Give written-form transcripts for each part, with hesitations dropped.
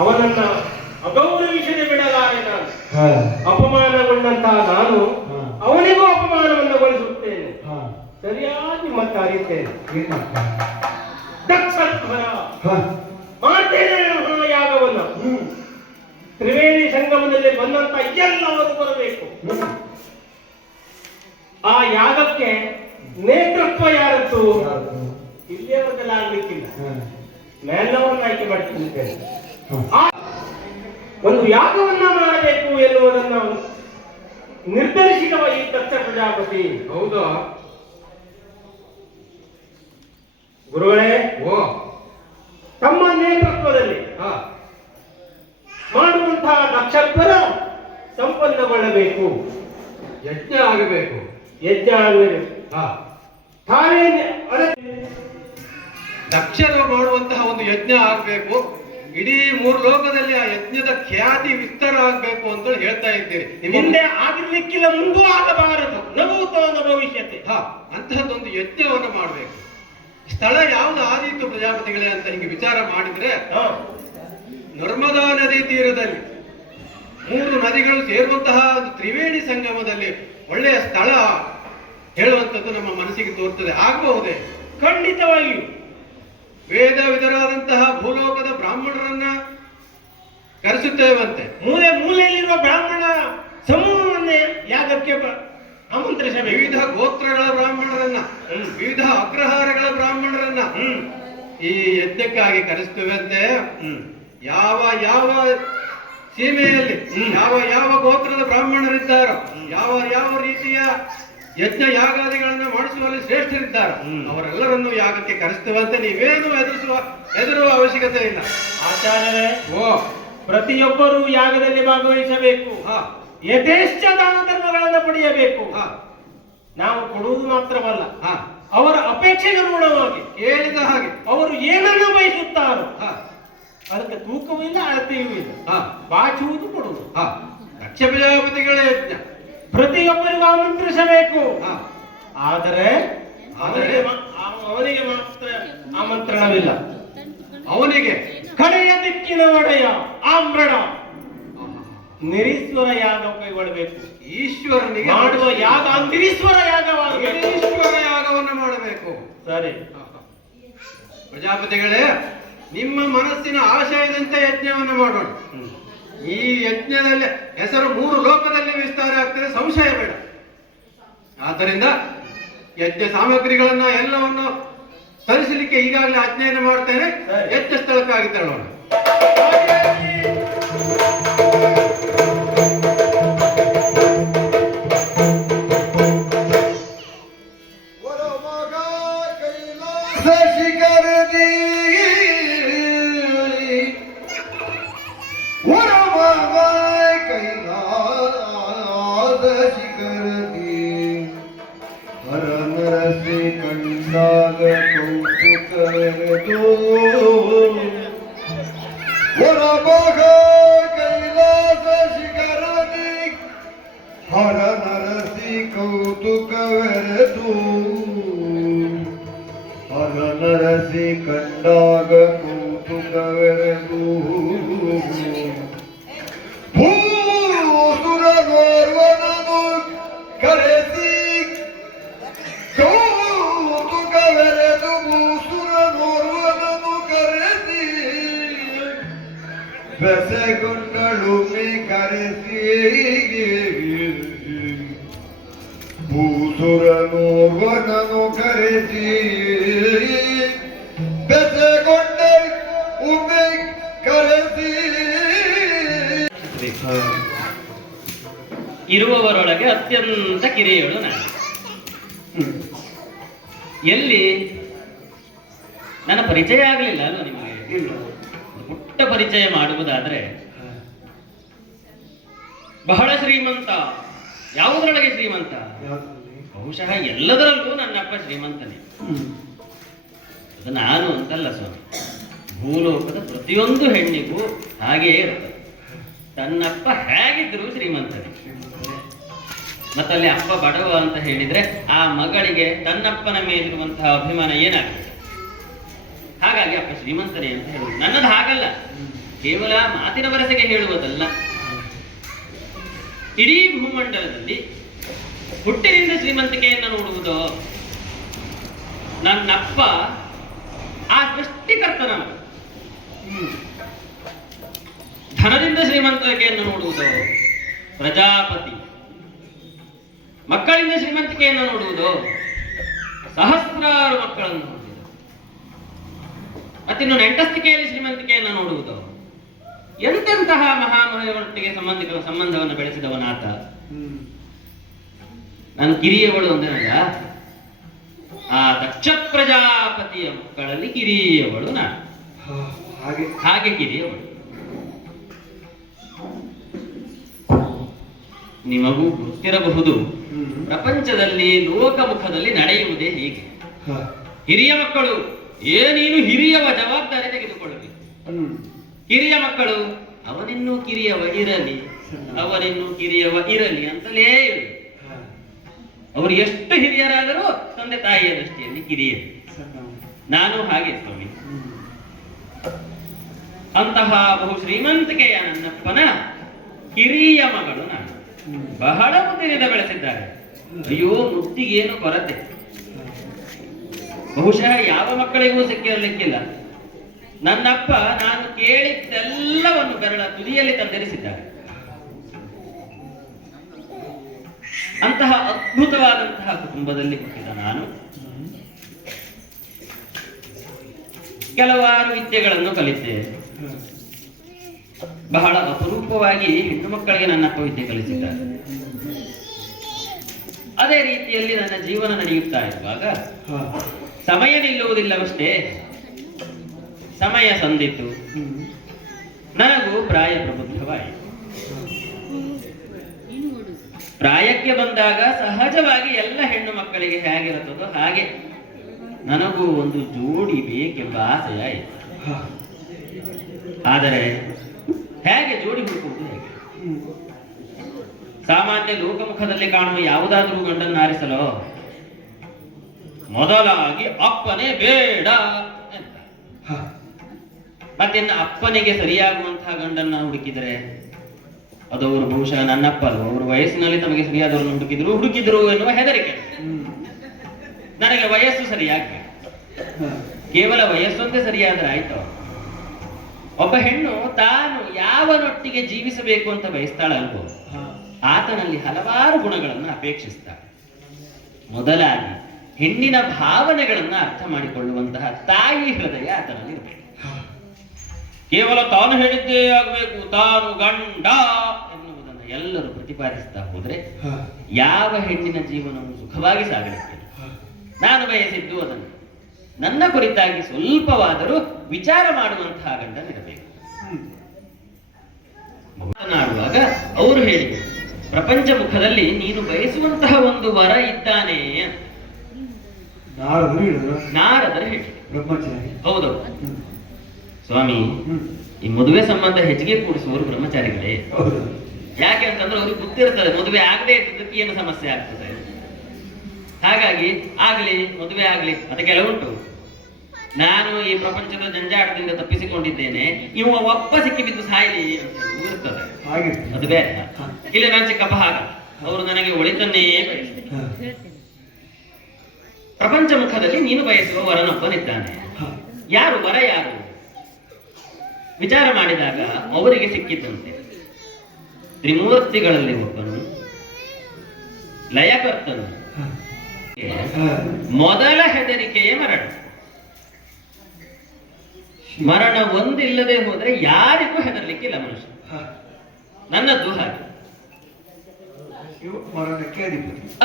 ಅವನನ್ನ ಅಗೌರವಿಸದೆ ಬಿಡಲಾರೆ ನಾನು. ಅಪಮಾನಗೊಂಡಂತಹ ನಾನು ಅವನಿಗೂ ಅಪಮಾನವನ್ನು ಗೊಳಿಸುತ್ತೇನೆ, ಸರಿಯಾಗಿ ಮತ್ತೆ ಅರಿತೇನೆ. ದಕ್ಷಧ್ವರ ಮಾಡ್ತೇನೆ ಯಾಗವನ್ನ. ತ್ರಿವೇಣಿ ಸಂಗಮದಲ್ಲಿ ಬಂದಂತ ಎಲ್ಲವರು ಬರಬೇಕು. ಆ ಯಾಗಕ್ಕೆ ನೇತೃತ್ವ ಯಾರದ್ದು ಇಲ್ಲಿಯವರೆಗೆಲ್ಲ ಆಗ್ಲಿಕ್ಕಿಲ್ಲ, ಮೇಲವನ್ನ ಆಯ್ಕೆ ಮಾಡ್ತಿದ್ದೇನೆ. ಒಂದು ಯಾಗವನ್ನ ಮಾಡಬೇಕು ಎನ್ನುವುದನ್ನು ನಿರ್ಧರಿಸಿದವ ಈ ದಕ್ಷ ಪ್ರಜಾಪತಿ. ಹೌದಾ ಗುರುಗಳೇ? ತಮ್ಮ ನೇತೃತ್ವದಲ್ಲಿ ಮಾಡುವಂತಹ ನಕ್ಷತ್ರ ಸಂಪನ್ನಗೊಳ್ಳಬೇಕು, ಯಜ್ಞ ಆಗಬೇಕು. ಯಜ್ಞ ಆಗಬೇಕು. ತಾವೇ ದಕ್ಷರು ಮಾಡುವಂತಹ ಒಂದು ಯಜ್ಞ ಆಗ್ಬೇಕು. ಇಡೀ 3 ಲೋಕದಲ್ಲಿ ಆ ಯಜ್ಞದ ಖ್ಯಾತಿ ವಿಸ್ತಾರ ಆಗ್ಬೇಕು ಅಂತ ಹೇಳ್ತಾ ಇದ್ದೀರಿ. ಹಿಂದೆ ಆಗಿರ್ಲಿಕ್ಕಿಲ್ಲ, ಮುಂದೂ ಆಗಬಾರದು, ನಭೂತೋನ ಭವಿಷ್ಯತೆ. ಅಂತಹದ್ದೊಂದು ಯಜ್ಞವನ್ನು ಮಾಡಬೇಕು. ಸ್ಥಳ ಯಾವ್ದು ಆದೀತು ಪ್ರಜಾಪತಿಗಳೇ ಅಂತ ಹಿಂಗೆ ವಿಚಾರ ಮಾಡಿದ್ರೆ, ನರ್ಮದಾ ನದಿ ತೀರದಲ್ಲಿ 3 ನದಿಗಳು ಸೇರುವಂತಹ ಒಂದು ತ್ರಿವೇಣಿ ಸಂಗಮದಲ್ಲಿ ಒಳ್ಳೆಯ ಸ್ಥಳ ಹೇಳುವಂಥದ್ದು ನಮ್ಮ ಮನಸ್ಸಿಗೆ ತೋರ್ತದೆ. ಆಗಬಹುದೇ? ಖಂಡಿತವಾಗಿಯೂ. ವೇದ ವಿಧರಾದಂತಹ ಭೂಲೋಕದ ಬ್ರಾಹ್ಮಣರನ್ನ ಕರೆಸುತ್ತೇವಂತೆ. ಮೂಲೆ ಮೂಲೆಯಲ್ಲಿರುವ ಬ್ರಾಹ್ಮಣ ಸಮೂಹವನ್ನೇ ಯಾಗಕ್ಕೆ ಆಮಂತ್ರಿಸಬೇಕು. ವಿವಿಧ ಗೋತ್ರಗಳ ಬ್ರಾಹ್ಮಣರನ್ನ, ವಿವಿಧ ಅಗ್ರಹಾರಗಳ ಬ್ರಾಹ್ಮಣರನ್ನ ಈ ಯಜ್ಞಕ್ಕಾಗಿ ಕರೆಸ್ತೇವಂತೆ. ಯಾವ ಯಾವ ಸೀಮೆಯಲ್ಲಿ ಯಾವ ಯಾವ ಗೋತ್ರದ ಬ್ರಾಹ್ಮಣರಿದ್ದಾರೋ, ಯಾವ ಯಾವ ರೀತಿಯ ಯಜ್ಞ ಯಾಗಾದಿಗಳನ್ನ ಮಾಡಿಸುವಲ್ಲಿ ಶ್ರೇಷ್ಠರಿದ್ದಾರೆ, ಅವರೆಲ್ಲರನ್ನು ಯಾಗಕ್ಕೆ ಕರೆಸ್ತೇವಂತೆ. ನೀವೇನು ಹೆದರುವ ಅವಶ್ಯಕತೆ ಇಲ್ಲ. ಆಚಾರ್ಯರೇ, ಪ್ರತಿಯೊಬ್ಬರೂ ಯಾಗದಲ್ಲಿ ಭಾಗವಹಿಸಬೇಕು, ಯಥೇಚ್ಛ ದಾನ ಧರ್ಮಗಳನ್ನು ಪಡೆಯಬೇಕು. ನಾವು ಕೊಡುವುದು ಮಾತ್ರವಲ್ಲ, ಅವರ ಅಪೇಕ್ಷೆಗೆ ಅನುಗುಣವಾಗಿ ಕೇಳಿದ ಹಾಗೆ ಅವರು ಏನನ್ನು ಬಯಸುತ್ತಾರೋ ಅದಕ್ಕೆ ತೂಕವೂ ಇಲ್ಲ, ಅಳತೆಯೂ ಇಲ್ಲ, ಬಾಚುವುದು ಕೊಡುವುದು. ದಕ್ಷ ಪ್ರಜಾಪತಿಗಳ ಯಜ್ಞ ಪ್ರತಿಯೊಬ್ಬರಿಗೂ ಆಮಂತ್ರಿಸಬೇಕು. ಆದರೆ ಅವನಿಗೆ ಮಾತ್ರ ಆಮಂತ್ರಣವಿಲ್ಲ. ಅವನಿಗೆ ಕಡೆಯ ದಿಕ್ಕಿನ ಒಡೆಯ ಆಮ್ರಣ ನಿರೀಶ್ವರ ಯಾಗ ಕೈಗೊಳ್ಳಬೇಕು. ಈಶ್ವರನಿಗೆ ಮಾಡುವ ಯಾಗ ನಿರೀಶ್ವರ ಯಾಗವಾಗಬೇಕು. ಈಶ್ವರ ಯಾಗವನ್ನು ಮಾಡಬೇಕು. ಸರಿ ಪ್ರಜಾಪತಿಗಳೇ, ನಿಮ್ಮ ಮನಸ್ಸಿನ ಆಶಯದಂತೆ ಯಜ್ಞವನ್ನು ಮಾಡೋಣ. ಈ ಯಜ್ಞದಲ್ಲಿ ಹೆಸರು 3 ಲೋಕದಲ್ಲಿ ವಿಸ್ತಾರ ಆಗ್ತದೆ, ಸಂಶಯ ಬೇಡ. ಆದ್ದರಿಂದ ಯಜ್ಞ ಸಾಮಗ್ರಿಗಳನ್ನ ಎಲ್ಲವನ್ನು ತರಿಸಲಿಕ್ಕೆ ಈಗಾಗಲೇ ಆಜ್ಞೆಯನ್ನು ಮಾಡ್ತೇನೆ. ಯಜ್ಞ ಸ್ಥಳಕ್ಕಾಗಿ ತೆರಳೋಣ. ಹರ ನರಸಿ ಕೌತುಕವೆರೆದು, ಹರ ನರಸಿ ಕಂಡಾಗ ಕೌತುಕವೆರೆದು, ಭೂಸುರನೋರ್ವನನು ಕರೆಸಿ ಕೌತುಕವೆರೆದು, ಭೂಸುರನೋರ್ವನನು ಕರೆಸಿ ಬೆಸೆಗೊಂಡಳು ಮೇ ಕರೆಸಿ, ಭೂಸುರನೋರ್ವನನು ಕರೆಸಿ ಬೆಸೆಗೊಂಡ ಉಮೆ ಕರೆಸಿ. ಇರುವವರೊಳಗೆ ಅತ್ಯಂತ ಕಿರಿಯಳು ನಾನು. ಎಲ್ಲಿ ನನ್ನ ಪರಿಚಯ ಆಗಲಿಲ್ಲ ಅಲ್ವ ನಿಮಗೆ? ಪುಟ್ಟ ಪರಿಚಯ ಮಾಡುವುದಾದ್ರೆ, ಬಹಳ ಶ್ರೀಮಂತ. ಯಾವುದರೊಳಗೆ ಶ್ರೀಮಂತ? ಬಹುಶಃ ಎಲ್ಲದರಲ್ಲೂ ನನ್ನಪ್ಪ ಶ್ರೀಮಂತನೇ. ಅದು ನಾನು ಅಂತಲ್ಲ ಸ್ವಾಮಿ, ಭೂಲೋಕದ ಪ್ರತಿಯೊಂದು ಹೆಣ್ಣಿಗೂ ಹಾಗೆಯೇ ಇರ್ತದೆ. ತನ್ನಪ್ಪ ಹೇಗಿದ್ರು ಶ್ರೀಮಂತನೇ. ಮತ್ತಲ್ಲಿ ಅಪ್ಪ ಬಡವ ಅಂತ ಹೇಳಿದ್ರೆ ಆ ಮಗಳಿಗೆ ತನ್ನಪ್ಪನ ಮೇಲಿರುವಂತಹ ಅಭಿಮಾನ ಏನಾಗ್ತದೆ? ಹಾಗ ಹಾಗಾಗಿ ಅಪ್ಪ ಶ್ರೀಮಂತನೇ ಅಂತ ಹೇಳುವುದು. ನನ್ನದು ಹಾಗಲ್ಲ, ಕೇವಲ ಮಾತಿನ ವರಸೆಗೆ ಹೇಳುವುದಲ್ಲ. ಇಡೀ ಭೂಮಂಡಲದಲ್ಲಿ ಹುಟ್ಟಿನಿಂದ ಶ್ರೀಮಂತಿಕೆಯನ್ನು ನೋಡುವುದು ನನ್ನಪ್ಪ, ಆ ಸೃಷ್ಟಿಕರ್ತನವ. ಧನದಿಂದ ಶ್ರೀಮಂತಿಕೆಯನ್ನು ನೋಡುವುದು ಪ್ರಜಾಪತಿ, ಮಕ್ಕಳಿಂದ ಶ್ರೀಮಂತಿಕೆಯನ್ನು ನೋಡುವುದು ಸಹಸ್ರಾರು ಮಕ್ಕಳನ್ನು ಹೊಂದಿದ. ಮತ್ತಿನ್ನು ನೆಂಟಸ್ತಿಕೆಯಲ್ಲಿ ಶ್ರೀಮಂತಿಕೆಯನ್ನು ನೋಡುವುದು ಎಂತೆಂತಹ ಮಹಾಮಹಿಗಳೊಟ್ಟಿಗೆ ಸಂಬಂಧವನ್ನು ಬೆಳೆಸಿದವನಾತ. ನಾನು ಕಿರಿಯವಳು ಅಂದನಲ್ಲ, ಆ ದಕ್ಷ ಪ್ರಜಾಪತಿಯ ಮಕ್ಕಳಲ್ಲಿ ಕಿರಿಯವಳು ನಾನು. ಹಾಗೆ ಕಿರಿಯವಳು. ನಿಮಗೂ ಗೊತ್ತಿರಬಹುದು, ಪ್ರಪಂಚದಲ್ಲಿ ಲೋಕಮುಖದಲ್ಲಿ ನಡೆಯುವುದೇ ಹೀಗೆ. ಹಿರಿಯ ಮಕ್ಕಳು ನೀನು ಹಿರಿಯವ ಜವಾಬ್ದಾರಿ ತೆಗೆದುಕೊಳ್ಳಬೇಕು. ಹಿರಿಯ ಮಕ್ಕಳು ಅವನಿನ್ನೂ ಕಿರಿಯವ ಇರಲಿ, ಅವನಿನ್ನೂ ಕಿರಿಯವ ಇರಲಿ ಅಂತಲೇ ಇರು. ಅವರು ಎಷ್ಟು ಹಿರಿಯರಾದರೂ ತಂದೆ ತಾಯಿಯ ದೃಷ್ಟಿಯಲ್ಲಿ ಕಿರಿಯರು. ನಾನು ಹಾಗೆ ಸ್ವಾಮಿ. ಅಂತಹ ಬಹು ಶ್ರೀಮಂತಿಕೆಯ ನನ್ನಪ್ಪನ ಕಿರಿಯ ಮಗಳು ನಾನು. ಬಹಳ ಮುದ್ದಿನಿಂದ ಬೆಳೆಸಿದ್ದಾರೆ. ಅಯ್ಯೋ, ಮುತ್ತಿಗೇನು ಕೊರತೆ. ಬಹುಶಃ ಯಾವ ಮಕ್ಕಳಿಗೂ ಸಿಕ್ಕಿರಲಿಕ್ಕಿಲ್ಲ. ನನ್ನಪ್ಪ ನಾನು ಕೇಳಿದ್ದೆಲ್ಲವನ್ನು ಬೆರಳ ತುದಿಯಲ್ಲಿ ತಂದಿರಿಸಿದ್ದಾರೆ. ಅಂತಹ ಅದ್ಭುತವಾದಂತಹ ಕುಟುಂಬದಲ್ಲಿ ಹುಟ್ಟಿದ ನಾನು ಕೆಲವಾರು ವಿದ್ಯೆಗಳನ್ನು ಕಲಿತೆ. ಬಹಳ ಅಪರೂಪವಾಗಿ ಹೆಣ್ಣು ಮಕ್ಕಳಿಗೆ ನನ್ನಪ್ಪ ವಿದ್ಯೆ ಕಲಿಸಿದ್ದಾರೆ. ಅದೇ ರೀತಿಯಲ್ಲಿ ನನ್ನ ಜೀವನ ನಡೆಯುತ್ತಾ ಇರುವಾಗ ಸಮಯ ನಿಲ್ಲುವುದಿಲ್ಲವಷ್ಟೇ. ಸಮಯ ಸಂದಿತ್ತು, ನನಗೂ ಪ್ರಾಯ ಪ್ರಬುದ್ಧವಾಯಿತು. ಪ್ರಾಯಕ್ಕೆ ಬಂದಾಗ ಸಹಜವಾಗಿ ಎಲ್ಲ ಹೆಣ್ಣು ಮಕ್ಕಳಿಗೆ ಹೇಗಿರುತ್ತದೋ ಹಾಗೆ ನನಗೂ ಒಂದು ಜೋಡಿ ಬೇಕೆಂಬ ಆಸೆಯಾಯಿತು. ಆದರೆ ಹೇಗೆ ಜೋಡಿ ಹುಡುಕುವುದು ಹೇಗೆ? ಸಾಮಾನ್ಯ ಲೋಕಮುಖದಲ್ಲಿ ಕಾಣುವ ಯಾವುದಾದ್ರೂ ಗಂಡನ್ನು ಆರಿಸಲು ಮೊದಲಾಗಿ ಅಪ್ಪನೇ ಬೇಡ ಅಂತ. ಮತ್ತಿನ್ನು ಅಪ್ಪನಿಗೆ ಸರಿಯಾಗುವಂತಹ ಗಂಡನ್ನ ಹುಡುಕಿದರೆ ಅದು ಅವರು ಬಹುಶಃ ನನ್ನಪ್ಪ ಅಲ್ಲ, ಅವರು ವಯಸ್ಸಿನಲ್ಲಿ ತಮಗೆ ಸರಿಯಾದವರನ್ನು ಹುಡುಕಿದ್ರು ಎನ್ನುವ ಹೆದರಿಕೆ. ನನಗೆ ವಯಸ್ಸು ಸರಿಯಾಗಿ ಕೇವಲ ವಯಸ್ಸೊಂದೇ ಸರಿಯಾದ್ರೆ ಆಯ್ತು. ಒಬ್ಬ ಹೆಣ್ಣು ತಾನು ಯಾವನೊಟ್ಟಿಗೆ ಜೀವಿಸಬೇಕು ಅಂತ ಬಯಸ್ತಾಳಲ್ವೋ ಆತನಲ್ಲಿ ಹಲವಾರು ಗುಣಗಳನ್ನು ಅಪೇಕ್ಷಿಸ್ತಾಳೆ. ಮೊದಲಾಗಿ ಹೆಣ್ಣಿನ ಭಾವನೆಗಳನ್ನ ಅರ್ಥ ಮಾಡಿಕೊಳ್ಳುವಂತಹ ತಾಯಿ ಹೃದಯ ಆತನಲ್ಲಿ ಇರಬೇಕು. ಕೇವಲ ತಾನು ಹೇಳಿದ್ದೇ ಆಗಬೇಕು, ತಾನು ಗಂಡ ಎನ್ನುವುದನ್ನು ಎಲ್ಲರೂ ಪ್ರತಿಪಾದಿಸ್ತಾ ಹೋದ್ರೆ ಯಾವ ಹೆಣ್ಣಿನ ಜೀವನವು ಸುಖವಾಗಿ ಸಾಗಲಿಕ್ಕೆ. ನಾನು ಬಯಸಿದ್ದು ಅದನ್ನು ನನ್ನ ಕುರಿತಾಗಿ ಸ್ವಲ್ಪವಾದರೂ ವಿಚಾರ ಮಾಡುವಂತಹ ಗಂಡನಿರಬೇಕು. ಮಾತನಾಡುವಾಗ ಅವರು ಹೇಳಿದರು, ಪ್ರಪಂಚ ಮುಖದಲ್ಲಿ ನೀನು ಬಯಸುವಂತಹ ಒಂದು ವರ ಇದ್ದಾನೆ ಅಂತ. ನಾರದರು ಹೇಳಿ ಹೌದೌದು ಸ್ವಾಮಿ, ಈ ಮದುವೆ ಸಂಬಂಧ ಹೆಚ್ಚಿಗೆ ಕೂಡಿಸುವವರು ಬ್ರಹ್ಮಚಾರಿಗಳೇ. ಯಾಕೆ ಅಂತಂದ್ರೆ ಅವ್ರಿಗೆ ಗೊತ್ತಿರ್ತದೆ ಮದುವೆ ಆಗದೆ ಇದ್ದದಕ್ಕೆ ಏನು ಸಮಸ್ಯೆ ಆಗ್ತದೆ. ಹಾಗಾಗಿ ಆಗ್ಲಿ ಮದುವೆ ಆಗ್ಲಿ ಅದು ಕೆಲವುಂಟು. ನಾನು ಈ ಪ್ರಪಂಚದ ಜಂಜಾಟದಿಂದ ತಪ್ಪಿಸಿಕೊಂಡಿದ್ದೇನೆ, ಇವ ಒಬ್ಬ ಸಿಕ್ಕಿ ಬಿದ್ದು ಸಾಯಲಿ ಅಂತ ಇರ್ತದೆ. ಅದು ಬೇರೆ. ಇಲ್ಲ ನಾನು ಚಿಕ್ಕಪ್ಪ ಹಾಗ ಅವರು ನನಗೆ ಒಳಿತನ್ನೇ ಬಯಸ್ತಾರೆ. ಪ್ರಪಂಚ ಮುಖದಲ್ಲಿ ನೀನು ಬಯಸುವ ವರನೊಬ್ಬನಿದ್ದಾನೆ. ಯಾರು ವರ ಯಾರು ವಿಚಾರ ಮಾಡಿದಾಗ ಅವರಿಗೆ ಸಿಕ್ಕಿದ್ದಂತೆ ತ್ರಿಮೂರ್ತಿಗಳಲ್ಲಿ ಒಬ್ಬನು, ಲಯಕರ್ತನು. ಮೊದಲ ಹೆದರಿಕೆಯೇ ಮರಣ. ಮರಣ ಒಂದಿಲ್ಲದೆ ಹೋದ್ರೆ ಯಾರಿಗೂ ಹೆದರ್ಲಿಕ್ಕಿಲ್ಲ ಮನುಷ್ಯ. ನನ್ನದ್ದು ಹಾಗೆ.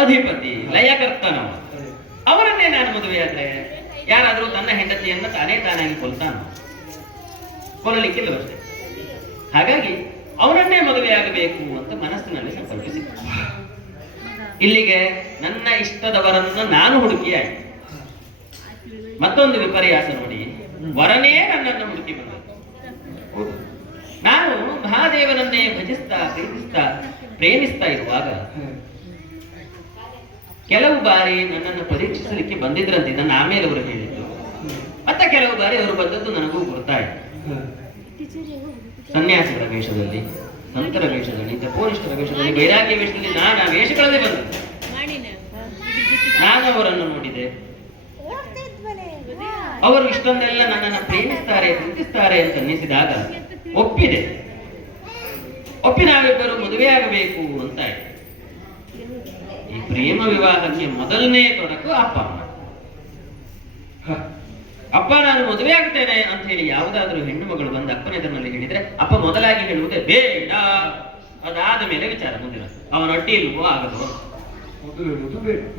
ಅಧಿಪತಿ ಲಯಕರ್ತನವ, ಅವರನ್ನೇ ನಾನು ಮದುವೆಯಾದ್ರೆ ಯಾರಾದ್ರೂ ತನ್ನ ಹೆಂಡತಿಯನ್ನ ತಾನಾಗಿ ಕೊಲ್ತಾನ? ಕೊಲ್ಲಲಿಕ್ಕಿಲ್ಲವಷ್ಟೇ. ಹಾಗಾಗಿ ಅವರನ್ನೇ ಮದುವೆಯಾಗಬೇಕು ಅಂತ ಮನಸ್ಸಿನಲ್ಲಿ ಸಂಕಲ್ಪಿಸಿದ್ದೆ. ಇಲ್ಲಿಗೆ ನನ್ನ ಇಷ್ಟದವರನ್ನ ನಾನು ಹುಡುಕಿಯಾಯಿತು. ಮತ್ತೊಂದು ವಿಪರ್ಯಾಸ ನೋಡಿ, ವರನೇ ನನ್ನನ್ನು ಹುಡುಕಿ ಬಂದದ್ದು. ನಾನು ಮಹಾದೇವನನ್ನೇ ಭಜಿಸ್ತಾ ಪ್ರೇಮಿಸ್ತಾ ಇರುವಾಗ ಕೆಲವು ಬಾರಿ ನನ್ನನ್ನು ಪರೀಕ್ಷಿಸಲಿಕ್ಕೆ ಬಂದಿದ್ರಂತೆ. ನನ್ನ ಆಮೇಲೆ ಅವರು ಹೇಳಿದ್ದು, ಮತ್ತೆ ಕೆಲವು ಬಾರಿ ಅವರು ಬಂದದ್ದು ನನಗೂ ಗೊತ್ತಾಯಿತು. ಸನ್ಯಾಸಿಗಳ ವೇಷದಲ್ಲಿ, ಸಂತರ ವೇಷದಲ್ಲಿ, ತಪೋನಿಷ್ಠರ ವೇಷದಲ್ಲಿ, ವೈರಾಗ್ಯ ವೇಷದಲ್ಲಿ ನಾನಾ ವೇಷಗಳಲ್ಲೇ ಬಂದದ್ದು. ನಾನು ಅವರನ್ನು ನೋಡಿದೆ. ಅವರು ಇಷ್ಟೊಂದೆಲ್ಲ ನನ್ನನ್ನು ಪ್ರೇಮಿಸ್ತಾರೆ, ಪ್ರೀತಿಸ್ತಾರೆ ಅಂತ ಅನ್ನಿಸಿದಾಗ ಒಪ್ಪಿದೆ. ಒಪ್ಪಿ ನಾವಿಬ್ಬರು ಮದುವೆಯಾಗಬೇಕು ಅಂತ ಆಯ್ತು. ಈ ಪ್ರೇಮ ವಿವಾಹಕ್ಕೆ ಮೊದಲನೇ ತೊಡಕು ಅಪ್ಪ ಅಮ್ಮ. ಅಪ್ಪ ನಾನು ಮದುವೆ ಆಗ್ತೇನೆ ಅಂತ ಹೇಳಿ ಯಾವುದಾದ್ರೂ ಹೆಣ್ಣು ಮಗಳು ಬಂದು ಅಪ್ಪನ ಎದುರಿನಲ್ಲಿ ಹೇಳಿದ್ರೆ ಅಪ್ಪ ಮೊದಲಾಗಿ ಹೇಳುವುದೇ ಬೇಡ, ಅದಾದ ಮೇಲೆ ವಿಚಾರ ಮುಂದಿನ ಅವನ ಅಡ್ಡಿ ಇಲ್ವೋ ಆಗದು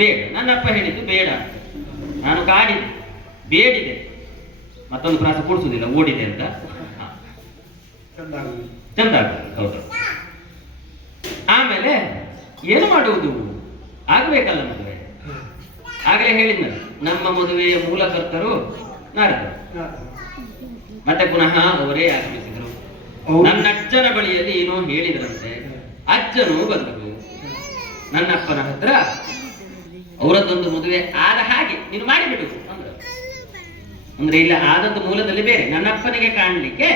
ಬೇಡ. ನನ್ನಪ್ಪ ಹೇಳಿದ್ದು ಬೇಡ. ನಾನು ಕಾಡಿದೆ, ಬೇಡಿದೆ, ಮತ್ತೊಂದು ಪ್ರಾಸ ಕೂಡಿಸುವುದಿಲ್ಲ, ಓಡಿದೆ ಅಂತ ಚಂದ ಆಗ್ತದೆ. ಹೌದು. ಆಮೇಲೆ ಏನು ಮಾಡುವುದು, ಆಗ್ಬೇಕಲ್ಲ ಮದುವೆ. ಆಗಲೇ ಹೇಳಿದ್ನಲ್ಲ, ನಮ್ಮ ಮದುವೆಯ ಮೂಲಕರ್ತರು ನಾರದರು. ಮತ್ತೆ ಪುನಃ ಅವರೇ ಆಗಮಿಸಿದರು. ನನ್ನ ಅಜ್ಜನ ಬಳಿಯಲ್ಲಿ ಏನೋ ಹೇಳಿದ್ರಂತೆ. ಅಜ್ಜನು ಬಂದರು. ನನ್ನಪ್ಪನ ಹತ್ರ ಅವರದ್ದೊಂದು ಮದುವೆ ಆದ ಹಾಗೆ ನೀನು ಮಾಡಿಬಿಡು ಅಂದ್ರು. ಅಂದ್ರೆ ಇಲ್ಲ, ಆದದ್ದು ಮೂಲದಲ್ಲಿ ಬೇರೆ, ನನ್ನಪ್ಪನಿಗೆ ಕಾಣಲಿಕ್ಕೆ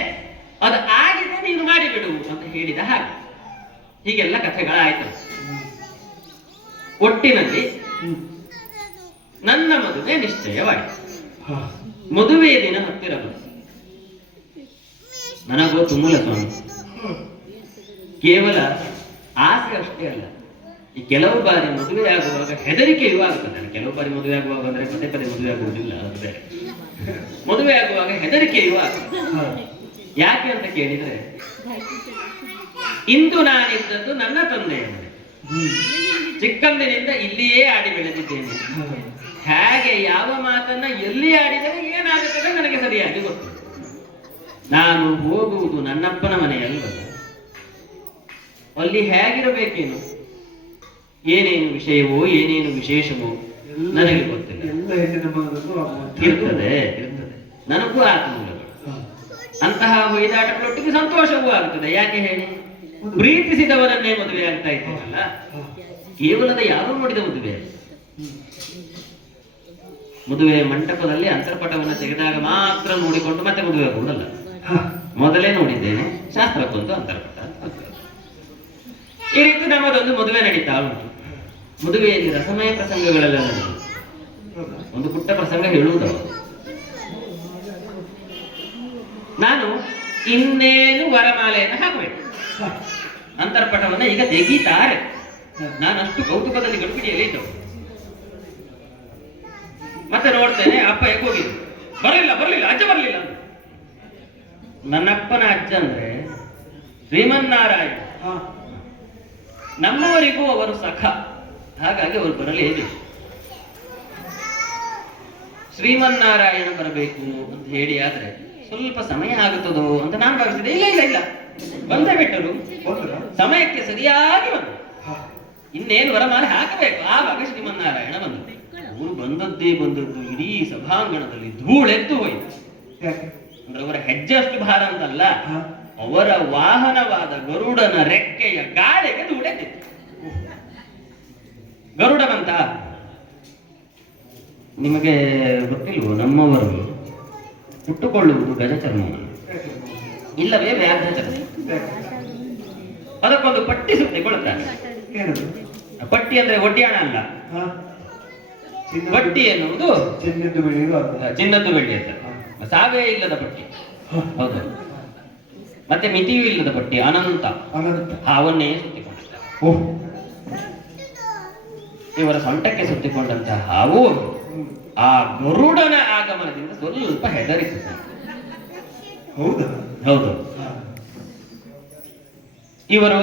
ಅದು ಆಗಿದೆ, ನೀನು ಮಾಡಿಬಿಡು ಅಂತ ಹೇಳಿದ ಹಾಗೆ. ಹೀಗೆಲ್ಲ ಕಥೆಗಳಾಯ್ತು. ಒಟ್ಟಿನಲ್ಲಿ ನನ್ನ ಮದುವೆ ನಿಶ್ಚಯವಾಯಿತು. ಮದುವೆಯ ದಿನ ಹತ್ತಿರ ಬಂತು. ನನಗೋ ತುಮುಲ ಸ್ವಾಮಿ, ಕೇವಲ ಆಸೆ ಅಷ್ಟೇ ಅಲ್ಲ, ಈ ಕೆಲವು ಬಾರಿ ಮದುವೆ ಆಗುವಾಗ ಹೆದರಿಕೆಯೂ ಆಗುತ್ತದೆ. ಕೆಲವು ಬಾರಿ ಮದುವೆ ಆಗುವಾಗ ಅಂದ್ರೆ ಪದೇ ಪದೇ ಮದುವೆ ಆಗುವುದಿಲ್ಲ, ಅದು ಬೇರೆ. ಮದುವೆ ಆಗುವಾಗ ಹೆದರಿಕೆಯೂ ಆಗುತ್ತದೆ. ಯಾಕೆ ಅಂತ ಕೇಳಿದ್ರೆ, ಇಂದು ನಾನಿದ್ದದ್ದು ನನ್ನ ತಂದೆಯ ಮನೆ. ಚಿಕ್ಕಂದಿನಿಂದ ಇಲ್ಲಿಯೇ ಆಡಿ ಬೆಳೆದಿದ್ದೇನೆ. ಹೇಗೆ ಯಾವ ಮಾತನ್ನ ಎಲ್ಲಿ ಆಡಿದರೆ ಏನಾಗುತ್ತದೆ ನನಗೆ ಸರಿಯಾಗಿ ಗೊತ್ತು. ನಾನು ಹೋಗುವುದು ನನ್ನಪ್ಪನ ಮನೆಯಲ್ಲವಲ್ಲ, ಅಲ್ಲಿ ಹೇಗಿರಬೇಕೇನು, ಏನೇನು ವಿಷಯವೋ ಏನೇನು ವಿಶೇಷವೋ ನನಗೆ ಗೊತ್ತಿಲ್ಲ. ಇರ್ತದೆ ನನಗೂ ಆತ್ಮೂಲಗಳು. ಅಂತಹ ಹೊಯ್ದಾಟಗಳೊಟ್ಟಿಗೆ ಸಂತೋಷವೂ ಆಗುತ್ತದೆ. ಯಾಕೆ ಹೇಳಿ, ಪ್ರೀತಿಸಿದವರನ್ನೇ ಮದುವೆ ಆಗ್ತಾ ಇದ್ದೇನಲ್ಲ, ಕೇವಲದ ಯಾರು ನೋಡಿದ ಮದುವೆ. ಮದುವೆ ಮಂಟಪದಲ್ಲಿ ಅಂತರ್ಪಟವನ್ನು ತೆಗೆದಾಗ ಮಾತ್ರ ನೋಡಿಕೊಂಡು ಮತ್ತೆ ಮದುವೆ ಆಗುವುದಲ್ಲ. ಮೊದಲೇ ನೋಡಿದ್ದೇನೆ, ಶಾಸ್ತ್ರಕ್ಕೊಂದು ಅಂತರ್ಪಟ. ಈ ರೀತಿ ನಮ್ಮದೊಂದು ಮದುವೆ ನಡೀತಾ ಉಂಟು. ಮದುವೆಯಲ್ಲಿ ರಸಮಯ ಪ್ರಸಂಗಗಳೆಲ್ಲ ನಡೆದು ಒಂದು ಪುಟ್ಟ ಪ್ರಸಂಗ ಹೇಳುವುದವರು. ನಾನು ಇನ್ನೇನು ವರಮಾಲೆಯನ್ನು ಹಾಕಬೇಕು, ಅಂತರ್ಪಟವನ್ನ ಈಗ ತೆಗೀತಾರೆ. ನಾನಷ್ಟು ಕೌತುಕದಲ್ಲಿ ಗಡಿಬಿಡಿಯಲ್ಲಿ ಇದ್ದವು. ಮತ್ತೆ ನೋಡ್ತೇನೆ, ಅಪ್ಪ ಹೋಗಿದ್ದು, ಬರಲಿಲ್ಲ, ಅಜ್ಜ ಬರಲಿಲ್ಲ. ನನ್ನಪ್ಪನ ಅಜ್ಜ ಅಂದ್ರೆ ಶ್ರೀಮನ್ನಾರಾಯಣ. ನಮ್ಮವರಿಗೂ ಅವರು ಸಖ, ಹಾಗಾಗಿ ಅವರು ಬರಲೇಬೇಕು. ಶ್ರೀಮನ್ನಾರಾಯಣ ಬರಬೇಕು ಅಂತ ಹೇಳಿ ಆದ್ರೆ ಸ್ವಲ್ಪ ಸಮಯ ಆಗುತ್ತದೋ ಅಂತ ನಾನು ಭಾವಿಸಿದೆ. ಇಲ್ಲ, ಬಂದೇ ಬಿಟ್ಟರು. ಸಮಯಕ್ಕೆ ಸರಿಯಾಗಿ ಬಂದರು. ಇನ್ನೇನು ವರಮಾಲೆ ಹಾಕಬೇಕು, ಆವಾಗ ಶ್ರೀಮನ್ನಾರಾಯಣ ಬಂದರು. ಅವರು ಬಂದದ್ದು ಇಡೀ ಸಭಾಂಗಣದಲ್ಲಿ ಧೂಳೆದ್ದು ಹೋಯಿತು. ಅಂದ್ರೆ ಅವರ ಹೆಜ್ಜೆ ಅಷ್ಟು ಭಾರ ಅಂತಲ್ಲ, ಅವರ ವಾಹನವಾದ ಗರುಡನ ರೆಕ್ಕೆಯ ಗಾಳಿಗೆ ಧೂಳೆದ್ದಿತ್ತು. ಗರುಡ ಬಂತ ನಿಮಗೆ ಗೊತ್ತಿಲ್ವೋ, ನಮ್ಮವರು ಹುಟ್ಟುಕೊಳ್ಳುವುದು ಗಜಚರ್ಮವನ್ನು, ಇಲ್ಲವೇ ವ್ಯಾಘ್ರ ಚರ್ಮ. ಅದಕ್ಕೊಂದು ಪಟ್ಟಿ ಸುತ್ತಿಕೊಳ್ಳುತ್ತಾರೆ. ಪಟ್ಟಿ ಅಂದ್ರೆ ಒಡ್ಯಾಣ ಅಲ್ಲ, ಪಟ್ಟಿ ಎನ್ನುವುದು ಚಿನ್ನದ್ದು ಬೆಳ್ಳಿ ಅಂತ. ಸಾವೇ ಇಲ್ಲದ ಪಟ್ಟಿ, ಹೌದು. ಮತ್ತೆ ಮಿತಿಯೂ ಇಲ್ಲದ ಪಟ್ಟಿ, ಅನಂತ, ಅವನ್ನೇ ಸುತ್ತಿಕೊಂಡಿದ್ದಾರೆ. ಇವರ ಸೊಂಟಕ್ಕೆ ಸುತ್ತಿಕೊಂಡಂತಹ ಹಾವು ಆ ಗರುಡನ ಆಗಮನದಿಂದ ಸ್ವಲ್ಪ ಹೆದರಿತು. ಹೌದು. ಇವರು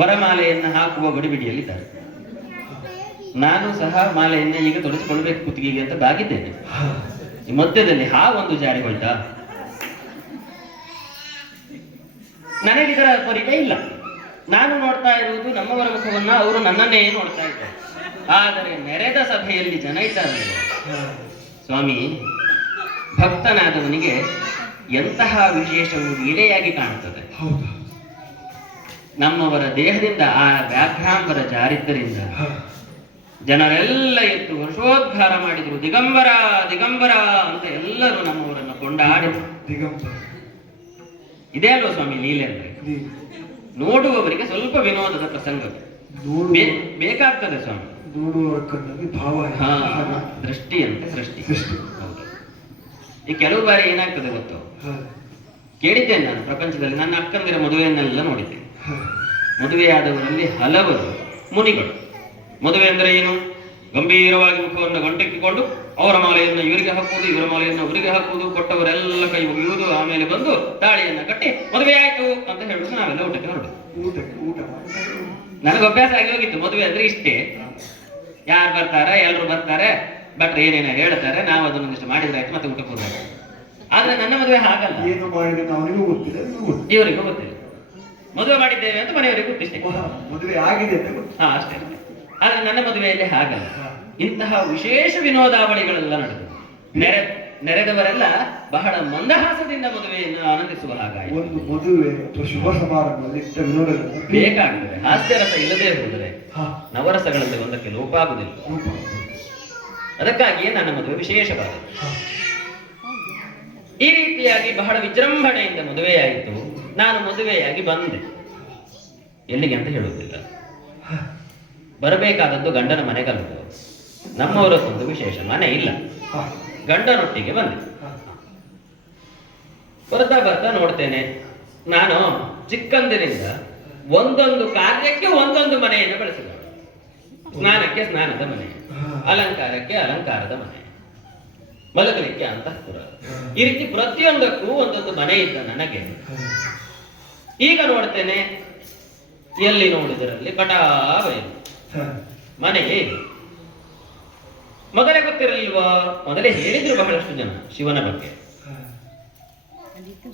ವರಮಾಲೆಯನ್ನು ಹಾಕುವ ಗಡಿಬಿಡಿಯಲ್ಲಿದ್ದಾರೆ. ನಾನು ಸಹ ಮಾಲೆಯನ್ನ ಈಗ ತೊಡಗಿಸಿಕೊಳ್ಬೇಕು ಕುತ್ತಿಗೆಗೆ ಅಂತ ಬಾಗಿದ್ದೇನೆ. ಈ ಮಧ್ಯದಲ್ಲಿ ಒಂದು ಜಾರಿ ಹೋಯ್ತಾ. ನನಗಿದರ ಪರಿಚಯ ಇಲ್ಲ. ನಾನು ನೋಡ್ತಾ ಇರುವುದು ನಮ್ಮವರ ಮುಖವನ್ನ, ಅವರು ನನ್ನನ್ನೇ ನೋಡ್ತಾ ಇದ್ದಾರೆ. ಆದರೆ ನೆರೆದ ಸಭೆಯಲ್ಲಿ ಜನ ಇದ್ದಾರೆ. ಸ್ವಾಮಿ, ಭಕ್ತನಾದವನಿಗೆ ಎಂತಹ ವಿಶೇಷವು ಇಳೆಯಾಗಿ ಕಾಣುತ್ತದೆ. ನಮ್ಮವರ ದೇಹದಿಂದ ಆ ವ್ಯಾಘ್ರಾಂಬರ ಜಾರಿದ್ದರಿಂದ ಜನರೆಲ್ಲ ಎದ್ದು ವರ್ಷೋದ್ಧಾರ ಮಾಡಿದ್ರು. ದಿಗಂಬರ ದಿಗಂಬರ ಅಂತ ಎಲ್ಲರೂ ನಮ್ಮವರನ್ನು ಕೊಂಡಾಡಿದ್ರು. ದಿಗಂಬರ ಇದೇ ಅಲ್ವಾ ಸ್ವಾಮಿ ಲೀಲೆ ಅಂದ್ರೆ? ನೋಡುವವರಿಗೆ ಸ್ವಲ್ಪ ವಿನೋದದ ಪ್ರಸಂಗ ಬೇಕಾಗ್ತದೆ ಸ್ವಾಮಿ. ನೋಡುವವರ ಕಣ್ಣಲ್ಲಿ ಭಾವ. ದೃಷ್ಟಿ ಅಂತ ಸೃಷ್ಟಿ. ಹೌದು. ಈ ಕೆಲವು ಬಾರಿ ಏನಾಗ್ತದೆ ಗೊತ್ತು, ಕೇಳಿದ್ದೇನೆ ನಾನು ಪ್ರಪಂಚದಲ್ಲಿ ನನ್ನ ಅಕ್ಕಂದಿರ ಮದುವೆಯನ್ನೆಲ್ಲ ನೋಡಿದ್ದೇನೆ. ಮದುವೆಯಾದವರಲ್ಲಿ ಹಲವರು ಮುನಿಗಳು. ಮದುವೆ ಅಂದ್ರೆ ಏನು? ಗಂಭೀರವಾಗಿ ಮುಖವನ್ನು ಗಂಟೆಕ್ಕಿಕೊಂಡು ಅವರ ಮಾಲೆಯನ್ನು ಇವರಿಗೆ ಹಾಕುವುದು, ಇವರ ಮಾಲೆಯನ್ನು ಅವರಿಗೆ ಹಾಕುವುದು, ಕೊಟ್ಟವರೆಲ್ಲ ಕೈ ಮುಗಿಯುವುದು, ಆಮೇಲೆ ಬಂದು ತಾಳಿಯನ್ನ ಕಟ್ಟಿ ಮದುವೆ ಆಯ್ತು ಅಂತ ಹೇಳುದು. ನಾವೆಲ್ಲ ಊಟಕ್ಕೆ ಹೊರಡು. ನನಗೆ ಅಭ್ಯಾಸ ಆಗಿ ಹೋಗಿತ್ತು. ಮದುವೆ ಅಂದ್ರೆ ಇಷ್ಟೇ, ಯಾರು ಬರ್ತಾರೆ, ಎಲ್ಲರೂ ಬರ್ತಾರೆ, ಭಟ್ರು ಏನೇನೋ ಹೇಳ್ತಾರೆ, ನಾವು ಅದನ್ನೊಂದಿಷ್ಟು ಮಾಡಿದ್ರೆ ಆಯ್ತು, ಮತ್ತೆ ಊಟಕ್ಕೆ ಹೋಗ್ಬೇಕು. ಆದ್ರೆ ನನ್ನ ಮದುವೆ ಹಾಗಲ್ಲ. ಏನು ಮಾಡಿದ್ರೆ ಅವನಿಗೂ ಗೊತ್ತಿಲ್ಲ, ಇವರಿಗೂ ಗೊತ್ತಿಲ್ಲ. ಮದುವೆ ಮಾಡಿದ್ದೇವೆ ಅಂತ ಮನೆಯವರಿಗೆ ಗೊತ್ತಿಷ್ಟೇ, ಮದುವೆ ಆಗಿದೆ ಅಂತ ಗೊತ್ತು. ಅಷ್ಟೇ. ಆದ್ರೆ ನನ್ನ ಮದುವೆಯಲ್ಲಿ ಹಾಗಲ್ಲ. ಇಂತಹ ವಿಶೇಷ ವಿನೋದಾವಳಿಗಳೆಲ್ಲ ನಡೆದು ನೆರೆದವರೆಲ್ಲ ಬಹಳ ಮಂದಹಾಸದಿಂದ ಮದುವೆಯನ್ನು ಆನಂದಿಸುವ ಹಾಗಾಗಿ ಒಂದು ಮದುವೆ ಅಥವಾ ಶುಭ ಸಮಾರಂಭದಲ್ಲಿ ವಿನೋದಗಳು ಬೇಕಾಗ್ತದೆ. ಹಾಸ್ಯರಸ ಇಲ್ಲದೆ ಹೋದರೆ ನವರಸಗಳಲ್ಲಿ ಒಂದಕ್ಕೆ ಲೋಪ ಆಗುವುದಿಲ್ಲ. ಅದಕ್ಕಾಗಿಯೇ ನನ್ನ ಮದುವೆ ವಿಶೇಷವಾದದ್ದು. ಈ ರೀತಿಯಾಗಿ ಬಹಳ ವಿಜೃಂಭಣೆಯಿಂದ ಮದುವೆಯಾಯಿತು. ನಾನು ಮದುವೆಯಾಗಿ ಬಂದೆ. ಎಲ್ಲಿಗೆ ಅಂತ ಹೇಳುವುದಿಲ್ಲ. ಬರಬೇಕಾದದ್ದು ಗಂಡನ ಮನೆಗಲ್ಲ. ನಮ್ಮವರದ್ದೊಂದು ವಿಶೇಷ ಮನೆ ಇಲ್ಲ. ಗಂಡನೊಟ್ಟಿಗೆ ಬಂದೆ. ಬರ್ತಾ ಬರ್ತಾ ನೋಡ್ತೇನೆ, ನಾನು ಚಿಕ್ಕಂದಿನಿಂದ ಒಂದೊಂದು ಕಾರ್ಯಕ್ಕೆ ಒಂದೊಂದು ಮನೆಯನ್ನು ಬಳಸಿದ. ಸ್ನಾನಕ್ಕೆ ಸ್ನಾನದ ಮನೆ, ಅಲಂಕಾರಕ್ಕೆ ಅಲಂಕಾರದ ಮನೆ, ಮಲಗಲಿಕ್ಕೆ ಅಂತಃಪುರ. ಈ ರೀತಿ ಪ್ರತಿಯೊಂದಕ್ಕೂ ಒಂದೊಂದು ಮನೆ ಇದ್ದ ನನಗೆ ಈಗ ನೋಡ್ತೇನೆ, ಎಲ್ಲಿ ನೋಡಿದರಲ್ಲಿ ಕಟಾ ಬಯಲು ಮನೆ. ಮೊದಲೇ ಗೊತ್ತಿರಲಿಲ್ವಾ? ಮೊದಲೇ ಹೇಳಿದ್ರು ಬಹಳಷ್ಟು ಜನ ಶಿವನ ಬಗ್ಗೆ.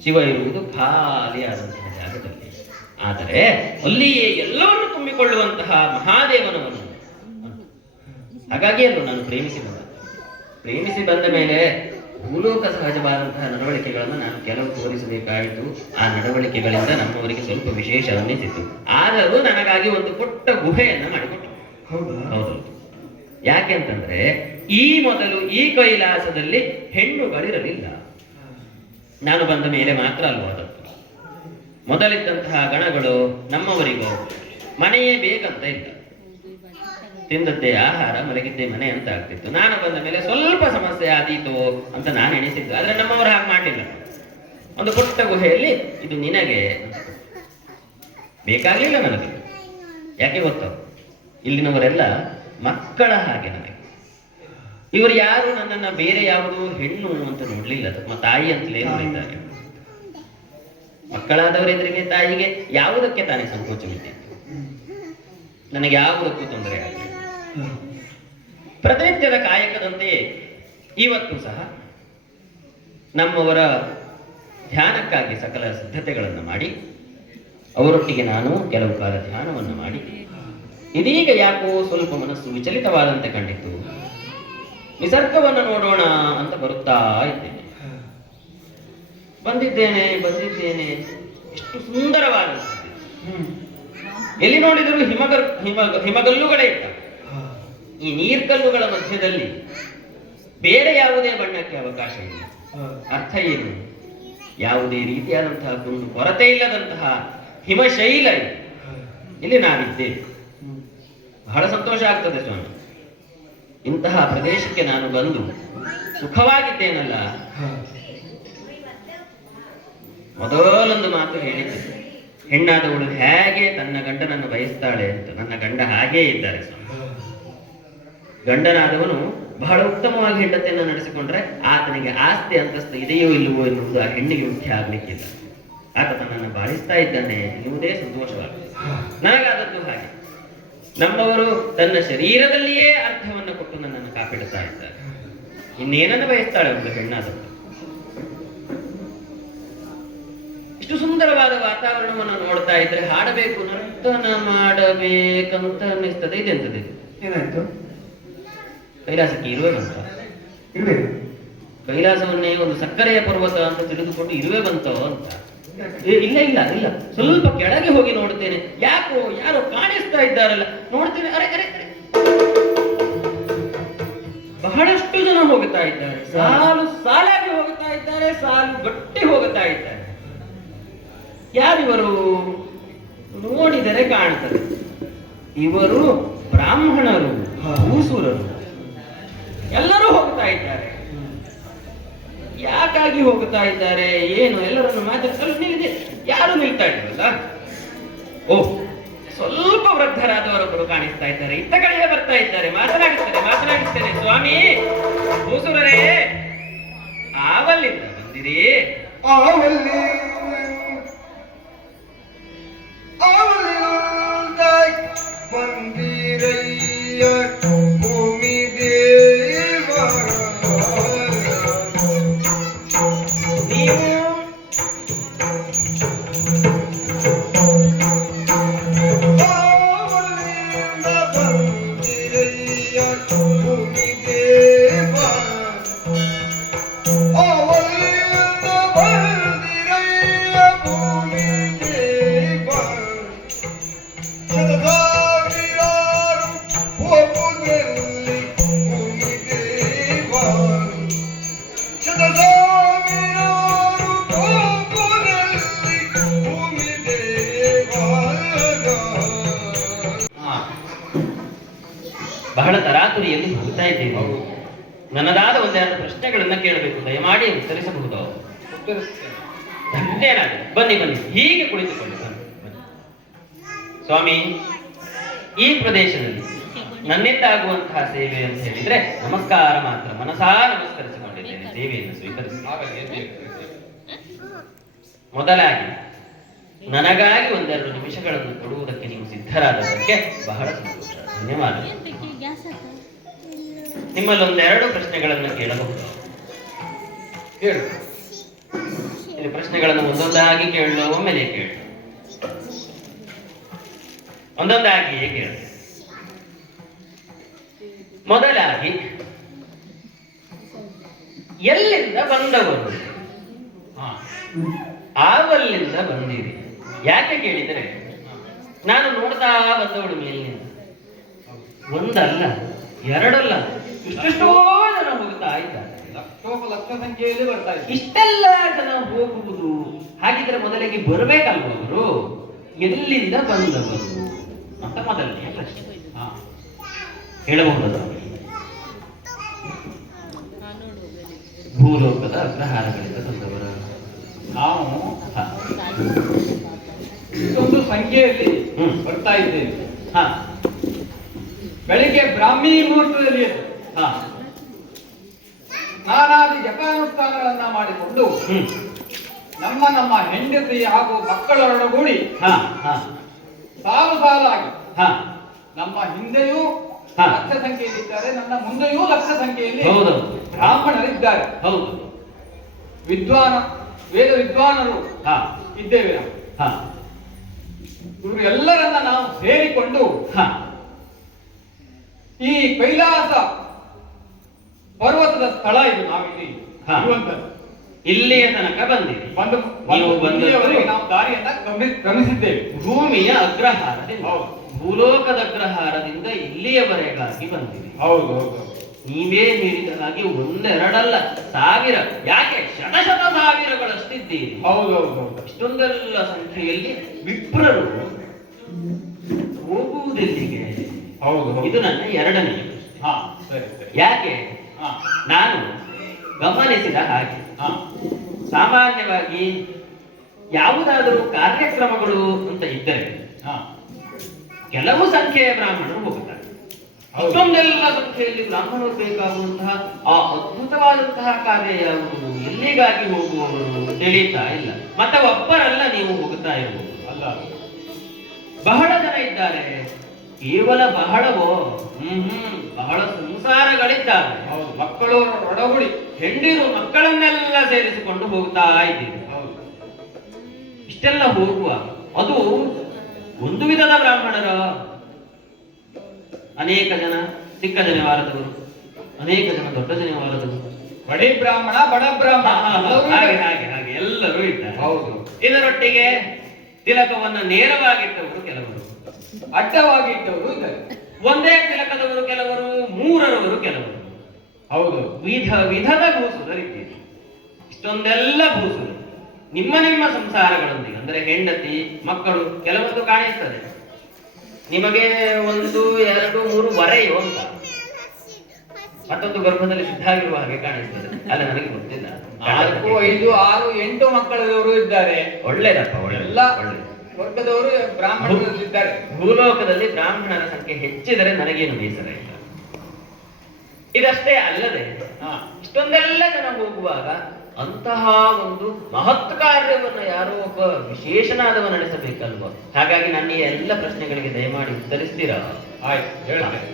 ಶಿವ ಇರುವುದು ಖಾಲಿಯಾದಂತಹ ಜಾಗದಲ್ಲಿ. ಆದರೆ ಅಲ್ಲಿಯೇ ಎಲ್ಲವನ್ನು ತುಂಬಿಕೊಳ್ಳುವಂತಹ ಮಹಾದೇವನವನ್ನು. ಹಾಗಾಗಿ ನಾನು ಪ್ರೇಮಿಸಿ ಬಂದ ಮೇಲೆ ಭೂಲೋಕ ಸಹಜವಾದಂತಹ ನಡವಳಿಕೆಗಳನ್ನು ನಾನು ಕೆಲವು ತೋರಿಸಬೇಕಾಯಿತು. ಆ ನಡವಳಿಕೆಗಳಿಂದ ನಮ್ಮವರಿಗೆ ಸ್ವಲ್ಪ ವಿಶೇಷ ಅನ್ನಿಸಿತು. ಆದರೂ ನನಗಾಗಿ ಒಂದು ಪುಟ್ಟ ಗುಹೆಯನ್ನ ಮಾಡಿಕೊಟ್ಟರು. ಹೌದು. ಯಾಕೆಂತಂದ್ರೆ ಈ ಮೊದಲು ಈ ಕೈಲಾಸದಲ್ಲಿ ಹೆಣ್ಣುಗಳಿರಲಿಲ್ಲ. ನಾನು ಬಂದ ಮೇಲೆ ಮಾತ್ರ ಅಲ್ವಾ ಅದತ್ತು. ಮೊದಲಿದ್ದಂತಹ ಗಣಗಳು ನಮ್ಮವರಿಗೂ ಮನೆಯೇ ಬೇಕಂತ ಇಲ್ಲ. ತಿಂದದ್ದೇ ಆಹಾರ, ಮಲಗಿದ್ದೇ ಮನೆ ಅಂತ ಆಗ್ತಿತ್ತು. ನಾನು ಬಂದ ಮೇಲೆ ಸ್ವಲ್ಪ ಸಮಸ್ಯೆ ಆದೀತು ಅಂತ ನಾನು ಎಣಿಸಿದ್ದು. ಆದ್ರೆ ನಮ್ಮವರು ಹಾಗೆ ಮಾಡಲಿಲ್ಲ. ಒಂದು ಪುಟ್ಟ ಗುಹೆಯಲ್ಲಿ ಇದು ನಿನಗೆ ಬೇಕಾಗ್ಲಿಲ್ಲ ನನಗೆ. ಯಾಕೆ ಗೊತ್ತ, ಇಲ್ಲಿನವರೆಲ್ಲ ಮಕ್ಕಳ ಹಾಗೆ ನನಗೆ. ಇವರು ಯಾರು ನನ್ನನ್ನ ಬೇರೆ ಯಾವುದು ಹೆಣ್ಣು ಅಂತ ನೋಡ್ಲಿಲ್ಲ, ತಮ್ಮ ತಾಯಿ ಅಂತಲೇ ನೋಡಿದ್ದಾರೆ. ಮಕ್ಕಳಾದವರೆದುರಿಗೆ ತಾಯಿಗೆ ಯಾವುದಕ್ಕೆ ತಾನೇ ಸಂಕೋಚವಿದೆ, ನನಗೆ ಯಾವುದಕ್ಕೂ ತೊಂದರೆ ಆಗಲಿಲ್ಲ. ಪ್ರತಿನಿತ್ಯದ ಕಾಯಕದಂತೆಯೇ ಇವತ್ತು ಸಹ ನಮ್ಮವರ ಧ್ಯಾನಕ್ಕಾಗಿ ಸಕಲ ಸಿದ್ಧತೆಗಳನ್ನು ಮಾಡಿ ಅವರೊಟ್ಟಿಗೆ ನಾನು ಕೆಲವು ಕಾಲ ಧ್ಯಾನವನ್ನು ಮಾಡಿ ಇದೀಗ ಯಾಕೋ ಸ್ವಲ್ಪ ಮನಸ್ಸು ವಿಚಲಿತವಾದಂತೆ ಕಂಡಿತು. ನಿಸರ್ಗವನ್ನು ನೋಡೋಣ ಅಂತ ಬರುತ್ತಾ ಇದ್ದೇನೆ. ಬಂದಿದ್ದೇನೆ ಎಷ್ಟು ಸುಂದರವಾದ ಎಲ್ಲಿ ನೋಡಿದರೂ ಹಿಮಗಲ್ಲುಗಳೇ ಇರ್ತವೆ. ಈ ನೀರ್ಗಲ್ಲುಗಳ ಮಧ್ಯದಲ್ಲಿ ಬೇರೆ ಯಾವುದೇ ಬಣ್ಣಕ್ಕೆ ಅವಕಾಶ ಇಲ್ಲ. ಅರ್ಥ ಏನು? ಯಾವುದೇ ರೀತಿಯಾದಂತಹ ಒಂದು ಕೊರತೆ ಇಲ್ಲದಂತಹ ಹಿಮಶೈಲ ಇಲ್ಲಿ ನಾವಿದ್ದೇವೆ. ಬಹಳ ಸಂತೋಷ ಆಗ್ತದೆ ಸ್ವಾಮಿ. ಇಂತಹ ಪ್ರದೇಶಕ್ಕೆ ನಾನು ಬಂದು ಸುಖವಾಗಿದ್ದೇನಲ್ಲ. ಮೊದಲೊಂದು ಮಾತು ಹೇಳಿದ್ದೆ, ಹೆಣ್ಣಾದವಳು ಹೇಗೆ ತನ್ನ ಗಂಡನನ್ನು ಬಯಸ್ತಾಳೆ ಅಂತ. ನನ್ನ ಗಂಡ ಹಾಗೇ ಇದ್ದಾರೆ ಸ್ವಾಮಿ. ಗಂಡನಾದವನು ಬಹಳ ಉತ್ತಮವಾಗಿ ಹೆಂಡತಿಯನ್ನು ನಡೆಸಿಕೊಂಡ್ರೆ ಆತನಿಗೆ ಆಸ್ತಿ ಅಂತಸ್ತು ಇದೆಯೋ ಇಲ್ಲವೋ ಎನ್ನುವುದು ಆ ಹೆಣ್ಣಿಗೆ ಮುಖ್ಯ ಆಗ್ಲಿಕ್ಕಿಲ್ಲ. ಆತ ತನ್ನನ್ನು ಬಾಳಿಸ್ತಾ ಇದ್ದಾನೆ ಎನ್ನುವುದೇ ಸಂತೋಷವಾಗಿದೆ. ನನಗಾದದ್ದು ಹಾಗೆ. ನಮ್ಮವರು ತನ್ನ ಶರೀರದಲ್ಲಿಯೇ ಅರ್ಥವನ್ನು ಕೊಟ್ಟು ನನ್ನನ್ನು ಕಾಪಿಡುತ್ತಾ ಇದ್ದಾರೆ. ಇನ್ನೇನನ್ನು ಬಯಸ್ತಾಳೆ ಒಂದು ಹೆಣ್ಣಾದದ್ದು. ಇಷ್ಟು ಸುಂದರವಾದ ವಾತಾವರಣವನ್ನು ನೋಡ್ತಾ ಇದ್ರೆ ಹಾಡಬೇಕು, ನರ್ತನ ಮಾಡಬೇಕಂತ ಅನ್ನಿಸ್ತದೆ. ಇದೆಂತದೆ? ಏನಾಯ್ತು? ಕೈಲಾಸಕ್ಕೆ ಇರುವೆ ಬಂತ? ಕೈಲಾಸವನ್ನೇ ಒಂದು ಸಕ್ಕರೆಯ ಪರ್ವತ ಅಂತ ತಿಳಿದುಕೊಂಡು ಇರುವೆ ಬಂತೋ ಅಂತ. ಇಲ್ಲ, ಸ್ವಲ್ಪ ಕೆಳಗೆ ಹೋಗಿ ನೋಡ್ತೇನೆ. ಯಾರೋ ಕಾಣಿಸ್ತಾ ಇದ್ದಾರಲ್ಲ, ನೋಡ್ತೇನೆ. ಅರೆ ಬಹಳಷ್ಟು ಜನ ಹೋಗುತ್ತಾ ಇದ್ದಾರೆ, ಸಾಲು ಸಾಲಾಗಿ ಹೋಗುತ್ತಾ ಇದ್ದಾರೆ, ಸಾಲು ಗಟ್ಟಿ ಹೋಗುತ್ತಾ ಇದ್ದಾರೆ. ಯಾರಿವರು? ನೋಡಿದರೆ ಕಾಣ್ತದೆ ಇವರು ಬ್ರಾಹ್ಮಣರು, ಭೂಸುರರು, ಎಲ್ಲರೂ ಹೋಗ್ತಾ ಇದ್ದಾರೆ. ಯಾಕಾಗಿ ಹೋಗ್ತಾ ಇದ್ದಾರೆ ಏನು ಎಲ್ಲರನ್ನು ಮಾತಾಡಿಸಲು ಯಾರು ನಿಲ್ತಾ ಇದ್ರಲ್ಲ. ಓ, ಸ್ವಲ್ಪ ವೃದ್ಧರಾದವರೊಬ್ಬರು ಕಾಣಿಸ್ತಾ ಇದ್ದಾರೆ, ಇತ್ತ ಕಡೆಯೇ ಬರ್ತಾ ಇದ್ದಾರೆ. ಮಾತನಾಡಿಸ್ತೇನೆ. ಸ್ವಾಮಿ ಭೂಸುರರೇ, ಆವಲ್ಲಿಂದ ಬಂದಿರಿ? ಬಹಳ ತರಾತುರಿಯಲ್ಲಿ ಹೋಗ್ತಾ ಇದ್ದೇನೆ. ನನ್ನದಾದ ಒಂದೆರಡು ಪ್ರಶ್ನೆಗಳನ್ನ ಕೇಳಬೇಕು, ದಯಮಾಡಿ ಉತ್ತರಿಸಬಹುದು? ಬನ್ನಿ ಹೀಗೆ ಕುಳಿತುಕೊಳ್ಳಿ. ಸ್ವಾಮಿ, ಈ ಪ್ರದೇಶದಲ್ಲಿ ನನ್ನಿಂದಾಗುವಂತಹ ಸೇವೆ ಅಂತ ಹೇಳಿದ್ರೆ ನಮಸ್ಕಾರ ಮಾತ್ರ, ಮನಸಾ ನಮಸ್ಕರಿಸಿಕೊಂಡಿದ್ದೇನೆ. ಸೇವೆಯನ್ನು ಸ್ವೀಕರಿಸಿ. ಮೊದಲಾಗಿ ನನಗಾಗಿ ಒಂದೆರಡು ನಿಮಿಷಗಳನ್ನು ಕೊಡುವುದಕ್ಕೆ ನೀವು ಸಿದ್ಧರಾದದಕ್ಕೆ ಬಹಳ ಸಂತೋಷ, ಧನ್ಯವಾದಗಳು. ನಿಮ್ಮಲ್ಲೊಂದೆರಡು ಪ್ರಶ್ನೆಗಳನ್ನು ಕೇಳಬಹುದು? ಹೇಳು. ಇದು ಪ್ರಶ್ನೆಗಳನ್ನು ಒಂದೊಂದಾಗಿ ಕೇಳಲು, ಒಮ್ಮೆಲೆ ಕೇಳು, ಒಂದೊಂದಾಗಿಯೇ ಕೇಳು. ಮೊದಲಾಗಿ, ಎಲ್ಲಿಂದ ಬಂದವರು? ಆವಲ್ಲಿಂದ ಬಂದಿರಿ. ಯಾಕೆ ಕೇಳಿದರೆ, ನಾನು ನೋಡ್ತಾ ಬಂದವಳು ಮೇಲಿನಿಂದ ಒಂದಲ್ಲ ಎರಡಲ್ಲ, ಇಷ್ಟೆಷ್ಟೋ ಜನ ಹೋಗ್ತಾ ಇದ್ದಾರೆ. ಲಕ್ಷ ಸಂಖ್ಯೆಯಲ್ಲಿ ಬರ್ತಾ ಇದ್ದಾರೆ. ಇಷ್ಟೆಲ್ಲ ಜನ ಹೋಗುವುದು ಹಾಗಿದ್ರೆ ಮೊದಲಿಗೆ ಬರಬೇಕಲ್ವ ಅವರು? ಎಲ್ಲಿಂದ ಬಂದವರು ಅಂತ ಮೊದಲನೆಯ ಪ್ರಶ್ನೆ. ಹೇಳಬಹುದು. ಭೂಲೋಕದ ಅಗ್ರಹಾರಗಳಿಂದ ಬಂದವರು ನಾವು ಇಷ್ಟೊಂದು ಸಂಖ್ಯೆಯಲ್ಲಿ ಬರ್ತಾ ಇದ್ದೇವೆ. ಬೆಳಿಗ್ಗೆ ಬ್ರಾಹ್ಮಿ ಮುಹೂರ್ತದಲ್ಲಿ ನಾನಾದಿ ಜಪಾನುಷ್ಠಾನಗಳನ್ನ ಮಾಡಿಕೊಂಡು ನಮ್ಮ ಹೆಂಡತಿ ಹಾಗೂ ಮಕ್ಕಳೊಡಗೂಡಿ ಸಾಲು ಸಾಲಾಗಿ ನಮ್ಮ ಹಿಂದೆಯೂ ಲಕ್ಷ ಸಂಖ್ಯೆಯಲ್ಲಿದ್ದಾರೆ, ನನ್ನ ಮುಂದೆಯೂ ಲಕ್ಷ ಸಂಖ್ಯೆಯಲ್ಲಿ ಬ್ರಾಹ್ಮಣರಿದ್ದಾರೆ. ಹೌದು, ವೇದ ವಿದ್ವಾನರು ಇದ್ದೇವೆ ನಾವು. ಇವರು ಎಲ್ಲರನ್ನ ನಾವು ಸೇರಿಕೊಂಡು ಈ ಕೈಲಾಸ ಪರ್ವತದ ಸ್ಥಳ ಇದು. ನಾವಿಲ್ಲಿ ಇಲ್ಲಿಯ ತನಕ ಬಂದಿದೆ. ನಾವು ದಾರಿಯನ್ನ ಕ್ರಮಿಸಿದ್ದೇವೆ. ಭೂಮಿಯ ಅಗ್ರಹಾರದಿಂದ, ಭೂಲೋಕದ ಅಗ್ರಹಾರದಿಂದ ಇಲ್ಲಿಯವರೆಗಾಗಿ ಬಂದಿದೆ. ಹೌದು. ನೀವೇ ಹೇಳಿದ ಹಾಗೆ ಒಂದೆರಡಲ್ಲ, ಸಾವಿರ, ಯಾಕೆ ಶತ ಸಾವಿರಗಳಷ್ಟಿದ್ದೀರಿ. ಹೌದೌದು. ಇಷ್ಟೊಂದೆಲ್ಲ ಸಂಖ್ಯೆಯಲ್ಲಿ ವಿಪ್ರರು ಹೋಗುವುದೆಲ್ಲಿಗೆ? ಹೌದು. ಇದು ನನ್ನ ಎರಡನೇ. ಯಾಕೆ? ನಾನು ಗಮನಿಸಿದ ಹಾಗೆ ಸಾಮಾನ್ಯವಾಗಿ ಯಾವುದಾದರೂ ಕಾರ್ಯಕ್ರಮಗಳು ಅಂತ ಇದ್ದರೆ ಕೆಲವು ಸಂಖ್ಯೆಯ ಬ್ರಾಹ್ಮಣರು ಹೋಗುತ್ತಾರೆ. ಅಷ್ಟೊಂದೆಲ್ಲ ಸಂಖ್ಯೆಯಲ್ಲಿ ಬ್ರಾಹ್ಮಣರು ಬೇಕಾಗುವಂತಹ ಆ ಅದ್ಭುತವಾದಂತಹ ಕಾರ್ಯ ಯಾವುದು, ಎಲ್ಲಿಗಾಗಿ ಹೋಗುವವರು ತಿಳಿಯುತ್ತಾ ಇಲ್ಲ. ಮತ್ತೆ ಒಬ್ಬರಲ್ಲ ನೀವು ಹೋಗುತ್ತಾ ಇರುವುದು ಅಲ್ಲ, ಬಹಳ ಜನ ಇದ್ದಾರೆ. ಕೇವಲ ಬಹಳವೋ? ಬಹಳ ಸಂಸಾರಗಳಿದ್ದಾರೆ. ಮಕ್ಕಳು ಒಡಗುಡಿ ಹೆಂಡಿರು ಮಕ್ಕಳನ್ನೆಲ್ಲ ಸೇರಿಸಿಕೊಂಡು ಹೋಗ್ತಾ ಇದ್ದೀವಿ. ಇಷ್ಟೆಲ್ಲ ಹೋಗುವ ಅದು ಒಂದು ವಿಧದ ಬ್ರಾಹ್ಮಣರ. ಅನೇಕ ಜನ ಚಿಕ್ಕ ಜನಿವಾರದವರು, ಅನೇಕ ಜನ ದೊಡ್ಡ ಜನಿವಾರದವರು, ಬಡಿ ಬ್ರಾಹ್ಮಣ, ಬಡ ಬ್ರಾಹ್ಮಣ, ಹಾಗೆ ಹಾಗೆ ಹಾಗೆ ಎಲ್ಲರೂ ಇದ್ದಾರೆ. ಹೌದು. ಇದರೊಟ್ಟಿಗೆ ತಿಲಕವನ್ನು ನೇರವಾಗಿಟ್ಟವರು ಕೆಲವರು, ಅಡ್ಡವಾಗಿಟ್ಟವರು ಇದ್ದಾರೆ. ಒಂದೇ ತಿಲಕದವರು ಕೆಲವರು, ಮೂರರವರು ಕೆಲವರು. ಹೌದು. ವಿಧ ವಿಧದ ಭೂಸುರರಿದ್ದೀರಿ. ಇಷ್ಟೊಂದೆಲ್ಲ ಭೂಸುರು ನಿಮ್ಮ ನಿಮ್ಮ ಸಂಸಾರಗಳೊಂದಿಗೆ ಅಂದರೆ ಹೆಂಡತಿ ಮಕ್ಕಳು ಕೆಲವೊಂದು ಕಾಣಿಸ್ತದೆ ನಿಮಗೆ 1 2 3 ವರೆಯೋ ಅಂತ, ಮತ್ತೊಂದು ಗರ್ಭದಲ್ಲಿ ಸಿದ್ಧ ಆಗಿರುವ ಹಾಗೆ ಕಾಣಿಸ್ತದೆ. ಅಲ್ಲ ನನಗೆ ಗೊತ್ತಿಲ್ಲ. 4 5 6 8 ಮಕ್ಕಳದವರು ಇದ್ದಾರೆ. ಒಳ್ಳೇದಪ್ಪ, ಎಲ್ಲ ವರ್ಗದವರು ಬ್ರಾಹ್ಮಣರಲ್ಲಿದ್ದಾರೆ. ಭೂಲೋಕದಲ್ಲಿ ಬ್ರಾಹ್ಮಣರ ಸಂಖ್ಯೆ ಹೆಚ್ಚಿದರೆ ನನಗೇನು ಬೇಸರ ಇಲ್ಲ. ಇದಷ್ಟೇ ಅಲ್ಲದೆ ಇಷ್ಟೊಂದೆಲ್ಲ ಜನ ಹೋಗುವಾಗ ಅಂತಹ ಒಂದು ಮಹತ್ ಕಾರ್ಯವನ್ನ ಯಾರೋ ಒಬ್ಬ ವಿಶೇಷನಾದವ ನಡೆಸಬೇಕಲ್ವ? ಹಾಗಾಗಿ ನನ್ನ ಈ ಎಲ್ಲ ಪ್ರಶ್ನೆಗಳಿಗೆ ದಯಮಾಡಿ ಉತ್ತರಿಸ್ತೀರಾ? ಆಯ್ತು, ಹೇಳ್ತೇನೆ.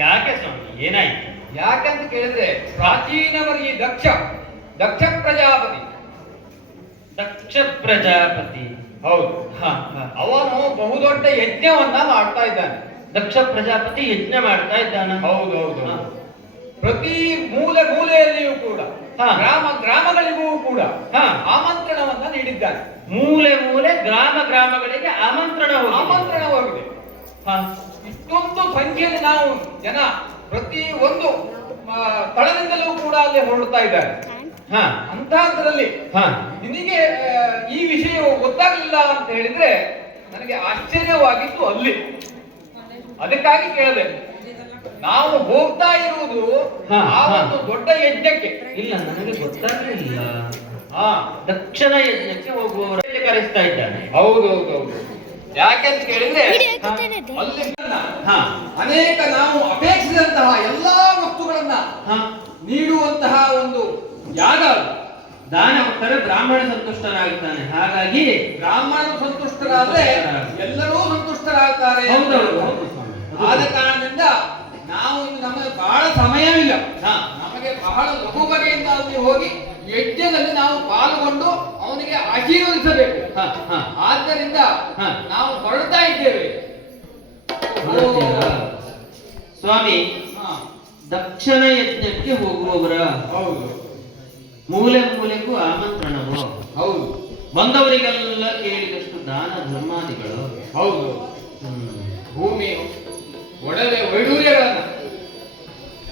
ಯಾಕೆ ಸ್ವಾಮಿ, ಏನಾಯ್ತು? ಯಾಕಂತ ಕೇಳಿದ್ರೆ ಪ್ರಾಚೀನವರು ಈ ದಕ್ಷ ಪ್ರಜಾಪತಿ ಹೌದು. ಅವನು ಬಹುದೊಡ್ಡ ಯಜ್ಞವನ್ನ ಮಾಡ್ತಾ ಇದ್ದಾನೆ. ದಕ್ಷ ಪ್ರಜಾಪತಿ ಯಜ್ಞ ಮಾಡ್ತಾ ಇದ್ದಾನೆ. ಹೌದು. ಪ್ರತಿ ಮೂಲೆಯಲ್ಲಿಯೂ ಕೂಡ ಗ್ರಾಮಗಳಿಗೂ ಕೂಡ ಆಮಂತ್ರಣವನ್ನ ನೀಡಿದ್ದಾನೆ. ಮೂಲೆ ಗ್ರಾಮಗಳಿಗೆ ಆಮಂತ್ರಣ ಹೋಗಿದೆ. ಇಷ್ಟೊಂದು ಸಂಖ್ಯೆಯಲ್ಲಿ ನಾವು ಜನ ಪ್ರತಿ ಒಂದು ಸ್ಥಳದಿಂದಲೂ ಕೂಡ ಅಲ್ಲಿ ಹೊರಡ್ತಾ ಇದ್ದಾರೆ. ಅಂತಹದ್ರಲ್ಲಿ ನಿನಗೆ ಈ ವಿಷಯವು ಗೊತ್ತಾಗಲಿಲ್ಲ ಅಂತ ಹೇಳಿದ್ರೆ ನನಗೆ ಆಶ್ಚರ್ಯವಾಗಿತ್ತು ಅಲ್ಲಿ. ಅದಕ್ಕಾಗಿ ಕೇಳಿದೆ, ನಾವು ಹೋಗ್ತಾ ಇರುವುದು ಆ ಒಂದು ದೊಡ್ಡ ಯಜ್ಞಕ್ಕೆ. ಇಲ್ಲ, ನನಗೆ ಗೊತ್ತಾಗಲಿಲ್ಲ. ದಕ್ಷಿಣ ಯಜ್ಞಕ್ಕೆ ಹೋಗುವವರಲ್ಲಿ ಕರೆಸ್ತಾ ಇದ್ದಾನೆ. ಹೌದು. ಯಾಕೆಂತ ಕೇಳಿದ್ರೆ ಅಲ್ಲಿ ಅನೇಕ ನಾವು ಅಪೇಕ್ಷಿಸಿದಂತಹ ಎಲ್ಲಾ ವಸ್ತುಗಳನ್ನ ನೀಡುವಂತಹ ಒಂದು ಯಾಗ. ದಾನ ಕೊಟ್ಟರೆ ಬ್ರಾಹ್ಮಣ ಸಂತುಷ್ಟನಾಗುತ್ತಾನೆ. ಹಾಗಾಗಿ ಬ್ರಾಹ್ಮಣರು ಸಂತುಷ್ಟರಾದ್ರೆ ಎಲ್ಲರೂ ಸಂತುಷ್ಟರಾಗ್ತಾರೆ. ಆದ ಕಾರಣದಿಂದ ನಾವು ನಮಗೆ ಬಹಳ ಸಮಯವಿಲ್ಲ. ನಮಗೆ ಬಹಳ ಲಘು ಬಗೆಯಿಂದ ಅಲ್ಲಿ ಹೋಗಿ ಯಜ್ಞದಲ್ಲಿ ನಾವು ಪಾಲ್ಗೊಂಡು ಅವನಿಗೆ ಆಶೀರ್ವದಿಸಬೇಕು. ಆದ್ದರಿಂದ ನಾವು ಹೊರಡ್ತಾ ಇದ್ದೇವೆ. ಸ್ವಾಮಿ, ದಕ್ಷಿಣ ಯಜ್ಞಕ್ಕೆ ಹೋಗುವವರ ಹೌದು, ಮೂಲೆಗೂ ಆಮಂತ್ರಣವು ಹೌದು, ಬಂದವರಿಗೆಲ್ಲ ಕೇಳಿದಷ್ಟು ದಾನ ಧರ್ಮಾದಿಗಳು ಹೌದು. ಭೂಮಿ ಒಡವೆ ವೈಡೂರ್ಯಗಳನ್ನ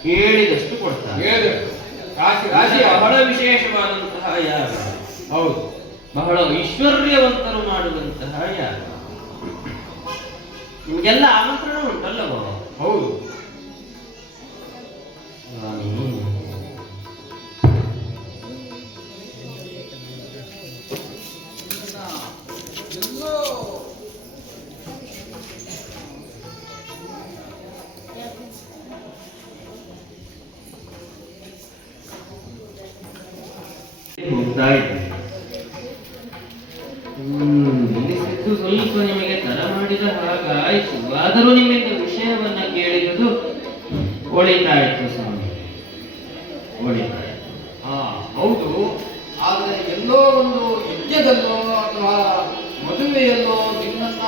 ಕೇಳಿದಷ್ಟು ಕೊಡ್ತಾರೆ. ರಾಶಿ ರಾಶಿ ಬಹಳ ವಿಶೇಷವಾದಂತಹ ಯಾಗ, ಹೌದು. ಬಹಳ ಐಶ್ವರ್ಯವಂತರು ಮಾಡುವಂತಹ ಯಾಗ. ನಿಮ್ಗೆಲ್ಲ ಆಮಂತ್ರಣ ಉಂಟಲ್ಲವೋ? ಹೌದು. ಸ್ವಾಮಿ, ಹೋಗ್ತಾ ಇದ್ದೇನೆ. ನಿಲ್ಲಿಸಿದ್ದು ಸ್ವಲ್ಪ ನಿಮಗೆ ತರ ಮಾಡಿದ ಹಾಗಾಯಿತು. ಆದರೂ ನಿಮ್ಮಿಂದ ವಿಷಯವನ್ನ ಕೇಳಿರುವುದು ಒಳಿತಾಯಿತು ಸ್ವಾಮಿ, ಒಳಿತಾಯಿತು. ಹೌದು. ಆದ್ರೆ ಎಲ್ಲೋ ಒಂದು ಯಜ್ಞದಲ್ಲೋ ಅಥವಾ ಮದುವೆಯಲ್ಲೋ ನಿನ್ನನ್ನ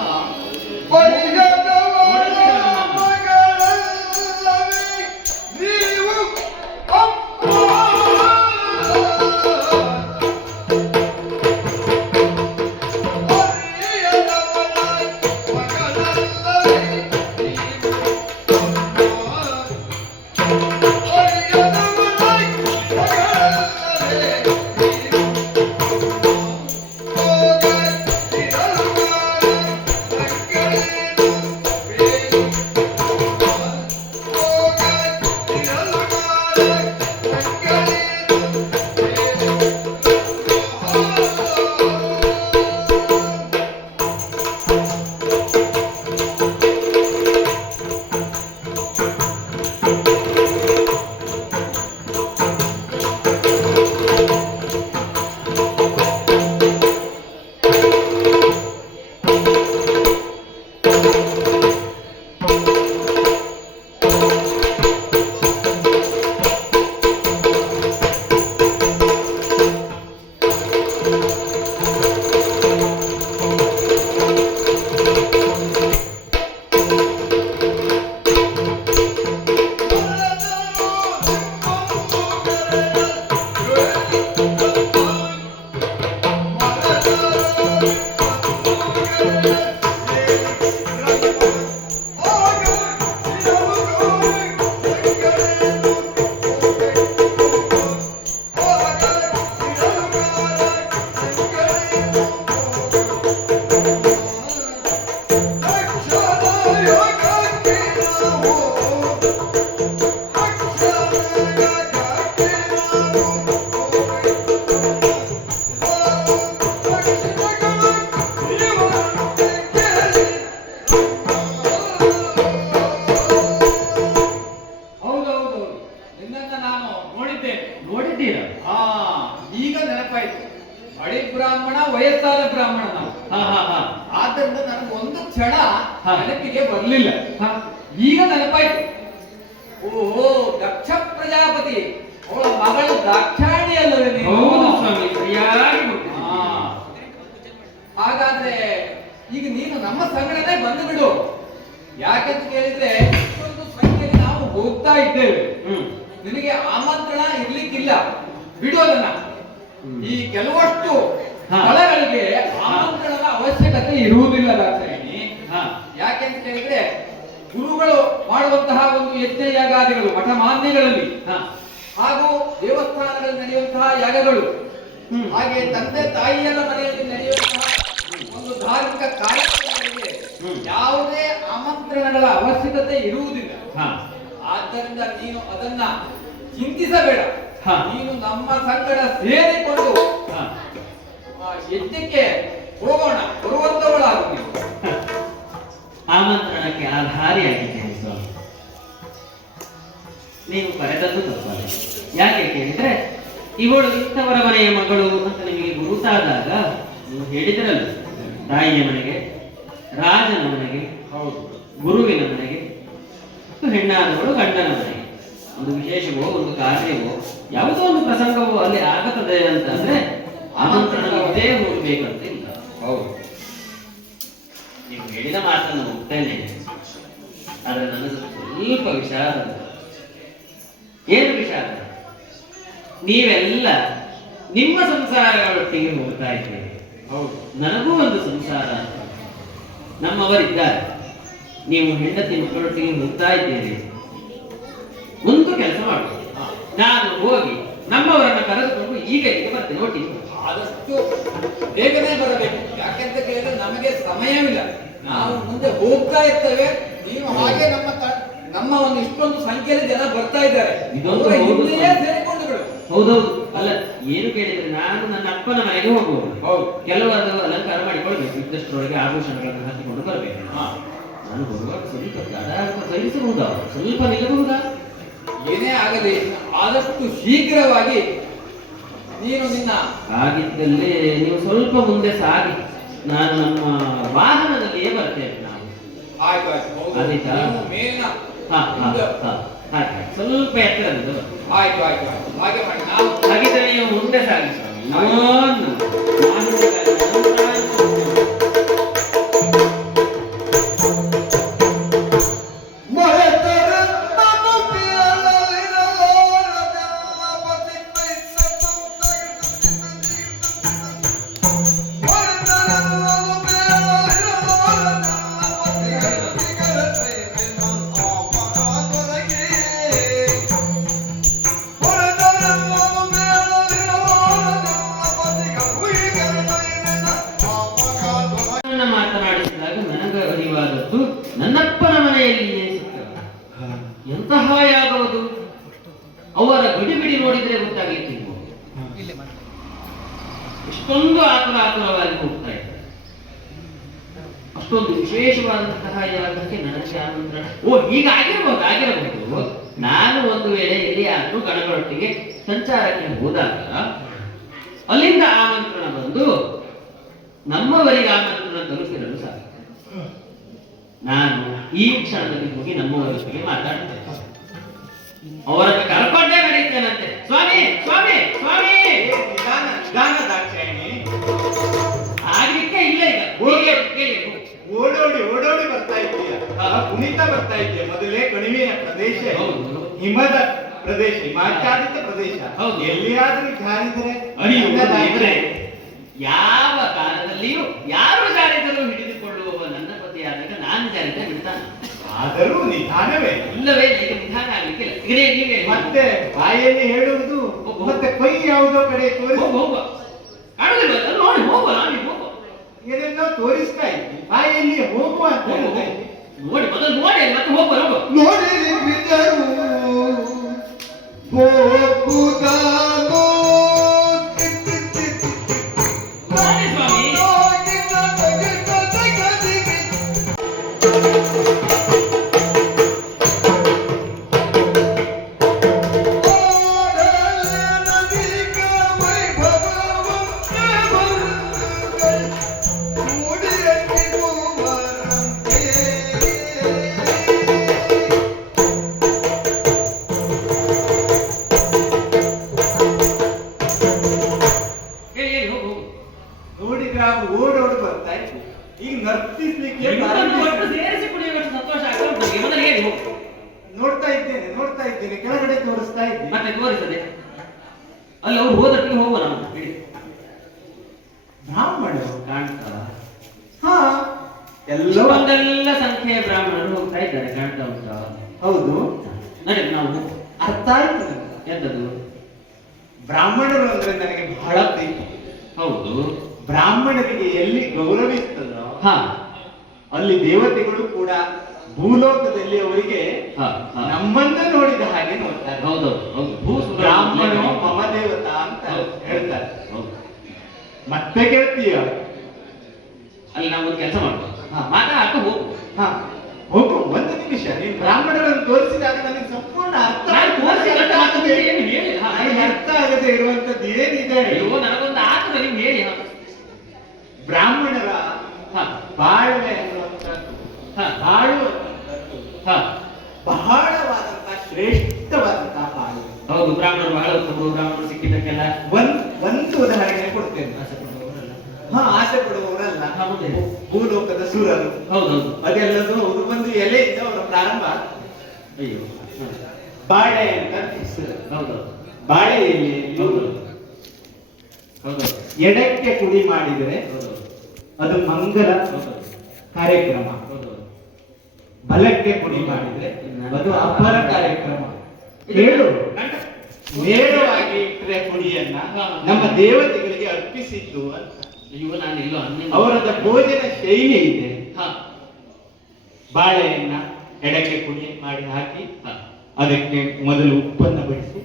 ನೋಡಿದ್ದೀರಾ? ಈಗ ನೆನಪಾಯ್ತು. ಬಳಿ ಬ್ರಾಹ್ಮಣ, ವಯಸ್ಸಾದ ಬ್ರಾಹ್ಮಣ ನಾವು. ಆದ್ದರಿಂದ ನನಗೆ ಒಂದು ಕ್ಷಣ ನೆನಪಿಗೆ ಬರ್ಲಿಲ್ಲ. ಈಗ ನೆನಪಾಯ್ತು. ಓಹೋ, ದಕ್ಷ ಪ್ರಜಾಪತಿ ಅವಳ ಮಗಳು ದಾಕ್ಷಾಯಣಿ ಅಲ್ಲವೇ ನೀವು? ಹೌದು ಸ್ವಾಮಿ, ಸರಿಯಾಗಿ ಗೊತ್ತಿದೆ. ಹಾಗಾದ್ರೆ ಈಗ ನೀನು ನಮ್ಮ ಸಂಗಡನೆ ಬಂದು ಬಿಡು. ಯಾಕೆಂತ ಕೇಳಿದ್ರೆ ಇಷ್ಟೊಂದು ಸಂಖ್ಯೆಯಲ್ಲಿ ನಾವು ಹೋಗ್ತಾ ಇದ್ದೇವೆ. ನಿನಗೆ ಆಮಂತ್ರಣ ಇರ್ಲಿಕ್ಕಿಲ್ಲ, ಬಿಡೋದನ್ನ. ಈ ಕೆಲವಷ್ಟು ಸ್ಥಳಗಳಿಗೆ ಆಮಂತ್ರಣದ ಅವಶ್ಯಕತೆ ಇರುವುದಿಲ್ಲ ದಾಕ್ಷಾಯಿಣಿ. ಯಾಕೆಂತ ಕೇಳಿದ್ರೆ ಗುರುಗಳು ಮಾಡುವಂತಹ ಒಂದು ಯಜ್ಞ ಯಾಗಾದಿಗಳು ಮಠ ಮಾನ್ಯಗಳಲ್ಲಿ ಹಾಗೂ ದೇವಸ್ಥಾನಗಳಲ್ಲಿ ನಡೆಯುವಂತಹ ಯಾಗಗಳು, ಹಾಗೆ ತಂದೆ ತಾಯಿಯರ ಮನೆಯಲ್ಲಿ ನಡೆಯುವಂತಹ ಒಂದು ಧಾರ್ಮಿಕ ಕಾರ್ಯಕ್ರಮಗಳಿಗೆ ಯಾವುದೇ ಆಮಂತ್ರಣಗಳ ಅವಶ್ಯಕತೆ ಇರುವುದಿಲ್ಲ. ಆದ್ದರಿಂದ ನೀನು ಅದನ್ನ ಚಿಂತಿಸಬೇಡ. ನೀನು ನಮ್ಮ ಸಂಗಡ ಸೇರಿಕೊಂಡು ಯಜ್ಞಕ್ಕೆ ಹೋಗೋಣ, ಬರುವಂತವಳಾಗು ನೀವು. ಆಮಂತ್ರಣಕ್ಕೆ ಆಧಾರಿಯಾಗಿದ್ದೇನೆ ಸ್ವಾಮಿ. ನೀವು ಕರೆದದ್ದು ತಪ್ಪಲ್ಲ. ಯಾಕೆ ಕೇಳಿದ್ರೆ ಇವಳು ಇಂಥವರ ಮನೆಯ ಮಗಳು ಅಂತ ನಿಮಗೆ ಗುರುತಾದಾಗ ನೀವು ಹೇಳಿದ್ರಲ್ಲ, ತಾಯಿಯ ಮನೆಗೆ, ರಾಜನ ಮನೆಗೆ, ಗುರುವಿನ ಮನೆಗೆ, ಹೆಣ್ಣಾದವಳು ಗಂಡನ ಮನೆಗೆ. ಒಂದು ವಿಶೇಷವೋ ಒಂದು ಕಾರ್ಯವೋ ಯಾವುದೋ ಒಂದು ಪ್ರಸಂಗವೋ ಅಲ್ಲಿ ಆಗತ್ತದೆ ಅಂತಂದ್ರೆ ಆಮಂತ್ರಣ ಇದ್ದೇ ಹೋಗ್ಬೇಕಂತ ಇಲ್ಲ. ಹೌದು, ನೀವು ಹೇಳಿದ ಮಾತನ್ನು ಹೋಗ್ತೇನೆ. ಆದ್ರೆ ನನಗೆ ಸ್ವಲ್ಪ ವಿಷಾದ. ಏನು ವಿಷಾದ? ನೀವೆಲ್ಲ ನಿಮ್ಮ ಸಂಸಾರಗಳೊಟ್ಟಿಗೆ ಹೋಗ್ತಾ ಇದ್ದೀರಿ. ಹೌದು, ನನಗೂ ಒಂದು ಸಂಸಾರ, ನಮ್ಮವರಿದ್ದಾರೆ. ನೀವು ಹೆಂಡತಿ ಮಕ್ಕಳೊಟ್ಟಿಗೆ ಹೋಗ್ತಾ ಇದ್ದೀರಿ. ಒಂದು ಕೆಲಸ ಮಾಡು, ನಾನು ಹೋಗಿ ನಮ್ಮವರನ್ನ ಕರೆದುಕೊಂಡು ಈಗ ಇಲ್ಲಿಗೆ ಬರ್ತೇನೆ ಒಟ್ಟಿ. ಆದಷ್ಟು ಬೇಗನೆ ಬರಬೇಕು. ಯಾಕೆಂತ ಕೇಳಿದ್ರೆ ನಮಗೆ ಸಮಯವಿಲ್ಲ. ನಾವು ಮುಂದೆ ಹೋಗ್ತಾ ಇರ್ತೇವೆ. ನೀವು ಹಾಗೆ ನಮ್ಮ ಒಂದು ಇಷ್ಟೊಂದು ಸಂಖ್ಯೆಯಲ್ಲಿ ಜನ ಬರ್ತಾ ಇದ್ದಾರೆ. ಇದೊಂದು ಅವರ ಹೌದು. ಹಿಂದೆಯೇ ಸೇರಿಕೊಂಡು ಬಿಡು. ಹೌದೌದು. ಅಲ್ಲ, ಏನು ಕೇಳಿದ್ರೆ ನಾನು ನನ್ನ ಅಪ್ಪನ ಮನೆಗೆ ಹೋಗುವುದು. ಹೌದು. ಕೆಲವಾದ ಅಲಂಕಾರ ಮಾಡಿಕೊಳ್ಬೇಕು. ಇದ್ದಷ್ಟರೊಳಗೆ ಆಭೂಷಣಗಳನ್ನು ಹಾಕಿಕೊಂಡು ಬರಬೇಕು. ಹಾ. ನಾನು ಬರುವಾಗ ಸ್ವಲ್ಪ ತಡ ಸಲ್ಲಿಸಬಹುದಾ? ಸ್ವಲ್ಪ ನಿಲ್ಲಬಹುದಾ? ಏನೇ ಆಗಲಿ ಆದಷ್ಟು ಶೀಘ್ರವಾಗಿ ನೀನು ನಿನ್ನ ಹಾಗಿದ್ದಲ್ಲಿ ನೀವು ಸ್ವಲ್ಪ ಮುಂದೆ ಸಾಗಿ, ನಾನು ನಮ್ಮ ವಾಹನದಲ್ಲಿಯೇ ಬರ್ತೇನೆ. ನಾವು ಆಯ್ತು ಆಯ್ತು. ಹೌದು. ಆದೀತಾ? ನೀವು ಮೇಲಿನ ಹಾಗೆ ಸ್ವಲ್ಪ ಎತ್ತರದಿಂದ ಬರ್ತೇನೆ. ಆಯ್ತು ಆಯ್ತು ಆಯ್ತು. ಹಾಗೆ ಮಾಡಿ ನಾವು ಹಾಗಿದ್ರೆ ನೀವು ಮುಂದೆ ಸಾಗಿ ಸ್ವಾಮಿ. ಇನ್ನೊಂದು ಮಾಹಿತಿಗಾಗಿ ಮಾತನಾಡಿಸಿದಾಗ ನನಗೆ ಅರಿವಾದದ್ದು ನನ್ನಪ್ಪನ ಮನೆಯಲ್ಲಿಯೇ ಸಿಕ್ಕ ಎಂತಹ ಯಾಗವುದು. ಅವರ ಬಿಡಿ ಬಿಡಿ ನೋಡಿದ್ರೆ ಗೊತ್ತಾಗ್ಲಿಕ್ಕಿಲ್ಲ. ಎಷ್ಟೊಂದು ಆತುರವಾಗಿ ಹೋಗ್ತಾ ಇದ್ದಾರೆ. ಅಷ್ಟೊಂದು ವಿಶೇಷವಾದಂತಹ ಯಾಗಕ್ಕೆ ನನಗೆ ಆಮಂತ್ರಣ. ಹೀಗಾಗಿರಬಹುದು. ನಾನು ಒಂದು ವೇಳೆ ಎಲ್ಲಿಯಾದ್ರೂ ಗಣಗಳೊಟ್ಟಿಗೆ ಸಂಚಾರಕ್ಕೆ ಹೋದಾಗ ಅಲ್ಲಿಂದ ಆಮಂತ್ರಣ ಬಂದು ನಮ್ಮವರಿಗೆ ಆಮಂತ್ರಣ ತಲುಪಿರಲು ಸಾಕು. ನಾನು ಈ ಕ್ಷಣದಲ್ಲಿ ಹೋಗಿ ನಮ್ಮವರೊಟ್ಟಿಗೆ ಮಾತಾಡ್ತೇನೆ. ಅವರನ್ನು ಕರ್ಕೊಂಡೇ ನಡೀತೇನಂತೆ. ಸ್ವಾಮಿ ಸ್ವಾಮಿ ಸ್ವಾಮಿ ಆಗ್ಲಿಕ್ಕೆ ಇಲ್ಲ ಈಗ. ಓಡೋಡಿ ಬರ್ತಾ ಇದ್ದೀಯ, ಕುಣಿತ ಬರ್ತಾ ಇದೆಯಾ. ಮೊದಲೇ ಕಣಿವೆಯ ಪ್ರದೇಶ, ಹಿಮದ ಪ್ರದೇಶ, ಹಿಮಾಚ್ಛಾದಿತ ಪ್ರದೇಶ. ಎಲ್ಲಿಯಾದ್ರೂ ಜಾರಿದರೆ ಅಡಿಯುವುದಾದರೆ ಯಾವ ಕಾಲದಲ್ಲಿಯೂ ಯಾರು ಜಾರಿದರೂ ಹಿಡಿದುಕೊಳ್ಳುವ ನನ್ನ ಪತಿಯಾದಾಗ ನಾನು ಜಾರಿದ ಬಿಡ್ತಾನೆ. ಆದರೂ ನಿಧಾನವೇ. ಇಲ್ಲವೇ ಈಗ ನಿಧಾನ ಆಗ್ಲಿಕ್ಕಿಲ್ಲ. ನೀವೇ ಮತ್ತೆ ಬಾಯಲ್ಲಿ ಹೇಳುವುದು, ಮತ್ತೆ ಕೈ ಯಾವುದೋ ಕಡೆ ತೋರಿಸಿ ಹೋಗುವ ಕಾಣುದಿಲ್ವ? ನೋಡಿ ಹೋಗುವ. ನಾನು ಹೋಗುವ. ಏನೆಲ್ಲೋ ತೋರಿಸ್ತಾ ಇದ್ದಿ, ಬಾಯಲ್ಲಿ ಹೋಗುವ ಅಂತ ಹೇಳ್ತಾ ಇದ್ದಿ. ನೋಡಿ ಮೊದಲು ನೋಡಿ ಮತ್ತೆ ಹೋಗುವ. ನೋಡಿರಿ ಬಿದ್ದರು ಹೋಗುವುದಾಗೋ ನೋಡಿ ಸ್ವಾಮಿ. ನೋಡಿದ್ರೆ ಓಡೋಡು ಬರ್ತಾ ಇದ್ದಿ. ಈಗ ನರ್ತಿಸ್ಲಿಕ್ಕೆ ಒಟ್ಟು ಸೇರಿಸಿ ಕುಡಿಯುವಷ್ಟು ಸಂತೋಷ ಆಗ್ತದೆ. ಮೊದಲು ಹೇಳಿ ಹೋಗು. ನೋಡ್ತಾ ಇದ್ದೇನೆ ಕೆಳಗಡೆ ತೋರಿಸ್ತಾ ಇದ್ದಿ. ಮತ್ತೆ ತೋರಿಸದೆ ಅಲ್ಲಿ ಅವ್ರು ಹೋದಕ್ಕೆ ಹೋಗುವ. ನಾವು ಹೇಳಿ ಬ್ರಾಹ್ಮಣರು ಕಾಣ್ತಾ ಹಾ ಎಲ್ಲೋ ಒಂದೆಲ್ಲ ಸಂಖ್ಯೆಯ ಬ್ರಾಹ್ಮಣರು ಹೋಗ್ತಾ ಇದ್ದಾರೆ. ಕಾಣ್ತಾ ಉಂಟಾ? ಹೌದು. ನಡಿ ನಾವು ಅರ್ಥ ಆಯ್ತು ನನಗೆ. ಎಂತದ್ದು? ಬ್ರಾಹ್ಮಣರು ಅಂದ್ರೆ ನನಗೆ ಬಹಳ ಪ್ರೀತಿ. ಹೌದು. ಬ್ರಾಹ್ಮಣರಿಗೆ ಎಲ್ಲಿ ಗೌರವಿಸ್ತದೋ ಹಾ ಅಲ್ಲಿ ದೇವತೆಗಳು ಕೂಡ ಭೂಲೋಕದಲ್ಲಿ ಅವರಿಗೆ ಹಾ ಹಾ. ನಮ್ಮನ್ನ ನೋಡಿದ ಹಾಗೆ ನೋಡ್ತಾರೆ. ಹೌದೌದು ಹೌದು. ಬ್ರಾಹ್ಮಣೋ ಮಮ ದೇವತಾ ಅಂತ ಹೇಳ್ತಾರೆ. ಹೌದು. ಮತ್ತೆ ಕೇಳ್ತೀಯ? ಅಲ್ಲಿ ನಾವು ಒಂದು ಕೆಲಸ ಮಾಡ್ಬೋದು. ಹಾ. ಮಾತಾಡ್ತಾ ಹೋಗು. ಹಾ ಹೋಗು. ಒಂದು ನಿಮಿಷ. ನೀನು ಬ್ರಾಹ್ಮಣರನ್ನು ತೋರಿಸಿದಾಗ ನನಗೆ ಸಂಪೂರ್ಣ ಅರ್ಥ ನಾನು ತೋರಿಸಿದ ಮಾತುಗಳು ಆಗುತ್ತದೆ. ಏನು ಹೇಳಿ? ಹಾ, ನನಗೆ ಅರ್ಥ ಆಗದೆ ಇರುವಂತದ್ದು ಏನಿದೆ? ಅಯ್ಯೋ ನನಗೊಂದು ಆಗ್ತದೆ, ನೀವು ಹೇಳಿ. ಹಾ. ಬ್ರಾಹ್ಮಣರ ಹಾ ಬಾಳ್ವೆ ಅನ್ನುವಂಥದ್ದು, ಹಾ ಬಾಳು ಅನ್ನುವಂಥದ್ದು ಹಾ ಬಹಳವಾದಂತಹ ಶ್ರೇಷ್ಠವಾದಂತಹ ಬಾಳ್ವೆ. ಹೌದು. ಬ್ರಾಹ್ಮಣರು ಬಹಳ ಉತ್ತಮರು. ಬ್ರಾಹ್ಮಣರು ಸಿಕ್ಕಿದ್ದಕ್ಕೆಲ್ಲ ಒಂದು ಉದಾಹರಣೆ ಕೊಡ್ತೇನೆ. ಆಸೆ ಪಡುವವರಲ್ಲ. ಹಾ, ಮುಂದೆ. ಭೂಲೋಕದ ಸುರರು. ಹೌದೌದು. ಅದೆಲ್ಲದು ಹೌದು. ಒಂದು ಎಲೆಯಿಂದ ಅವರ ಪ್ರಾರಂಭ. ಅಯ್ಯೋ. ಬಾಳೆ ಅಂತ ಹೆಸರು. ಹೌದೌದು. ಬಾಳೆ ಎಲೆಯಲ್ಲಿ ಹೌದೌದು. ಹೌದೌದು. ಎಡಕ್ಕೆ ಕುಡಿ ಮಾಡಿದರೆ ಹೌದೌದು. ಅದು ಮಂಗಲ ಹೌದೌದು. ಕಾರ್ಯಕ್ರಮ. ಹೌದೌದು. ಬಲಕ್ಕೆ ಕುಡಿ ಮಾಡಿದ್ರೆ ಅದು ಅಪರ ಕಾರ್ಯಕ್ರಮ. ಹೇಳು. ನೇರವಾಗಿ ಇಟ್ಟರೆ ಹುಡಿಯನ್ನ ನಮ್ಮ ದೇವತೆಗಳಿಗೆ ಅರ್ಪಿಸಿದ್ದು ಅಂತ. ಅಯ್ಯೋ ನಾನು ಇಲ್ಲೋ ಅವರದ ಭೋಜನ ಶೈಲಿ ಇದೆ. ಹಾ ಬಾಳೆಯನ್ನ ಎಡಕ್ಕೆ ಪುಡಿ ಮಾಡಿ ಹಾಕಿ ಹಾ. ಅದಕ್ಕೆ ಮೊದಲು ಉಪ್ಪನ್ನ ಬಡಿಸಿ.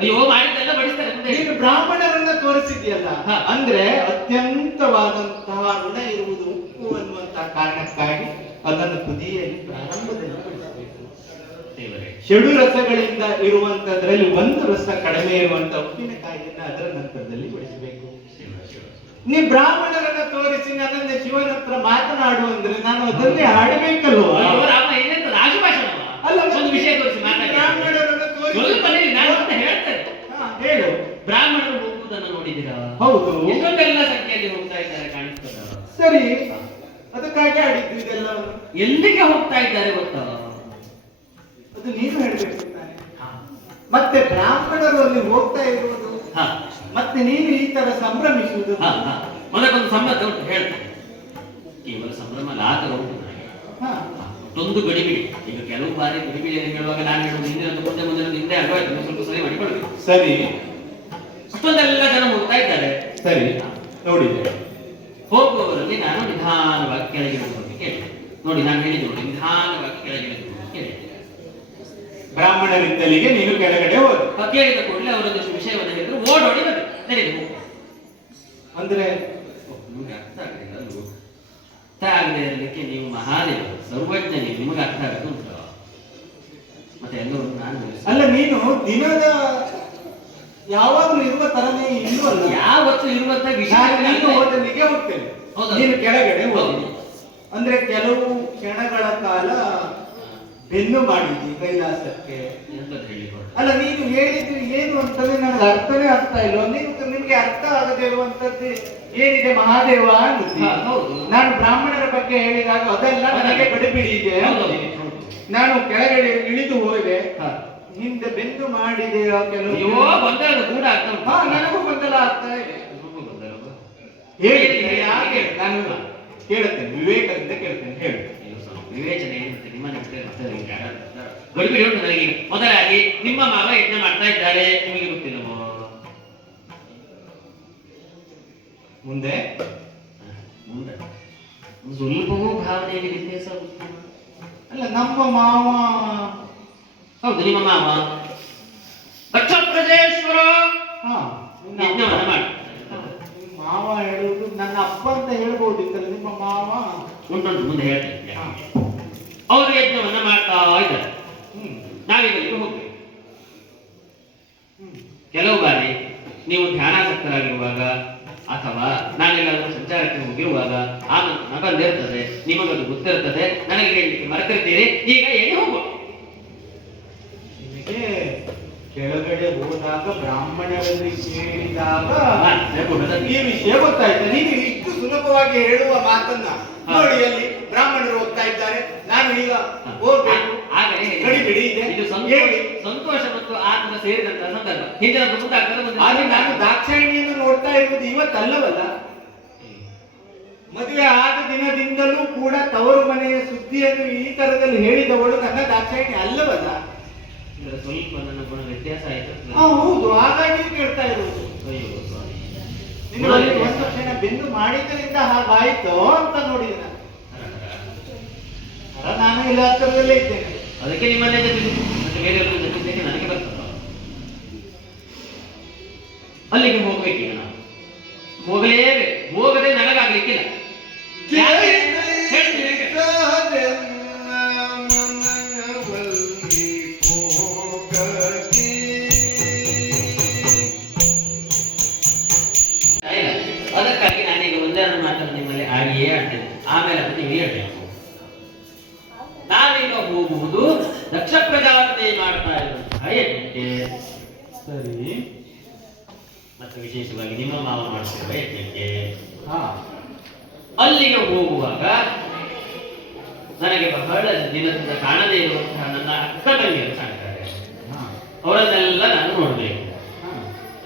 ಅಯ್ಯೋ ಮಾಡಿದ್ದೆಲ್ಲ ಬಡಿಸ್ತಾರೆ ಮುಂದೆ. ನೀನು ಬ್ರಾಹ್ಮಣರನ್ನ ತೋರಿಸಿದ್ಯಲ್ಲ, ಹಾ. ಅಂದ್ರೆ ಅತ್ಯಂತವಾದಂತಹ ಋಣ ಇರುವುದು ಉಪ್ಪು ಅನ್ನುವಂತಹ ಕಾರಣಕ್ಕಾಗಿ ಅದನ್ನು ತುದಿಯಲ್ಲಿ ಪ್ರಾರಂಭದಲ್ಲಿ ಬಡಿಸಬೇಕು. ದೇವರೇ ಷಡು ರಸಗಳಿಂದ ಇರುವಂತದ್ರಲ್ಲಿ ಒಂದು ರಸ ಕಡಿಮೆ ಇರುವಂತ ಉಪ್ಪಿನಕಾಯಿಯನ್ನ ಅದರ ನಂತರದಲ್ಲಿ ಬಡಿಸಬೇಕು. ನೀ ಬ್ರಾಹ್ಮಣರನ್ನ ತೋರಿಸಿ ನನ್ನನ್ನು ಶಿವನ ಹತ್ರ ಮಾತನಾಡು ಅಂದ್ರೆ ನಾನು ಅದನ್ನೇ ಆಡಬೇಕಲ್ವಾ? ಅಯ್ಯೋ ರಾಮ ಏನಂತ ರಾಜಭಾಷಣವ? ಅಲ್ಲ, ಒಂದು ವಿಷಯ ತೋರಿಸಿ ಮಾತಾಡಿ. ಬ್ರಾಹ್ಮಣರನ್ನ ತೋರಿಸಿ ಸ್ವಲ್ಪ ನಿಲ್ಲಿ, ನಾನು ಅಂತ ಹೇಳ್ತೇನೆ. ಹಾ, ಹೇಳು. ಬ್ರಾಹ್ಮಣರು ಹೋಗುವುದನ್ನು ನೋಡಿದ್ದೀರಾ? ಹೌದು. ಎಷ್ಟೊಂದೆಲ್ಲ ಸಂಖ್ಯೆಯಲ್ಲಿ ಹೋಗ್ತಾ ಇದ್ದಾರೆ ಕಾಣಿಸ್ತದ. ಸರಿ, ಅದಕ್ಕಾಗಿ ಆಡಿದ್ದು ಇದೆಲ್ಲವನ್ನು. ಎಲ್ಲಿಗೆ ಹೋಗ್ತಾ ಇದ್ದಾರೆ ಗೊತ್ತಾ? ಅದು ನೀನು ಹೇಳ್ಬೇಕು ತಾನೆ. ಮತ್ತೆ ಬ್ರಾಹ್ಮಣರು ಅಲ್ಲಿ ಹೋಗ್ತಾ ಇರುವುದು, ಹಾ ಮತ್ತೆ ನೀನು ಈ ತರ ಸಂಭ್ರಮಿಸುವುದು. ಹಾ ಹಾ ಮೊದಲೊಂದು ಸಂಬಂಧ ಉಂಟು ಹೇಳ್ತೇನೆ. ಕೇವಲ ಸಂಭ್ರಮ ಲಾಗ ಉಂಟು ನನಗೆ. ಹಾ. ಒಂದು ಗಡಿಬಿಡಿ. ಈಗ ಕೆಲವು ಬಾರಿ ಗಡಿಬಿಡಿಯನ್ನು ಹೇಳುವಾಗ ನಾನು ಹೇಳುವುದು ಹಿಂದಿನ ಮುಂದೆ ಹಿಂದೆ ಅಲ್ವಾಯ್ತು, ನೀವು ಸ್ವಲ್ಪ ಸರಿ ಮಾಡಿಕೊಳ್ಬೇಕು. ಸರಿ, ಅಷ್ಟೊಂದೆಲ್ಲ ಜನ ಹೋಗ್ತಾ ಇದ್ದಾರೆ. ಸರಿ, ನೋಡಿದೆ. ಹೋಗುವವರಲ್ಲಿ ನಾನು ನಿಧಾನವಾಗಿ ಕೆಳಗೆ ಹೋಗಿ ಕೇಳಿದೆ. ನೋಡಿ ನಾನು ಹೇಳಿದ್ದು ನೋಡಿ, ನಿಧಾನವಾಗಿ ಕೆಳಗೆ ಹೋಗಿ ಕೇಳಿದೆ. ಬ್ರಾಹ್ಮಣರಿದ್ದಲಿಗೆ ನೀನು ಕೆಳಗಡೆ ಹೋದ. ಕೇಳಿದ ಕೂಡಲೇ ಅವರೊಂದಿಷ್ಟು ವಿಷಯವನ್ನು ಹೇಳಿದ್ರು. ಓಡೋಡಿ ಬಂದೆ. ನಡೆದು ಹೋಗು ಅಂದ್ರೆ ನಿಮ್ಗೆ ಅರ್ಥ ಆಗಲಿಲ್ಲ ಅಲ್ವೋ? ಅರ್ಥ ಆಗದೆ ಇರಲಿಕ್ಕೆ ನೀವು ಮಹಾದೇವ ಸರ್ವಜ್ಞ, ನೀವು ನಿಮಗೆ ಅರ್ಥ ಆಗೋದು ಉಂಟು. ಮತ್ತೆ ಎಲ್ಲರೂ ನಾನು ಅಲ್ಲ, ನೀನು ದಿನದ ಯಾವಾಗಲೂ ಇರುವ ತರನೇ ಇನ್ನೂ ಅಲ್ಲ. ಯಾವತ್ತು ಇರುವಂತ ವಿಷಯ ನೀನು ಹೋದಲ್ಲಿಗೆ ಹೋಗ್ತೇನೆ, ಹೌದಾ? ನೀನು ಕೆಳಗಡೆ ಹೋಗಿ. ಹೌದು. ಅಂದ್ರೆ ಕೆಲವು ಕ್ಷಣಗಳ ಕಾಲ ಬೆನ್ನು ಮಾಡಿದ್ದಿ ಕೈಲಾಸಕ್ಕೆ. ಎಂತದ್ದು ಹೇಳಿ ಹೊರಟ? ಅಲ್ಲ, ನೀನು ಹೇಳಿದ್ದು ಏನು ಅಂತಂದ್ರೆ ನನಗೆ ಅರ್ಥನೇ ಆಗ್ತಾ ಇಲ್ಲ. ನಿಮ್ಗೆ ಅರ್ಥ ಆಗದೆ ಇರುವಂತದ್ದು ಏನಿದೆ ಮಹಾದೇವ ಅನ್ನುತ್ತಿ. ಹಾ, ಹೌದು. ನಾನು ಬ್ರಾಹ್ಮಣರ ಬಗ್ಗೆ ಹೇಳಿದಾಗ ಅದೆಲ್ಲ ನನಗೆ ಗಡಿಬಿಡಿ ಇದೆ. ಹೌದು. ನಾನು ಕೆಳಗಡೆ ಇಳಿದು ಹೋದೆ, ಹಾ. ಹಿಂದೆ ಬೆನ್ನು ಮಾಡಿದೆ ಕೆಲವು. ಅಯ್ಯೋ ಗೊಂದಲ ಕೂಡ ಆಗ್ತಾ ಉಂಟು. ಹಾ, ನನಗೂ ಗೊಂದಲ ಆಗ್ತಾ ಇದೆ. ನನಗೂ ಗೊಂದಲ. ಹೇಳಿ, ಯಾಕೆ? ನಾನು ಕೇಳುತ್ತೇನೆ, ವಿವೇಕದಿಂದ ಕೇಳ್ತೇನೆ, ಹೇಳು. ಅಯ್ಯೋ, ಸ್ವಲ್ಪ ವಿವೇಚನೆ ಇರುತ್ತೆ ನಿಮ್ಮ ನಿಮ್ಮದೇ ಮತ್ತೆ ನಿಮ್ಗೆ ಗಡಿಬಿಡಿ ಉಂಟು ನನಗೆ. ಮೊದಲಾಗಿ ನಿಮ್ಮ ಮಾವ ಯಜ್ಞ ಮಾಡ್ತಾ ಇದ್ದಾರೆ, ನಿಮಗೆ ಗೊತ್ತಿಲ್ಲವೋ? ಮುಂದೆ ಮುಂದೆ ಒಂದು ಸ್ವಲ್ಪವೂ ಭಾವನೆಯಲ್ಲಿ ವ್ಯತ್ಯಾಸ ಆಗುತ್ತಿಲ್ಲ. ಅಲ್ಲ, ನಮ್ಮ ಮಾವ. ಹೌದು, ನಿಮ್ಮ ಮಾವ ದಕ್ಷ ಪ್ರಜೇಶ್ವರ ಹಾ, ಯಜ್ಞವನ್ನ ಮಾಡಿ. ನಿಮ್ಮ ಮಾವ ಹೇಳುವುದು ನನ್ನ ಅಪ್ಪ ಅಂತ ಹೇಳ್ಬೋದಿತ್ತಲ್ಲ. ನಿಮ್ಮ ಮಾವ ಉಂಟುಂಟು, ಮುಂದೆ ಹೇಳ್ತೇನೆ. ಅವರು ಯಜ್ಞವನ್ನ ಮಾಡ್ತಾ ಇದ್ದಾರೆ. ನಾವೀಗ ಈಗ ಹೋಗ್ಬೇಕು. ಕೆಲವು ಬಾರಿ ನೀವು ಧ್ಯಾನಾಸಕ್ತರಾಗಿರುವಾಗ ಅಥವಾ ನಾನೆಲ್ಲಾದ್ರೂ ಸಂಚಾರಕ್ಕೆ ಹೋಗಿರುವಾಗ ಆ ಮಂತ್ರನ ಬಂದಿರ್ತದೆ, ನಿಮಗದು ಗೊತ್ತಿರ್ತದೆ, ನನಗೆ ಹೇಳಲಿಕ್ಕೆ ಮರೆತಿರ್ತೀರಿ. ಈಗ ಎಲ್ಲಿ ಹೋಗುವ? ನಿಮಗೆ ಕೆಳಗಡೆ ಹೋದಾಗ ಬ್ರಾಹ್ಮಣರಲ್ಲಿ ಕೇಳಿದಾಗ ಈ ವಿಷಯ ಗೊತ್ತಾಯ್ತು. ನೀನು ಇಷ್ಟು ಸುಲಭವಾಗಿ ಹೇಳುವ ಮಾತನ್ನ ನೋಡಿ, ಅಲ್ಲಿ ಬ್ರಾಹ್ಮಣರು ಹೋಗ್ತಾ ಇದ್ದಾರೆ, ನಾನು ಈಗ ಹೋಗ್ಬೇಕು, ಆಗಲೇ ಗಡಿಬಿಡಿ ಇದೆ. ಇದು ಸಂತೋಷ ಮತ್ತು ಆನಂದ ಸೇರಿದಂತಹ ಸಂದರ್ಭ. ಹಿಂದಿನ ಮುಂದಾಗ್ತದೆ. ಆದ್ರೆ ನಾನು ದಾಕ್ಷಾಯಿಣಿಯನ್ನು ನೋಡ್ತಾ ಇರುವುದು ಇವತ್ತಲ್ಲವಲ್ಲ. ಮದುವೆ ಆದ ದಿನದಿಂದಲೂ ಕೂಡ ತವರು ಮನೆಯ ಸುದ್ದಿಯನ್ನು ಈ ತರದಲ್ಲಿ ಹೇಳಿದವಳು ನನ್ನ ದಾಕ್ಷಾಯಿಣಿ ಅಲ್ಲವಲ್ಲ. ಸ್ವಲ್ಪ ನನ್ನ ಗುಣ ವ್ಯತ್ಯಾಸ ಆಯ್ತು. ಹೌದು, ಹಾಗಾಗಿ ಕೇಳ್ತಾ ಇರುವುದು. ಅಯ್ಯೋ ಸ್ವಾಮಿ, ನಿಮ್ಮಲ್ಲಿ ಒಂದು ಕ್ಷಣ ಬೆನ್ನು ಮಾಡಿದ್ರಿಂದ ಹಾಗಾಯ್ತು ಅಂತ ನೋಡಿದ ನಾನು ಇಲ್ಲ ಹತ್ತಿರದಲ್ಲೇ ಇದ್ದೇನೆ. ಅದಕ್ಕೆ ನಿಮ್ಮನ್ನೇ ಜೊತೆ ಮತ್ತೆ ಬೇರೆ ಜೊತೆಗೆ ನನಗೆ ಬರ್ತದ. ಅಲ್ಲಿಗೆ ಹೋಗ್ಬೇಕೀಗ ನಾವು, ಹೋಗಲೇಬೇಕು. ಹೋಗದೆ ನನಗಾಗ್ಲಿಕ್ಕಿಲ್ಲ. ಯಾಕೆ? ಹೇಳ್ತೀನಿ ಯಾಕೆ? ಅದಕ್ಕಾಗಿ ನಾನೀಗ ಒಂದೆರಡು ಮಾತನ್ನು ನಿಮ್ಮಲ್ಲಿ ಹಾಗೆಯೇ ಆಡ್ತೇನೆ. ಆಮೇಲೆ ಅದನ್ನು ನೀವು ಹೇಳ್ಬೇಕು. ನಾವೀಗ ಹೋಗುವುದು ದಕ್ಷ ಪ್ರಜಾಪತಿ ಮಾಡ್ತಾ ಇರುವಂತಹ ಯಜ್ಞಕ್ಕೆ. ಸರಿ, ಮತ್ತು ವಿಶೇಷವಾಗಿ ನಿಮ್ಮ ಮಾವ ಮಾಡ್ತಿರುವ ಯಜ್ಞಕ್ಕೆ. ಹಾ, ಅಲ್ಲಿಗೆ ಹೋಗುವಾಗ ನನಗೆ ಬಹಳ ದಿನದಿಂದ ಕಾಣದೇ ಇರುವಂತಹ ನನ್ನ ಅಕ್ಕ ತಂಗಿಯರು ಕಾಣ್ತಾರೆ. ಅವರನ್ನೆಲ್ಲ ನಾನು ನೋಡ್ಬೇಕು.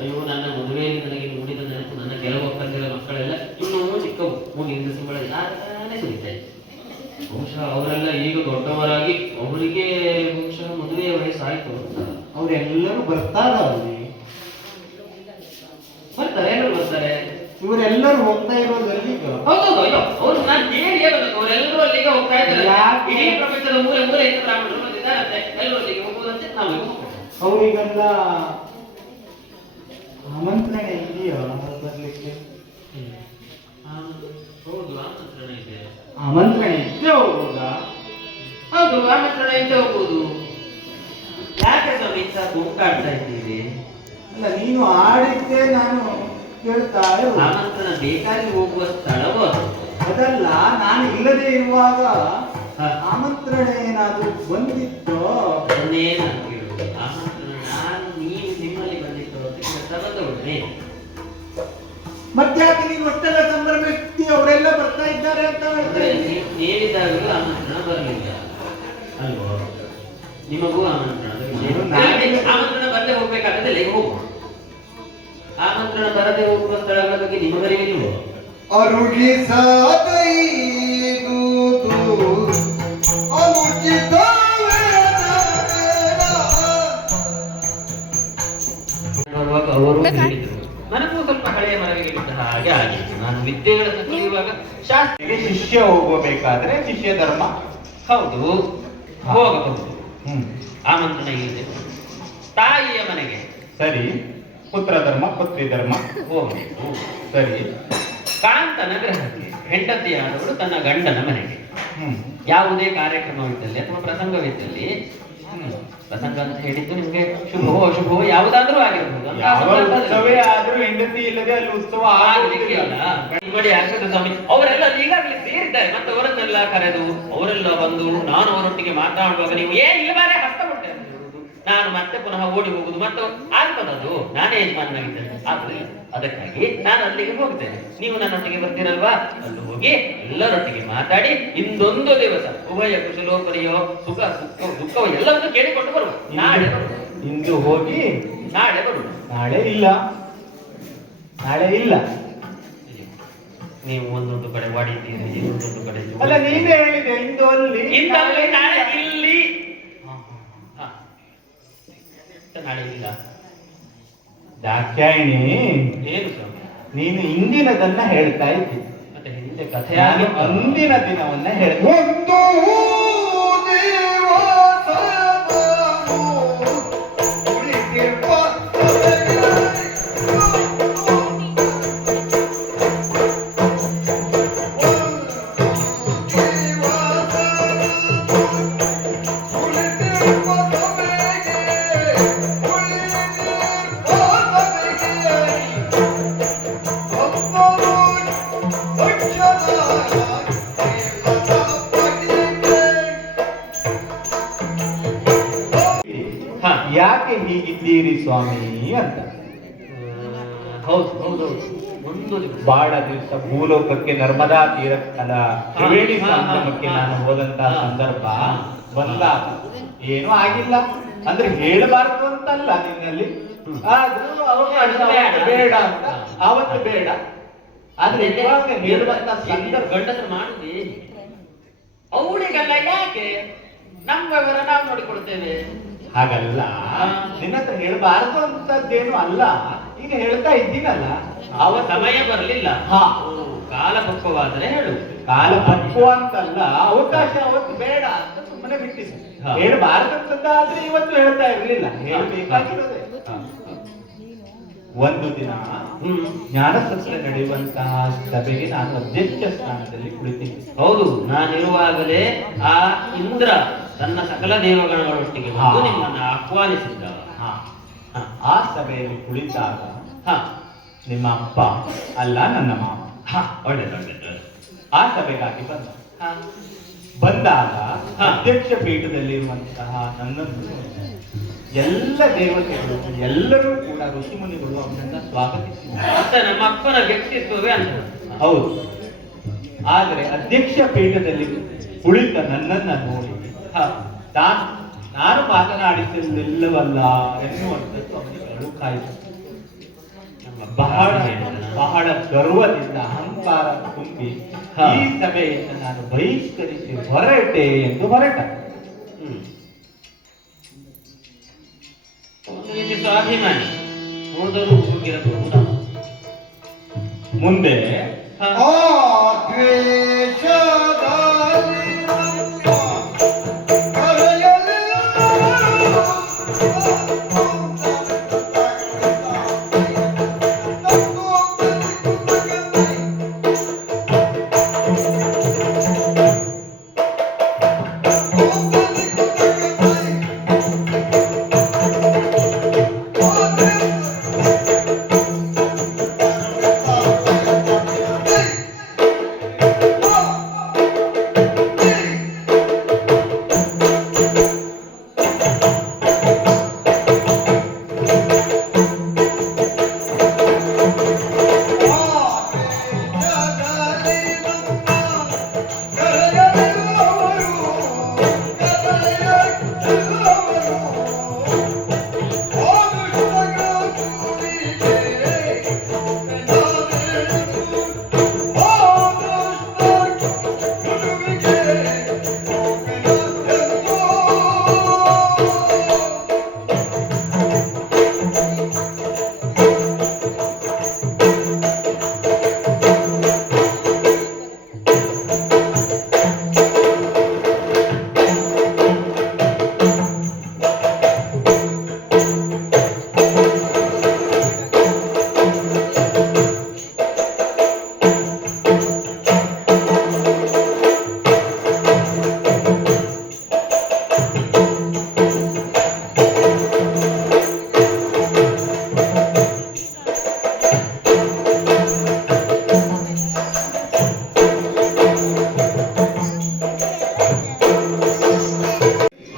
ಅಯ್ಯೋ, ನನ್ನ ಮದುವೆಯಲ್ಲಿ ನನಗೆ ನೋಡಿದ ನೆನಪು. ನನ್ನ ಕೆಲವು ಅಕ್ಕಂದಿರ ಮಕ್ಕಳೆಲ್ಲ ಇನ್ನೂ ಚಿಕ್ಕವು, ಮೂಗಿನಿಂದ ಸಿಂಬಳ ಯಾರೇ ಸುರಿತಾ ಇತ್ತು. ಬಹುಶಃ ಅವರೆಲ್ಲ ಈಗ ದೊಡ್ಡವರಾಗಿ ಅವರಿಗೆ ಬಹುಶಃ ಮದುವೆಯ ವಯಸ್ಸಾಯ್ತು ಅಂತ. ಅವರೆಲ್ಲರೂ ಬರ್ತಾರ ಅಲ್ಲಿ. ಬರ್ತಾರೆ, ಎಲ್ಲರೂ ಬರ್ತಾರೆ. ಇವರೆಲ್ಲರೂ ಹೋಗ್ತಾ ಇರೋದು ಅಲ್ಲಿಗ? ಹೌದೌದು, ಅಯ್ಯೋ ಅವ್ರು ನಾನು ಕೇಳಿಯೇ ಬಂದದ್ದು. ಅವರೆಲ್ಲರೂ ಅಲ್ಲಿಗೆ ಹೋಗ್ತಾ ಇದ್ದಾರೆ. ಯಾಕೆ? ಇಡೀ ಪ್ರಪಂಚದ ಮೂಲೆಯಿಂದ ಬ್ರಾಹ್ಮಣರು ಬಂದಿದ್ದಾರಂತೆ. ಎಲ್ಲರೂ ಅಲ್ಲಿಗೆ ಹೋಗುವುದಂತೆ, ನಾವು ಹೋಗ್ತೇವೆ. ಅವರಿಗೆಲ್ಲ ಆಮಂತ್ರಣ ಇದೆಯಾ ಬರ್ಲಿಕ್ಕೆ? ಹೌದು, ಆಮಂತ್ರಣ ಇದೆ. ಆಮಂತ್ರಣ ಇದ್ದೇ ಹೋಗುದಾ? ಹೌದು, ಆಮಂತ್ರಣ ಇದ್ದೇ ಹೋಗುವುದು. ಯಾಕೆ ಸ್ವಾಮಿ ಇಂಥ ಕೂಗಾಡ್ತಾ ಇದ್ದೀರಿ? ಅಲ್ಲ, ನೀನು ಆಡಿದ್ದೆ ನಾನು ಕೇಳ್ತಾ ಇರೋದು. ಆಮಂತ್ರಣ ಬೇಕಾಗಿ ಹೋಗುವ ಸ್ಥಳವೂ ಅದು. ಅದಲ್ಲ, ನಾನು ಇಲ್ಲದೆ ಇರುವಾಗ ಹಾ. ಆಮಂತ್ರಣ ಏನಾದ್ರು ಬಂದಿತ್ತೋ? ಅದನ್ನೇ ನಾನು ಕೇಳುವುದು. ಆಮಂತ್ರಣ ನಾನು ನೀವು ನಿಮ್ಮಲ್ಲಿ ಬಂದಿತ್ತು ಅಂತ ಬಂದವಳ್ಳೆ. ಮತ್ತ್ಯಾಕೆ ನೀನು ಒಟ್ಟೆಲ್ಲ ಸಂಭ್ರಮ ವ್ಯಕ್ತಿ ಅವರೆಲ್ಲ ಬರ್ತಾ ಇದ್ದಾರೆ ಅಂತ ಹೇಳ್ತಾರೆ? ಹೇಳಿದಾಗಲೂ ಆಮಂತ್ರಣ ಬರಲಿಲ್ಲ ಅಲ್ವೋ? ನಿಮಗೂ ಆಮಂತ್ರಣ ಆಮಂತ್ರಣ ಬರದೆ ಹೋಗ್ಬೇಕಾದ್ರೆ ಹೋಗು. ಆಮಂತ್ರಣ ಬರದೆ ಹೋಗುವ ಸ್ಥಳಗಳ ಬಗ್ಗೆ ನಿಮಗರಿಗೆ ನೀವು ಅರುಳಿ ಸಾತೈದು ಅನುಚಿತ ನೋಡುವಾಗ ಅವರು ಹೇಳಿದರು. ನನಗೂ ಸ್ವಲ್ಪ ಹಳೆಯ ಮರಗಳಿದ್ದ ಹಾಗೆ ಆಗಿತ್ತು. ನಾನು ವಿದ್ಯೆಗಳನ್ನು ಕಲಿಯುವಾಗ ಶಾಸ್ತ್ರಿಗೆ ಶಿಷ್ಯ ಹೋಗಬೇಕಾದ್ರೆ ಶಿಷ್ಯ ಧರ್ಮ ಹೌದು ಹೋಗಬಹುದು. ಹ್ಮ್ ಆಮಂತ್ರಣ ಇದೆ. ತಾಯಿಯ ಮನೆಗೆ ಸರಿ, ಪುತ್ರ ಧರ್ಮ ಪುತ್ರಿ ಧರ್ಮ ಹೋಗಬೇಕು. ಸರಿ. ಕಾಂತನ ಗೃಹಕ್ಕೆ ಹೆಂಡತಿಯಾದವಳು ತನ್ನ ಗಂಡನ ಮನೆಗೆ. ಹ್ಮ್ ಯಾವುದೇ ಕಾರ್ಯಕ್ರಮವಿದ್ದಲ್ಲಿ ಅಥವಾ ಪ್ರಸಂಗವಿದ್ದಲ್ಲಿ, ಪ್ರಸಂಗ ಅಂತ ಹೇಳಿದ್ದು ನಿಮ್ಗೆ ಶುಭವೋ ಅಶುಭವೋ ಯಾವುದಾದ್ರೂ ಆಗಿರಬಹುದು. ಅಂತ ಯಾವ ಸಂದರ್ಭದಲ್ಲಿ ಉತ್ಸವೇ ಆದ್ರೂ ಹೆಂಡತಿ ಇಲ್ಲದೆ ಅಲ್ಲಿ ಉತ್ಸವ ಆಗ್ಲಿಕ್ಕೆ ಇಲ್ಲ. ಕಣ್ಮಡಿ ಆಗ್ತದೆ ಸ್ವಾಮಿ. ಅವರೆಲ್ಲ ಈಗಾಗಲೇ ಸೇರಿದ್ದಾರೆ. ಮತ್ತೆ ಅವರನ್ನೆಲ್ಲ ಕರೆದು ಅವರೆಲ್ಲ ಬಂದು ನಾನು ಅವರೊಟ್ಟಿಗೆ ಮಾತನಾಡುವಾಗ ನೀವು ಇಲ್ಲ ಬಾರೆ ಹಸ್ತ ಕೊಟ್ಟೆ ಅಂತ ಹೇಳುವುದು. ನಾನು ಮತ್ತೆ ಪುನಃ ಓಡಿ ಹೋಗುದು ಮತ್ತೆ ಆಗ್ತದದು. ನಾನೇ ಯಜಮಾನನಾಗಿದ್ದೇನೆ. ಆದ್ರೆ ಅದಕ್ಕಾಗಿ ನಾನು ಅಲ್ಲಿಗೆ ಹೋಗ್ತೇನೆ. ನೀವು ನನ್ನೊಟ್ಟಿಗೆ ಬರ್ತೀರಲ್ವಾ? ಅಲ್ಲಿ ಹೋಗಿ ಎಲ್ಲರೊಟ್ಟಿಗೆ ಮಾತಾಡಿ ಇಂದೊಂದು ದಿವಸ ಉಭಯ ಕುಶಲೋಪರಿಯೋ ಸುಖ ದುಃಖವೋ ಎಲ್ಲವನ್ನು ಕೇಳಿಕೊಂಡು ಬರುವ. ನಾಳೆ ಬರುವ. ಇಂದು ಹೋಗಿ ನಾಳೆ ಬರುವ. ನಾಳೆ ಇಲ್ಲ, ನಾಳೆ ಇಲ್ಲ. ನೀವು ಒಂದೊಂದು ಕಡೆ ಮಾಡಿದ್ದೀರಿ, ಇನ್ನೊಂದು ಕಡೆ ಅಲ್ಲ, ನೀವೇ ಹೇಳಿದೆ ಇಂದು ಅಲ್ಲಿ ಇಂದಲ್ಲಿ ನಾಳೆ ಇಲ್ಲಿ. ಹ. ನಾಳೆ ಇಲ್ಲ. ದಾಖ್ಯಾಯಿಣಿ, ಏನು ಸ್ವಾಮಿ? ನೀನು ಇಂದಿನದನ್ನ ಹೇಳ್ತಾ ಇದ್ದಿ, ಮತ್ತೆ ಹಿಂದೆ ಕಥೆಯಾಗಿ ನಾನು ಅಂದಿನ ದಿನವನ್ನ ಹೇಳ್ತಾ ಒಂದು ದಿವಸದನು ಉಳಿದಿರುವ ಹ. ಯಾಕೆ ಹೀಗಿದ್ದೀರಿ ಸ್ವಾಮಿ ಅಂತ. ಹೌದು ಹೌದೌದು. ಒಂದು ದಿವಸ ಬಹಳ ದಿವಸ ಭೂಲೋಕಕ್ಕೆ ನರ್ಮದಾ ತೀರ ಅಲ್ಲ ತ್ರಿವೇಣಿ ಸಂಗಮಕ್ಕೆ ನಾನು ಹೋದಂತಹ ಸಂದರ್ಭ ಬಂದಾಗ ಏನೂ ಆಗಿಲ್ಲ. ಅಂದ್ರೆ ಹೇಳಬಾರ್ದು ಅಂತಲ್ಲ ನಿನ್ನಲ್ಲಿ, ಆದ್ರೂ ಅವಕಾಶ ಬೇಡ ಅಂತ ಆವತ್ತು ಬೇಡ. ಆದ್ರೆ ಇವಾಗ ಹೇಳುವಂತ ಸಂದರ್ಭ ಗಂಡಸರು ಮಾಡುದೇ ಅವಳಿಗೆಲ್ಲ ಯಾಕೆ? ನಮ್ಮ ವ್ಯವಹಾರ ನಾವು ನೋಡಿಕೊಳ್ತೇವೆ. ಹಾಗಲ್ಲ, ನಿನ್ನ ಹತ್ರ ಹೇಳಬಾರ್ದು ಅಂತದ್ದೇನು ಅಲ್ಲ. ಈಗ ಹೇಳ್ತಾ ಇದ್ದೀನಲ್ಲ, ಅವ ಸಮಯ ಬರಲಿಲ್ಲ. ಹಾ. ಕಾಲ ಪಕ್ವವಾದರೆ ಹೇಳು. ಕಾಲ ಪಕ್ವ ಅಂತಲ್ಲ, ಅವಕಾಶ ಅವತ್ತು ಬೇಡ ಅಂತ ಸುಮ್ಮನೆ ಬಿಟ್ಟಿದ್ದು. ಹಾ. ಹೇಳಬಾರ್ದಂತದ್ದಾದ್ರೆ ಇವತ್ತು ಹೇಳ್ತಾ ಇರ್ಲಿಲ್ಲ, ಹೇಳಬೇಕಾಗಿರೋದೆ. ಒಂದು ದಿನ ಜ್ಞಾನಸತ್ರ ನಡೆಯುವಂತಹ ಸಭೆಗೆ ನಾನು ಅಧ್ಯಕ್ಷ ಸ್ಥಾನದಲ್ಲಿ ಕುಳಿತಿದ್ದೆ. ಹೌದು, ನಾನಿರುವಾಗಲೇ ಆ ಇಂದ್ರ ತನ್ನ ಸಕಲ ದೇವಗಣಗಳೊಟ್ಟಿಗೆ ಬಂದು ನಿಮ್ಮನ್ನು ಆಹ್ವಾನಿಸಿದ್ದ. ಆ ಸಭೆಯಲ್ಲಿ ಕುಳಿತಾಗ ಹ. ನಿಮ್ಮ ಅಪ್ಪ ಅಲ್ಲ ನನ್ನ ಮಾವ ಒಳ್ಳೆದು ಒಳ್ಳೆದು. ಆ ಸಭೆಗಾಗಿ ಬಂದ. ಹ. ಬಂದಾಗ ಹಾ. ಅಧ್ಯಕ್ಷ ಪೀಠದಲ್ಲಿರುವಂತಹ ನನ್ನನ್ನು ಎಲ್ಲ ದೇವತೆಗಳು ಎಲ್ಲರೂ ಕೂಡ ಋಷಿಮುನಿಗಳು ಅವನನ್ನ ಸ್ವಾಗತಿಸಿದ್ದಾರೆ. ಮತ್ತೆ ನಮ್ಮ ಅಪ್ಪನ ವ್ಯಕ್ತಿತ್ವವೇ ಅಂತ. ಹೌದು. ಆದರೆ ಅಧ್ಯಕ್ಷ ಪೀಠದಲ್ಲಿ ಕುಳಿತ ನನ್ನನ್ನ ನೋಡಿ ನಾನು ಮಾತನಾಡಿಸಿಲ್ಲವಲ್ಲ ಎನ್ನುವಂಥದ್ದು ಅವನಿಗೆ ಅಳುಕಾಯಿತು. ಬಹಳ ಬಹಳ ಗರ್ವದಿಂದ ಅಹಂಕಾರ ತುಂಬಿ ಈ ಸಭೆಯನ್ನು ನಾನು ಬಹಿಷ್ಕರಿಸಿ ಹೊರಟೆ ಎಂದು ಹೊರಟ. ಒಂದು ರೀತಿ ಸ್ವಾಭಿಮಾನಿ ಹೋದರೂ ಹೋಗಿರಬಹುದು. ಮುಂದೆ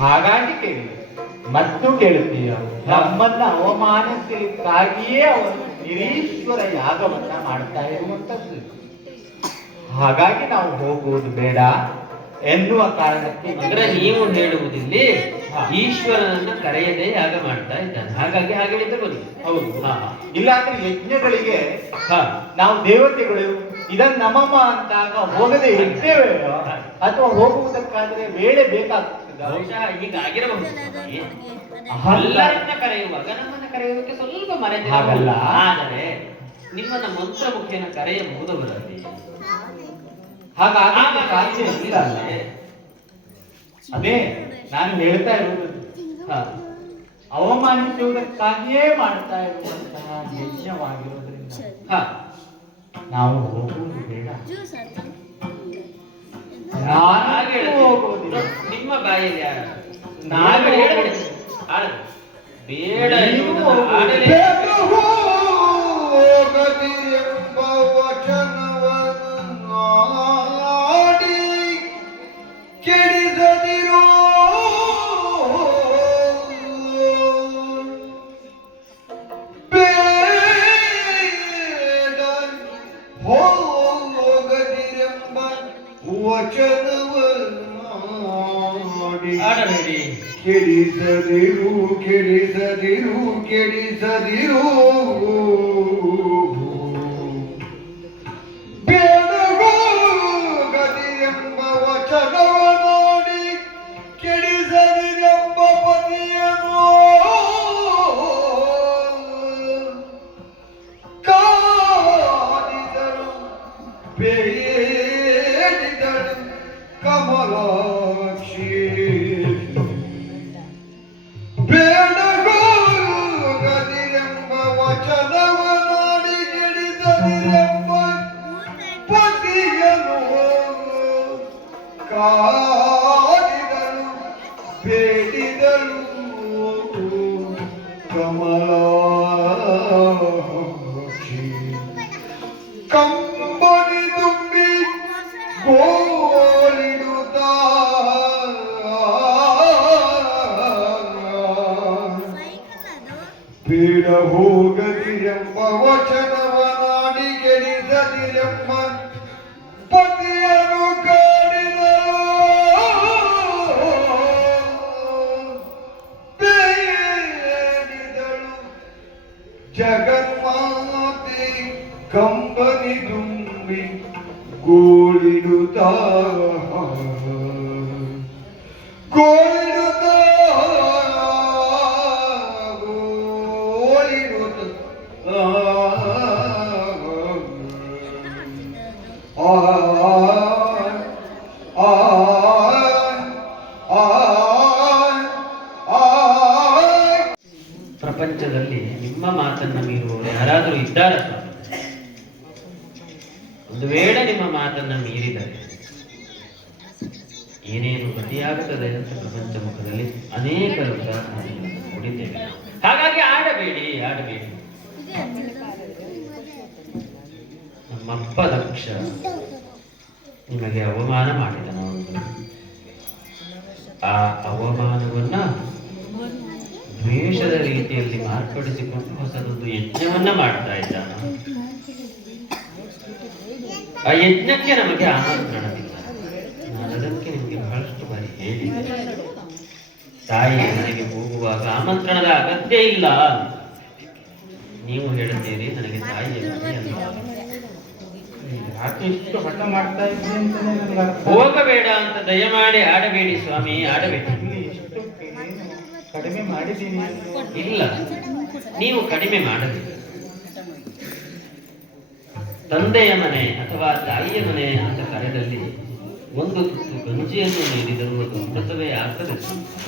ಹಾಗಾಗಿ ಕೇಳಿ ಮತ್ತು ಕೇಳುತ್ತೀಯ, ನಮ್ಮನ್ನ ಅವಮಾನಿಸಲಿಕ್ಕಾಗಿಯೇ ಅವರು ನಿರೀಶ್ವರ ಯಾಗವನ್ನ ಮಾಡ್ತಾ ಇರುವಂತದ್ದು. ಹಾಗಾಗಿ ನಾವು ಹೋಗುವುದು ಬೇಡ ಎನ್ನುವ ಕಾರಣಕ್ಕೆ ಅಂದ್ರೆ ನೀವು ಹೇಳುವುದಿಲ್ಲಿ ಈಶ್ವರನನ್ನ ಕರೆಯದೇ ಯಾಗ ಮಾಡ್ತಾ ಇದ್ದಾನೆ, ಹಾಗಾಗಿ ಹಾಗೆ ಹೇಳಿದ್ರೆ ಬನ್ನಿ. ಹೌದು. ಇಲ್ಲಾಂದ್ರೆ ಯಜ್ಞಗಳಿಗೆ ನಾವು ದೇವತೆಗಳು ಇದನ್ನ ನಮಮ್ಮ ಅಂತಾಗ ಹೋಗದೆ ಇರ್ತೇವೆ ಅಥವಾ ಹೋಗುವುದಕ್ಕಾದ್ರೆ ವೇಳೆ ಬೇಕಾಗ್ತದೆ. ಬಹುಶಃ ಈಗ ಆಗಿರಬಹುದು. ಎಲ್ಲರನ್ನ ಕರೆಯುವಾಗ ನಮ್ಮನ್ನ ಕರೆಯುವುದಕ್ಕೆ ಸ್ವಲ್ಪ ಮರೆತು ಹಾಗಲ್ಲ. ಆದರೆ ನಿಮ್ಮನ್ನ ಮಂತ್ರಮುಖಿಯನ್ನು ಕರೆಯಬಹುದವರಲ್ಲಿ ಹಾಗಾಗಿ ಸಾಧ್ಯ ಇಲ್ಲ ಅಲ್ಲ. ಅದೇ ನಾನು ಹೇಳ್ತಾ ಇರುವುದು, ಅವಮಾನಿಸುವುದಕ್ಕಾಗಿಯೇ ಮಾಡ್ತಾ ಇರುವಂತಹ ಯಜ್ಞವಾಗಿರುವುದರಿಂದ ನಾವು ಹೋಗುವುದು ಬೇಡ. ಹಾಗೆ ಹೋಗುವುದಿಲ್ಲ. ನಿಮ್ಮ ಬಾಯಲ್ಲಿ ಯಾರು ನಾನು ಬೇಡ ನೀವು ಆಡಲೇ ಹೋಗದಿರೆಂಬ ವಚನವನ್ನು ಆಡಿ ಕೆಡಿಸದಿರೋ ಬೇಡ ಹೋಗದಿರೆಂಬ ವಚನವನ್ನು ಆಡಬೇಡಿ. ಕೆಡಿಸದಿರು ಕೆಡಿಸದಿರು ಕೆಡಿಸದಿರು ಬೇಡಗೋಗದಿರೆಂಬ ವಚನವ ನೋಡಿ ಕೆಡಿಸದಿರೆಂಬ ಪತಿಯನ್ನು ಕಾದಿದರು ಬೇಡಿದಳು ಕಮಲಾಕ್ಷಿ. ಬೇಡಗೋಗದಿರೆಂಬ ವಚನವ ನೋಡಿ ಕೆಡಿಸದಿರೆಂಬ ಪತಿಯನು ಕಾದಿದಳು ಬೇಡಿದಳು ಕಮಲಾಕ್ಷಿ. ಕಂಬನಿ ತುಂಬಿ ಗೋಳಿಡುತ್ತ ಬೇಡ ಹೋಗದಿರೆಂಬ ವಚನವ ನಾಡಿ ಗೆಡಿಸದಿರೆಂಬ ಪತಿಯನ್ನು ಕಾಡಿದಳು ಬೇಡಿದಳು ಜಗನ್ಮಾತೆ. ಕಂಬನಿ ತುಂಬಿ ಗೋಳಿಡುತ್ತ ಗೋಳಿಡುತ್ತ ಗೋಳಿಡುತ್ತ ಪ್ರಪಂಚದಲ್ಲಿ ನಿಮ್ಮ ಮಾತನ್ನ ಮೀರುವವರು ಯಾರಾದರೂ ಇದ್ದಾರಾ ಸ್ವಾಮಿ? ಒಂದು ವೇಳೆ ನಿಮ್ಮ ಮಾತನ್ನ ಮೀರಿದರೆ ಏನೇನು ಗತಿಯಾಗುತ್ತದೆ ಅಂತ ಪ್ರಪಂಚ ಮುಖದಲ್ಲಿ ಅನೇಕ ಉದಾಹರಣೆಗಳನ್ನು ನೋಡಿದ್ದೇವೆ. ಹಾಗಾಗಿ ಆಡಬೇಡಿ. ನಮ್ಮಪ್ಪ ದಕ್ಷ ನಿಮಗೆ ಅವಮಾನ ಮಾಡಿದನು. ಆ ಅವಮಾನವನ್ನ ದ್ವೇಷದ ರೀತಿಯಲ್ಲಿ ಮಾರ್ಪಡಿಸಿಕೊಂಡು ಹೊಸದೊಂದು ಯಜ್ಞವನ್ನ ಮಾಡ್ತಾ ಇದ್ದಾನ. ಆ ಯಜ್ಞಕ್ಕೆ ನಮಗೆ ಆಮಂತ್ರಣವಿಲ್ಲ. ನಾನು ಅದಕ್ಕೆ ನಿಮಗೆ ಬಹಳಷ್ಟು ಬಾರಿ ಹೇಳಿದ್ದೆ, ತಾಯಿ ಮನೆಗೆ ಹೋಗುವಾಗ ಆಮಂತ್ರಣದ ಅಗತ್ಯ ಇಲ್ಲ. ನೀವು ಹೇಳುತ್ತೀರಿ ನನಗೆ ತಾಯಿಯ ಮನೆ ಅಲ್ಲ. ಯಾಕೆ ಇಷ್ಟು ಹಠ ಮಾಡ್ತಾ ಇದ್ರಿ ಅಂತಾನೆ ನನಗೆ ಅರ್ಥ ಹೋಗಬೇಡ ಅಂತ ದಯಮಾಡಿ ಆಡಬೇಡಿ ಸ್ವಾಮಿ, ಆಡಬೇಡಿ. ಇಲ್ಲಿ ಎಷ್ಟು ಕಡಿಮೆ ಮಾಡಿದ್ದೀನಿ ಇಲ್ಲ, ನೀವು ಕಡಿಮೆ ಮಾಡಬೇಕು. ತಂದೆಯ ಮನೆ ಅಥವಾ ತಾಯಿಯ ಮನೆ ಅಂತ ಕರೆದಲ್ಲಿ ಒಂದು ತುತ್ತು ಗಂಜಿಯನ್ನು ನೀಡಿದರೂ ಅದು ಅಮೃತವೇ ಆಗ್ತದೆ.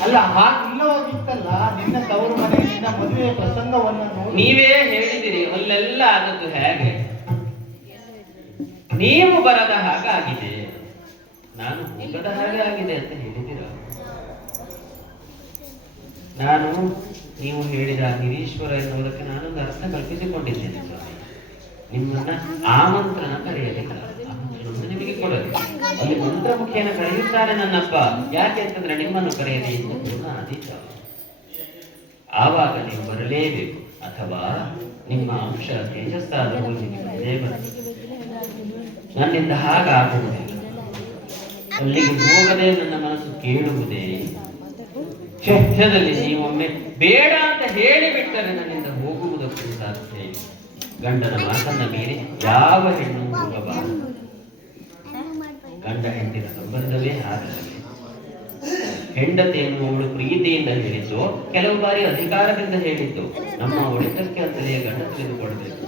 ಅಲ್ಲ, ಹಾಗಿಲ್ಲವಾಗಿತ್ತಲ್ಲ ನಿನ್ನ ತವರು ಮನೆ ನಿನ್ನ ಮದುವೆಯ ಪ್ರಸಂಗವನ್ನು ನೋಡಿ. ನೀವೇ ಹೇಳಿದಿರಿ ಅಲ್ಲೆಲ್ಲ ಆದದ್ದು ಹೇಗೆ? ನೀವು ಬರದ ಹಾಗಾಗಿದೆ, ನಾನು ಹೋಗದ ಹಾಗೆ ಆಗಿದೆ ಅಂತ ಹೇಳಿದಿರ. ನಾನು ನೀವು ಹೇಳಿದ ನಿರೀಶ್ವರ ಎನ್ನುವುದಕ್ಕೆ ನಾನೊಂದು ಅರ್ಥ ಕಲ್ಪಿಸಿಕೊಂಡಿದ್ದೇನೆ ಸ್ವಾಮಿ. ನಿಮ್ಮನ್ನ ಆಮಂತ್ರಣ ಕರೆಯಲಿಲ್ಲ, ಆಮಂತ್ರಣವನ್ನು ನಿಮಗೆ ಕೊಡಲಿ. ಅಲ್ಲಿ ಮಂತ್ರಮುಖಿಯನ್ನು ಕರೆಯುತ್ತಾರೆ ನನ್ನಪ್ಪ. ಯಾಕೆ ಅಂತಂದ್ರೆ ನಿಮ್ಮನ್ನು ಕರೆಯಲಿ ಪೂರ್ಣ ಆದೀತ. ಆವಾಗ ನೀವು ಬರಲೇಬೇಕು, ಅಥವಾ ನಿಮ್ಮ ಅಂಶ ತೇಜಸ್ಸಾದರೂ ನಿಮಗೆ ಬಂದೇ ಬರಲಿ. ನನ್ನಿಂದ ಹಾಗಾಗುವುದಿಲ್ಲ. ಅಲ್ಲಿಗೆ ಹೋಗದೆ ನನ್ನ ಮನಸ್ಸು ಕೇಳುವುದೇ. ಸತ್ಯದಲ್ಲಿ ನೀವೊಮ್ಮೆ ಬೇಡ ಅಂತ ಹೇಳಿಬಿಟ್ಟರೆ ನನ್ನಿಂದ ಹೋಗುವುದಕ್ಕೂ ಸಾಧ್ಯ ಇಲ್ಲ. ಗಂಡನ ಮಾತನ್ನ ಮೀರಿ ಯಾವ ಹೆಣ್ಣು ಹೋಗಬಾರದು. ಗಂಡ ಹೆಂಡಿನ ಸಂಬಂಧವೇ ಹಾಗಿರಲಿ. ಹೆಂಡತಿ ಎನ್ನುವವಳು ಪ್ರೀತಿಯಿಂದ ಹೇಳಿದ್ದು, ಕೆಲವು ಬಾರಿ ಅಧಿಕಾರದಿಂದ ಹೇಳಿದ್ದು. ನಮ್ಮ ಒಳಿತಕ್ಕೆ ಅಂತಲೇ ಗಂಡ ತಿಳಿದುಕೊಳ್ಬೇಕು.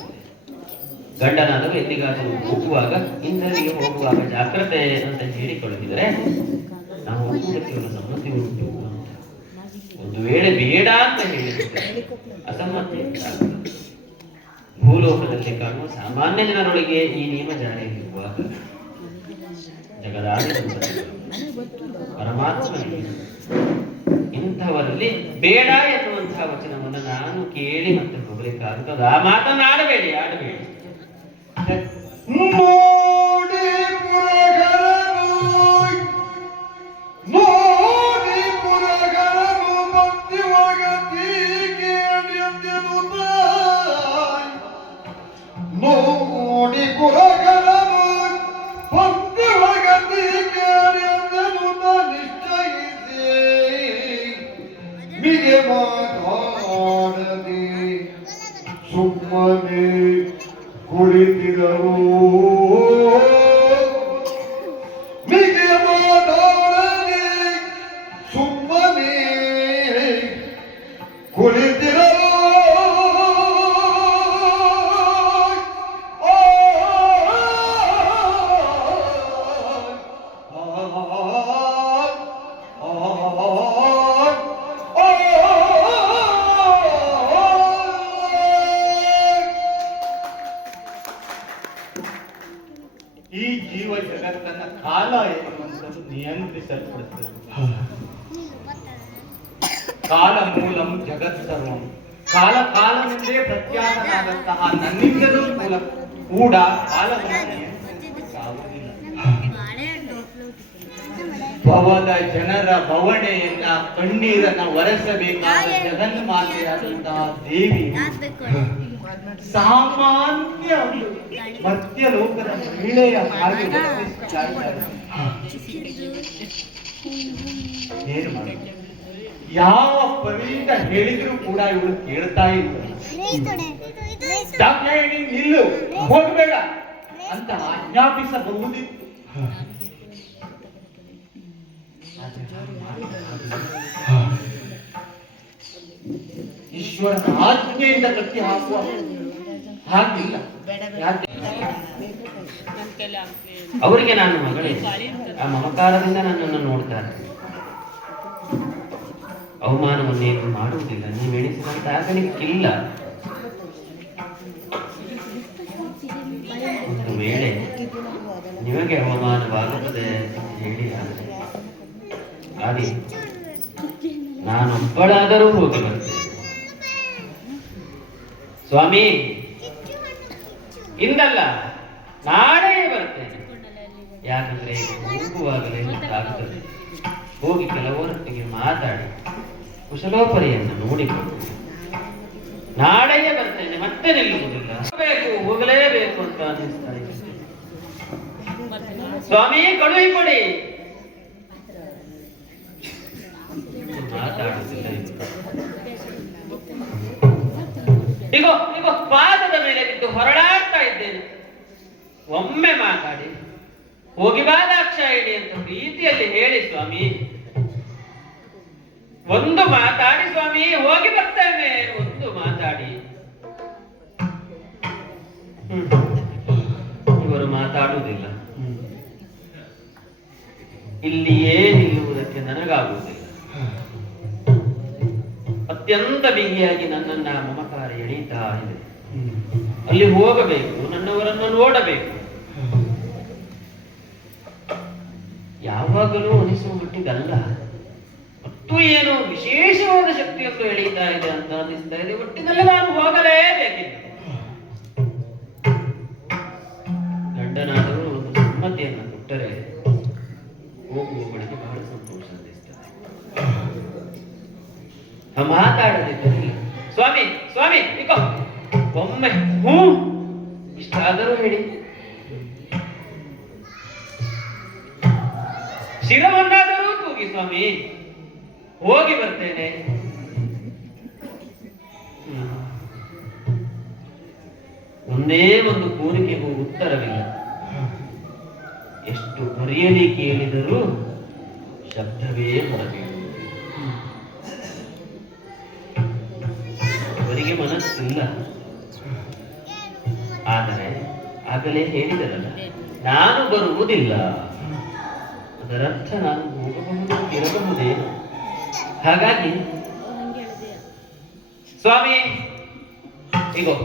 ಗಂಡನಾದರೂ ಎಲ್ಲಿಗಾದರೂ ಹೋಗುವಾಗ ಇಂಥಲ್ಲಿಗೆ ಹೋಗುವಾಗ ಜಾಗ್ರತೆ ಅಂತ ಹೇಳಿಕೊಳ್ಳಿದರೆ ನಾವು ಹೋಗುವುದಕ್ಕೆ ಒಂದು ಸಮ್ಮತಿ ಉಂಟು ಅಂತ. ಒಂದು ವೇಳೆ ಬೇಡ ಅಂತ ಹೇಳಿದರೆ ಅಸಮ್ಮತಿ ಉಂಟಾಗುತ್ತದೆ. ಭೂಲೋಕದಲ್ಲಿ ಕಾಣುವ ಸಾಮಾನ್ಯ ಜನರೊಳಗೆ ಈ ನಿಯಮ ಜಾರಿಯಲ್ಲಿರುವಾಗ ಜಗದಾದಿ ಪರಮಾತ್ಮ ಇಂಥವರಲ್ಲಿ ಬೇಡ ಎನ್ನುವಂತಹ ವಚನವನ್ನು ನಾನು ಕೇಳಿ ಮತ್ತೆ ಹೋಗಲಿಕ್ಕಾಗುತ್ತದೆ. ಆ ಮಾತನ್ನು ಆಡಬೇಡಿ. ನೋಡಿ ಪುರಗರನು ಬಂದಿವಾಗ ನೋಡಿ ಪುರಗರನು ಬಂದಿವಾಗ ನಿಶ್ಚಯಿಸಿ ಮಿಗೆ ಮಾತಾಡದೆ ಸುಮ್ಮನೆ ಕುಳಿತಿದರು. ಮಿಗೆ ಮಾತಾಡದೆ ಸುಮ್ಮನೆ ಕುಳಿತಿದರು. ಈ ಜೀವ ಜಗತ್ತನ್ನ ಕಾಲ ಎನ್ನುವಂಥದ್ದು ನಿಯಂತ್ರಿಸಲ್ಪಡುತ್ತದೆ. ಕಾಲ ಮೂಲಂ ಜಗತ್ಸರ್ವಂ. ಕಾಲವೆಂದೇ ಪ್ರತ್ಯಾಗನಾದಂತಹ ನನ್ನಿಂದಲೂ ಕೂಡ ಕಾಲವನ್ನು ನಿಯಂತ್ರಿಸಲಿಕ್ಕಾಗುವುದಿಲ್ಲ. ಭವದ ಜನರ ಬವಣೆಯನ್ನ ಕಣ್ಣೀರನ್ನ ಒರೆಸಬೇಕಾದ ಜಗನ್ಮಾತೆಯಾದಂತಹ ದೇವಿ ಸಾಮಾನ್ಯ ಮಧ್ಯ ಲೋಕದ ಮಹಿಳೆಯ ಹಾಗೆ ವರ್ತಿಸ್ತಾ ಇದ್ದಾರೆ. ಏನು ಮಾಡಿ ಯಾವ ಪರಿಂದ ಹೇಳಿದ್ರು ಕೂಡ ಇವಳು ಕೇಳ್ತಾ ಇದ್ರು. ನಿಲ್ಲು, ಹೋಗಬೇಡ ಅಂತ ಆಜ್ಞಾಪಿಸಬಹುದಿತ್ತು. ಈಶ್ವರನ ಆಜ್ಞೆಯಿಂದ ಕಟ್ಟಿ ಹಾಕುವ ಹಾಗಿಲ್ಲ. ಅವರಿಗೆ ನಾನು ಮಗಳೇ, ಆ ಮಮಕಾರದಿಂದ ನನ್ನನ್ನು ನೋಡ್ತಾರೆ. ಅವಮಾನವನ್ನೇನು ಮಾಡುವುದಿಲ್ಲ. ನೀವು ಎಣಿಸಿದಂತ ಆಗಲಿಕ್ಕಿಲ್ಲ. ಒಂದು ವೇಳೆ ನಿಮಗೆ ಅವಮಾನವಾಗುತ್ತದೆ ಅಂತ ಹೇಳಿ ಆದರೆ ನಾನೊಬ್ಬಳಾದರೂ ಹೋಗಿ ಬರ್ತೇನೆ. ಸ್ವಾಮಿ, ಇಂದಲ್ಲ ನಾಳೆ ಬರ್ತೇನೆ. ಯಾಕಂದ್ರೆ ಹೋಗುವಾಗಲೇ ಗೊತ್ತಾಗುತ್ತದೆ. ಹೋಗಿ ಕೆಲವರೊಟ್ಟಿಗೆ ಮಾತಾಡಿ ಕುಶಲೋಪರಿಯನ್ನು ನೋಡಿಕೊಂಡು ನಾಳೆಯೇ ಬರ್ತೇನೆ, ಮತ್ತೆ ನಿಲ್ಲುವುದಿಲ್ಲ. ಹೋಗಲೇಬೇಕು ಅಂತ ಅನ್ನಿಸ್ತಾ ಇದೆ. ಸ್ವಾಮಿ, ಕಳುಹಿಕೊಡಿ. ಮಾತಾಡುತ್ತಿಲ್ಲ. ಇಗೋ ಇಗೋ ಪಾದದ ಮೇಲೆ ಬಿದ್ದು ಹೊರಡಾಡ್ತಾ ಇದ್ದೇನೆ. ಒಮ್ಮೆ ಮಾತಾಡಿ ಹೋಗಿ ಬಾ ದಾಕ್ಷಾಯಿಣಿ ಅಂತ ಪ್ರೀತಿಯಲ್ಲಿ ಹೇಳಿ ಸ್ವಾಮಿ. ಒಂದು ಮಾತಾಡಿ ಸ್ವಾಮಿ, ಹೋಗಿ ಬರ್ತೇನೆ. ಒಂದು ಮಾತಾಡಿ. ಇವರು ಮಾತಾಡುವುದಿಲ್ಲ. ಇಲ್ಲಿಯೇ ನಿಲ್ಲುವುದಕ್ಕೆ ನನಗಾಗುವುದಿಲ್ಲ. ಅತ್ಯಂತ ಬಿಗಿಯಾಗಿ ನನ್ನನ್ನ ಮಮಕಾರ ಎಳೀತಾ ಇದೆ. ಅಲ್ಲಿ ಹೋಗಬೇಕು, ನನ್ನವರನ್ನು ನೋಡಬೇಕು. ಯಾವಾಗಲೂ ಅನಿಸುವ ಮಟ್ಟಿಗಲ್ಲ, ಮತ್ತು ಏನೋ ವಿಶೇಷವಾದ ಶಕ್ತಿಯೊಂದು ಎಳೀತಾ ಇದೆ ಅಂತ ಅನ್ನಿಸ್ತಾ ಇದೆ. ಒಟ್ಟಿನಲ್ಲಿ ನಾನು ಹೋಗಲೇಬೇಕಿಲ್ಲ. ಗಂಡನಾದರೂ ಒಂದು ಸಮ್ಮತಿಯನ್ನು ಕೊಟ್ಟರೆ ಹೋಗುವವಳಿಗೆ ಬಹಳ ಸಂತೋಷ ಅನ್ನಿಸ್ತದೆ. ಮಾತಾಡದಿದ್ದರೆ ಸ್ವಾಮಿ ಸ್ವಾಮಿ ಇಕೋ ಒಮ್ಮೆ ಹೂ ಇಷ್ಟಾದರೂ ಹೇಳಿ. ಶಿರವನ್ನಾದರೂ ತೂಗಿ ಸ್ವಾಮಿ, ಹೋಗಿ ಬರ್ತೇನೆ. ಒಂದೇ ಒಂದು ಕೋರಿಕೆಗೂ ಉತ್ತರವಿಲ್ಲ. ಎಷ್ಟು ಬರೆಯಲಿ ಕೇಳಿದರೂ ಶಬ್ದವೇ ಹೊರಬೇಕು. ಅವರಿಗೆ ಮನಸ್ಸಿಲ್ಲ. ಆದರೆ ಆಗಲೇ ಹೇಳಿದರಲ್ಲ, ನಾನು ಬರುವುದಿಲ್ಲ. ಅದರರ್ಥ ನಾನು ಹೋಗಬಹುದು, ಇರಬಹುದೇನು. ಹಾಗಾಗಿ ಸ್ವಾಮಿ ಇಗೋ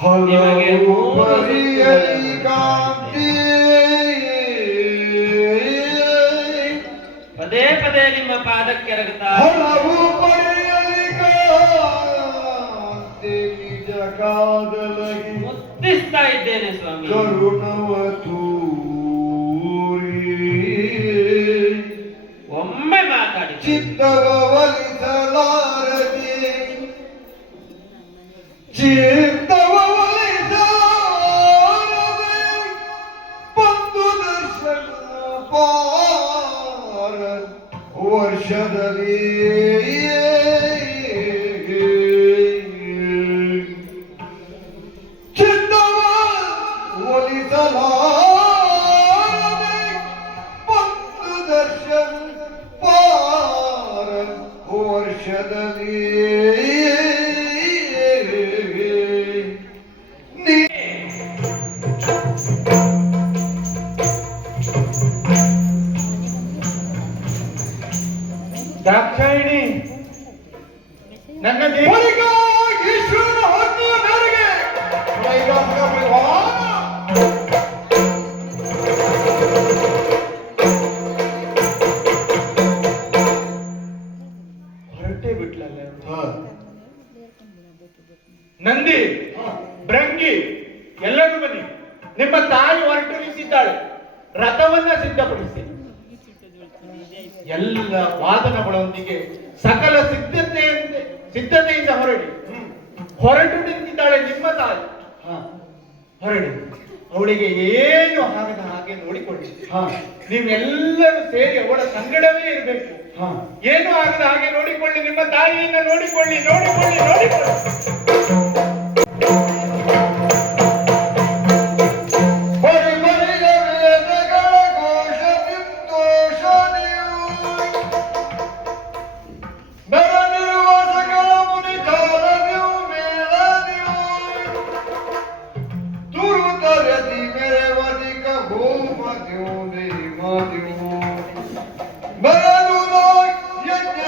ಹಲವು ಪರಿಯಲಿ ಕಾಂತಿ, ಪದೇ ಪದೇ ನಿಮ್ಮ ಪಾದಕ್ಕೆ ಎರಗುತ್ತಾ ಹಲವು ಪರಿಯಲಿ ಕಾಂತಿ, ನಿಜ ಕಾದಲಗಿ ಮುತ್ತಿಸ್ತಾ ಇದ್ದೇನೆ ಸ್ವಾಮಿ. ಕರುಣವ ತೂರಿ ಒಮ್ಮೆ ಮಾತಾಡಿ. ಚಿತ್ತವ ಒಲಿಸಲಾರದೆ, ಚಿತ್ತವ ಒಲಿಸಲಾರದೆ ಬಂದು ದರ್ಶನ ಪಾರ ವರ್ಷದಲ್ಲಿ ಚಿತ್ತವ ಒಲಿಸಲಾರದೆ ಬಂದು ದರ್ಶನ ಪಾರ ವರ್ಷದಲ್ಲಿ ದಾಕ್ಷಾಯಿಣಿ, ನನ್ನ ಬಳಿಕ ಈಶ್ವರನ ಆಜ್ಞೆಯ ಮೇರೆಗೆ ವೈದಾಸಿಕ ವಿದ್ವಾನ ಹೊರಟೇ ಬಿಟ್ಲಲ್ಲ. ನಂದಿ, ಭೃಂಗಿ ಎಲ್ಲರೂ ಬನ್ನಿ. ನಿಮ್ಮ ತಾಯಿ ಹೊರಟು ನಿಂತಿದ್ದಾಳೆ. ರಥವನ್ನ ಸಿದ್ಧಪಡಿಸಿ. ಎಲ್ಲ ವಾದನಗಳೊಂದಿಗೆ ಸಕಲ ಸಿದ್ಧತೆಯಿಂದ ಹೊರಟು ನಿಂತಿದ್ದಾಳೆ ನಿಮ್ಮ ತಾಯಿ. ಹೊರಡಿ. ಅವಳಿಗೆ ಏನು ಆಗದ ಹಾಗೆ ನೋಡಿಕೊಳ್ಳಿ. ನೀವೆಲ್ಲರೂ ಸೇರಿ ಅವಳ ಸಂಗಡವೇ ಇರಬೇಕು. ಏನು ಆಗದ ಹಾಗೆ ನೋಡಿಕೊಳ್ಳಿ. ನಿಮ್ಮ ತಾಯಿಯನ್ನ ನೋಡಿಕೊಳ್ಳಿ. ಯಜ್ಞ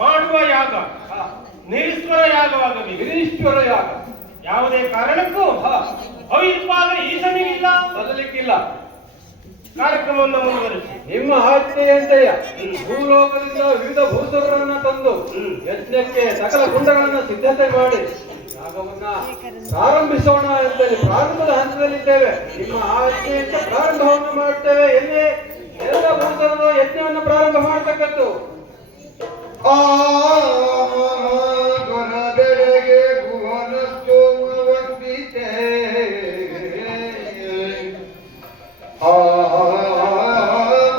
ಮಾಡುವ ಯಾಗ ನಿರೀಶ್ವರ ಯಾಗವಾಗಬೇಕು. ನಿರೀಶ್ವರ ಯಾಗ ಯಾವುದೇ ಕಾರಣಕ್ಕೂ ಅವಿರ್ಪಾದ ಈಶನಿಗಿಲ್ಲ, ಬದಲಿಕ್ಕಿಲ್ಲ. ಕಾರ್ಯಕ್ರಮವನ್ನು ಮುಂದುವರಿಸಿ. ನಿಮ್ಮ ಆಜ್ಞೆಯಂತೆಯ ಭೂಲೋಕದಿಂದ ವಿವಿಧ ಭೂಸುರರನ್ನ ತಂದು ಯಜ್ಞಕ್ಕೆ ಸಕಲ ಕುಂಡಗಳನ್ನ ಸಿದ್ಧತೆ ಮಾಡಿ ಯಾಗವನ್ನ ಪ್ರಾರಂಭಿಸೋಣ ಎಂದಲ್ಲಿ ಪ್ರಾರಂಭದ ಹಂತದಲ್ಲಿದ್ದೇವೆ. ನಿಮ್ಮ ಆಜ್ಞೆಯಂತೆ ಪ್ರಾರಂಭವನ್ನು ಮಾಡ್ತೇವೆ. ಎಲ್ಲಿ ಎಲ್ಲ ಭೂಸುರರು ಯಜ್ಞವನ್ನು ಪ್ರಾರಂಭ ಮಾಡತಕ್ಕದ್ದು. ದೊರದೆಡೆಗೆ ಭುವನ ಸ್ತೋಮವಂದಿತೆ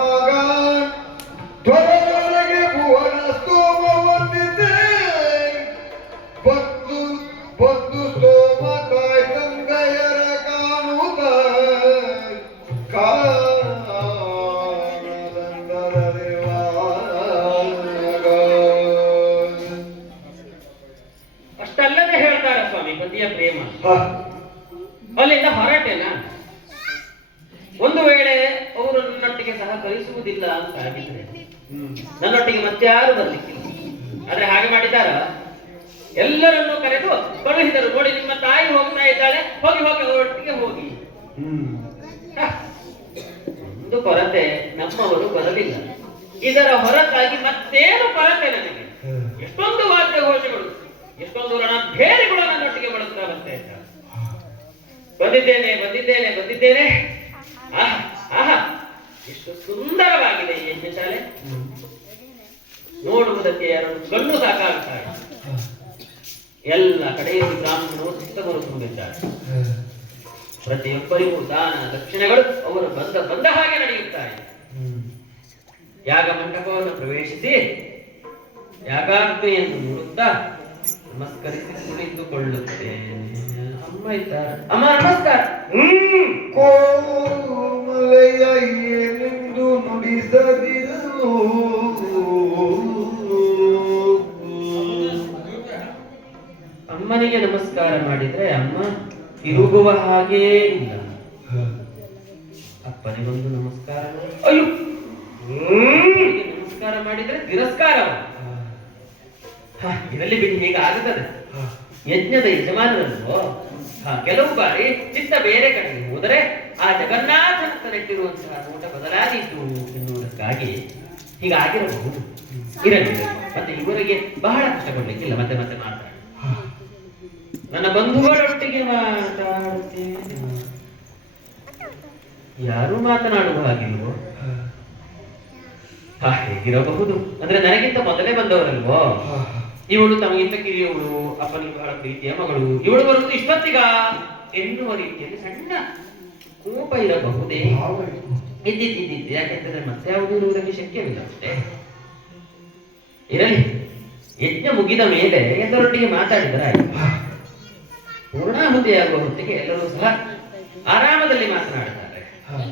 ಮಗ ದೊರದೆಡೆಗೆ ಭುವನ ಸ್ತೋಮವಂದಿತೆ ಬದ್ದು ಬದ್ದು ಸ್ತೋಮ ತಾಯಿ ತಂದೆಯರ ಕಾಣುತ್ತ ಅಷ್ಟಲ್ಲದೆ ಹೇಳ್ತಾರೆ ಸ್ವಾಮಿ ಪತಿಯ ಪ್ರೇಮ. ಅಲ್ಲಿಂದ ಹೊರಟೇನಾ, ಒಂದು ವೇಳೆ ಅವರು ನನ್ನೊಟ್ಟಿಗೆ ಸಹಕರಿಸುವುದಿಲ್ಲ ಅಂತ ಆಗಿದ್ರೆ ನನ್ನೊಟ್ಟಿಗೆ ಮತ್ತೆ ಯಾರು ಬರ್ಲಿಕ್ಕಿಲ್ಲ. ಆದ್ರೆ ಹಾಗೆ ಮಾಡಿದಾರ, ಎಲ್ಲರನ್ನೂ ಕರೆದು ಕಳುಹಿದರು. ನೋಡಿ, ನಿಮ್ಮ ತಾಯಿ ಹೋಗ್ತಾ ಇದ್ದಾಳೆ, ಹೋಗಿ ಹೋಗಿ ಅವರೊಟ್ಟಿಗೆ ಹೋಗಿ. ಒಂದು ಕೊರತೆ, ನಮ್ಮವರು ಬರಲಿಲ್ಲ. ಇದರ ಹೊರತಾಗಿ ಮತ್ತೇನು ಕೊರತೆ ನನಗೆ? ಎಷ್ಟೊಂದು ವಾದ್ಯ ಘೋಷಗಳು, ಎಷ್ಟೊಂದು ರಣಭೇರಿಗಳು ನನ್ನೊಟ್ಟಿಗೆ ಬಳಸ್ತಾ ಬರ್ತಾ ಇದ್ದಾರೆ. ಬಂದಿದ್ದೇನೆ ಬಂದಿದ್ದೇನೆ ಬಂದಿದ್ದೇನೆ. ಆಹಾ ಆಹಾ, ಎಷ್ಟು ಸುಂದರವಾಗಿದೆ ಈ ಯಜ್ಞಶಾಲೆ. ನೋಡುವುದಕ್ಕೆ ಯಾರು ಕಣ್ಣು ಸಾಕಾಗುತ್ತಾರೆ. ಎಲ್ಲ ಕಡೆಯಲ್ಲಿ ಬ್ರಾಹ್ಮಣರು ಚಿತ್ತವರು ತುಂಬಿದ್ದಾರೆ. ಪ್ರತಿಯೊಬ್ಬರಿಗೂ ದಾನ ದಕ್ಷಿಣೆಗಳು ಅವರು ಬಂದ ಹಾಗೆ ನಡೆಯುತ್ತಾರೆ. ಯಾಗ ಮಂಟಪವನ್ನು ಪ್ರವೇಶಿಸಿ ಯಾಗಾಗ್ನೆಯನ್ನು ನೋಡುತ್ತಾ ನಮಸ್ಕರಿಸಿ ಕುಳಿತುಕೊಳ್ಳುತ್ತೇನೆ. ಅಮ್ಮ ಇದ್ದಾರೆ. ಅಮ್ಮ ನಮಸ್ಕಾರ. ಕೋಮಲೆಯ ಏನೆಂದು ನುಡಿಸದಿರು ಅಮ್ಮನಿಗೆ ನಮಸ್ಕಾರ ಮಾಡಿದ್ರೆ ಅಮ್ಮ ತಿರುಗುವ ಹಾಗೇ ಇಲ್ಲ. ಅಪ್ಪನಿಗೊಂದು ನಮಸ್ಕಾರ ಅಯ್ಯೋ ನಮಸ್ಕಾರ ಮಾಡಿದ್ರೆ ತಿರಸ್ಕಾರ. ಇದರಲ್ಲಿ ಬಿಡಿ, ಹೇಗೆ ಆಗುತ್ತದೆ? ಯಜ್ಞದ ಯಜಮಾನರನ್ನು ಕೆಲವು ಬಾರಿ ಚಿತ್ತ ಬೇರೆ ಕಡೆಗೆ ಹೋದರೆ ಆ ಜಗನ್ನಾಥನ ನೆಟ್ಟಿರುವಂತಹ ನೋಟ ಬದಲಾದೀತು ಎನ್ನುವುದಕ್ಕಾಗಿ ಹೀಗಾಗಿರಬಹುದು. ಇರಲಿ, ಮತ್ತೆ ಇವರಿಗೆ ಬಹಳ ಕಷ್ಟಪಡ್ಲಿಕ್ಕಿಲ್ಲ. ಮತ್ತೆ ಮತ್ತೆ ಮಾತಾಡ, ನನ್ನ ಬಂಧುಗಳೊಟ್ಟಿಗೆ ಮಾತಾಡುತ್ತೇನೆ. ಯಾರು ಮಾತನಾಡುವ ಹಾಗಿಲ್ವೋ? ಹೇಗಿರಬಹುದು ಅಂದ್ರೆ ನನಗಿಂತ ಮೊದಲೇ ಬಂದವರಲ್ವೋ. ಇವಳು ತಮಗಿಂತ ಕಿರಿಯವಳು, ಅಪ್ಪನಿಗೆ ಬಹಳ ಪ್ರೀತಿಯ ಮಗಳು, ಇವಳು ಬರುವುದು ಇಷ್ಟೊತ್ತಿಗ ಎನ್ನುವ ರೀತಿಯಲ್ಲಿ ಸಣ್ಣ ಕೋಪ ಇರಬಹುದೇ? ಇದ್ದಿದ್ದಿದ್ದು, ಯಾಕೆಂದ್ರೆ ಮತ್ತೆ ಯಾವುದು ಇರುವುದಕ್ಕೆ ಶಕ್ಯವಿಲ್ಲ ಅಷ್ಟೇ. ಇರಲಿ, ಯಜ್ಞ ಮುಗಿದ ಮೇಲೆ ಎಲ್ಲರೊಟ್ಟಿಗೆ ಮಾತಾಡಿದರೆ ಆಯ್ತು. ಪೂರ್ಣಾಹುತಿಯಾಗುವ ಹೊತ್ತಿಗೆ ಎಲ್ಲರೂ ಸಹ ಆರಾಮದಲ್ಲಿ ಮಾತನಾಡ್ತಾರೆ.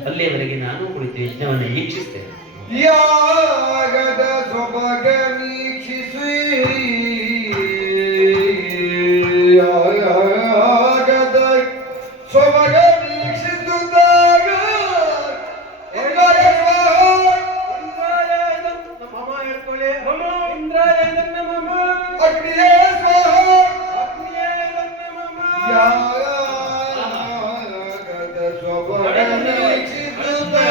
ಅಲ್ಲಿಯವರೆಗೆ ನಾನು ಕುಳಿತು ಯಜ್ಞವನ್ನು ವೀಕ್ಷಿಸ್ತೇನೆ. ಯಾಗದ ಸೊಬಗ ನೀಕ್ಷಿಸಿ ಯಾಗದ ಸೊಬಗ ನೀಕ್ಷಿಸುತ್ತಾಗ ಅಗ್ನಿಯೇ ಸ್ವಾಹ ಯಾಗದ ಸೊಬಗ ನೀಕ್ಷಿಸುತ್ತಾಗ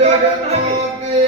ಜಗನ್ನಾಥೆ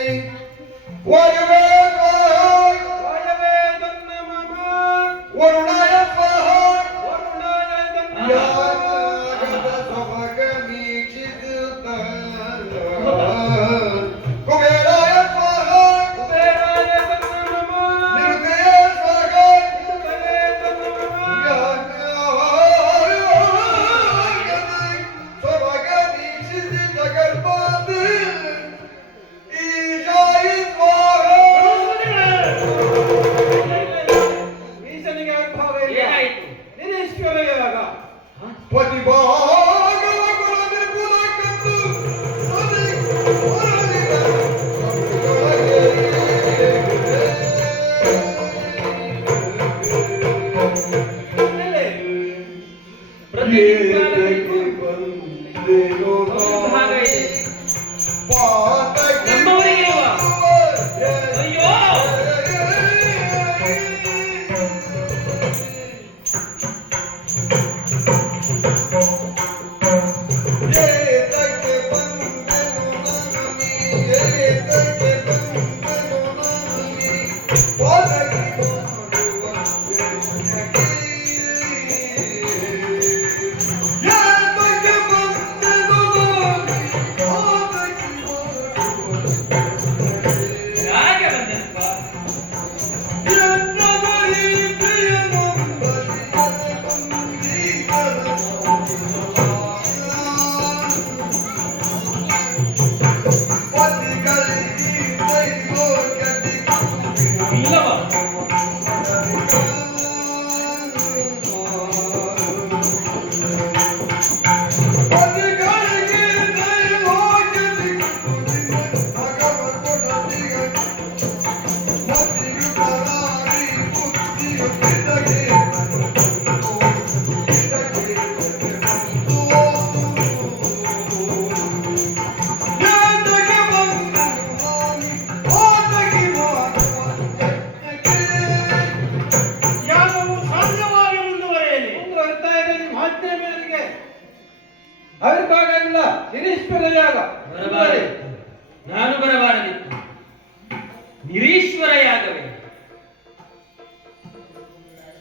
ನಿರೀಶ್ವರ ಯಾಗವೇ?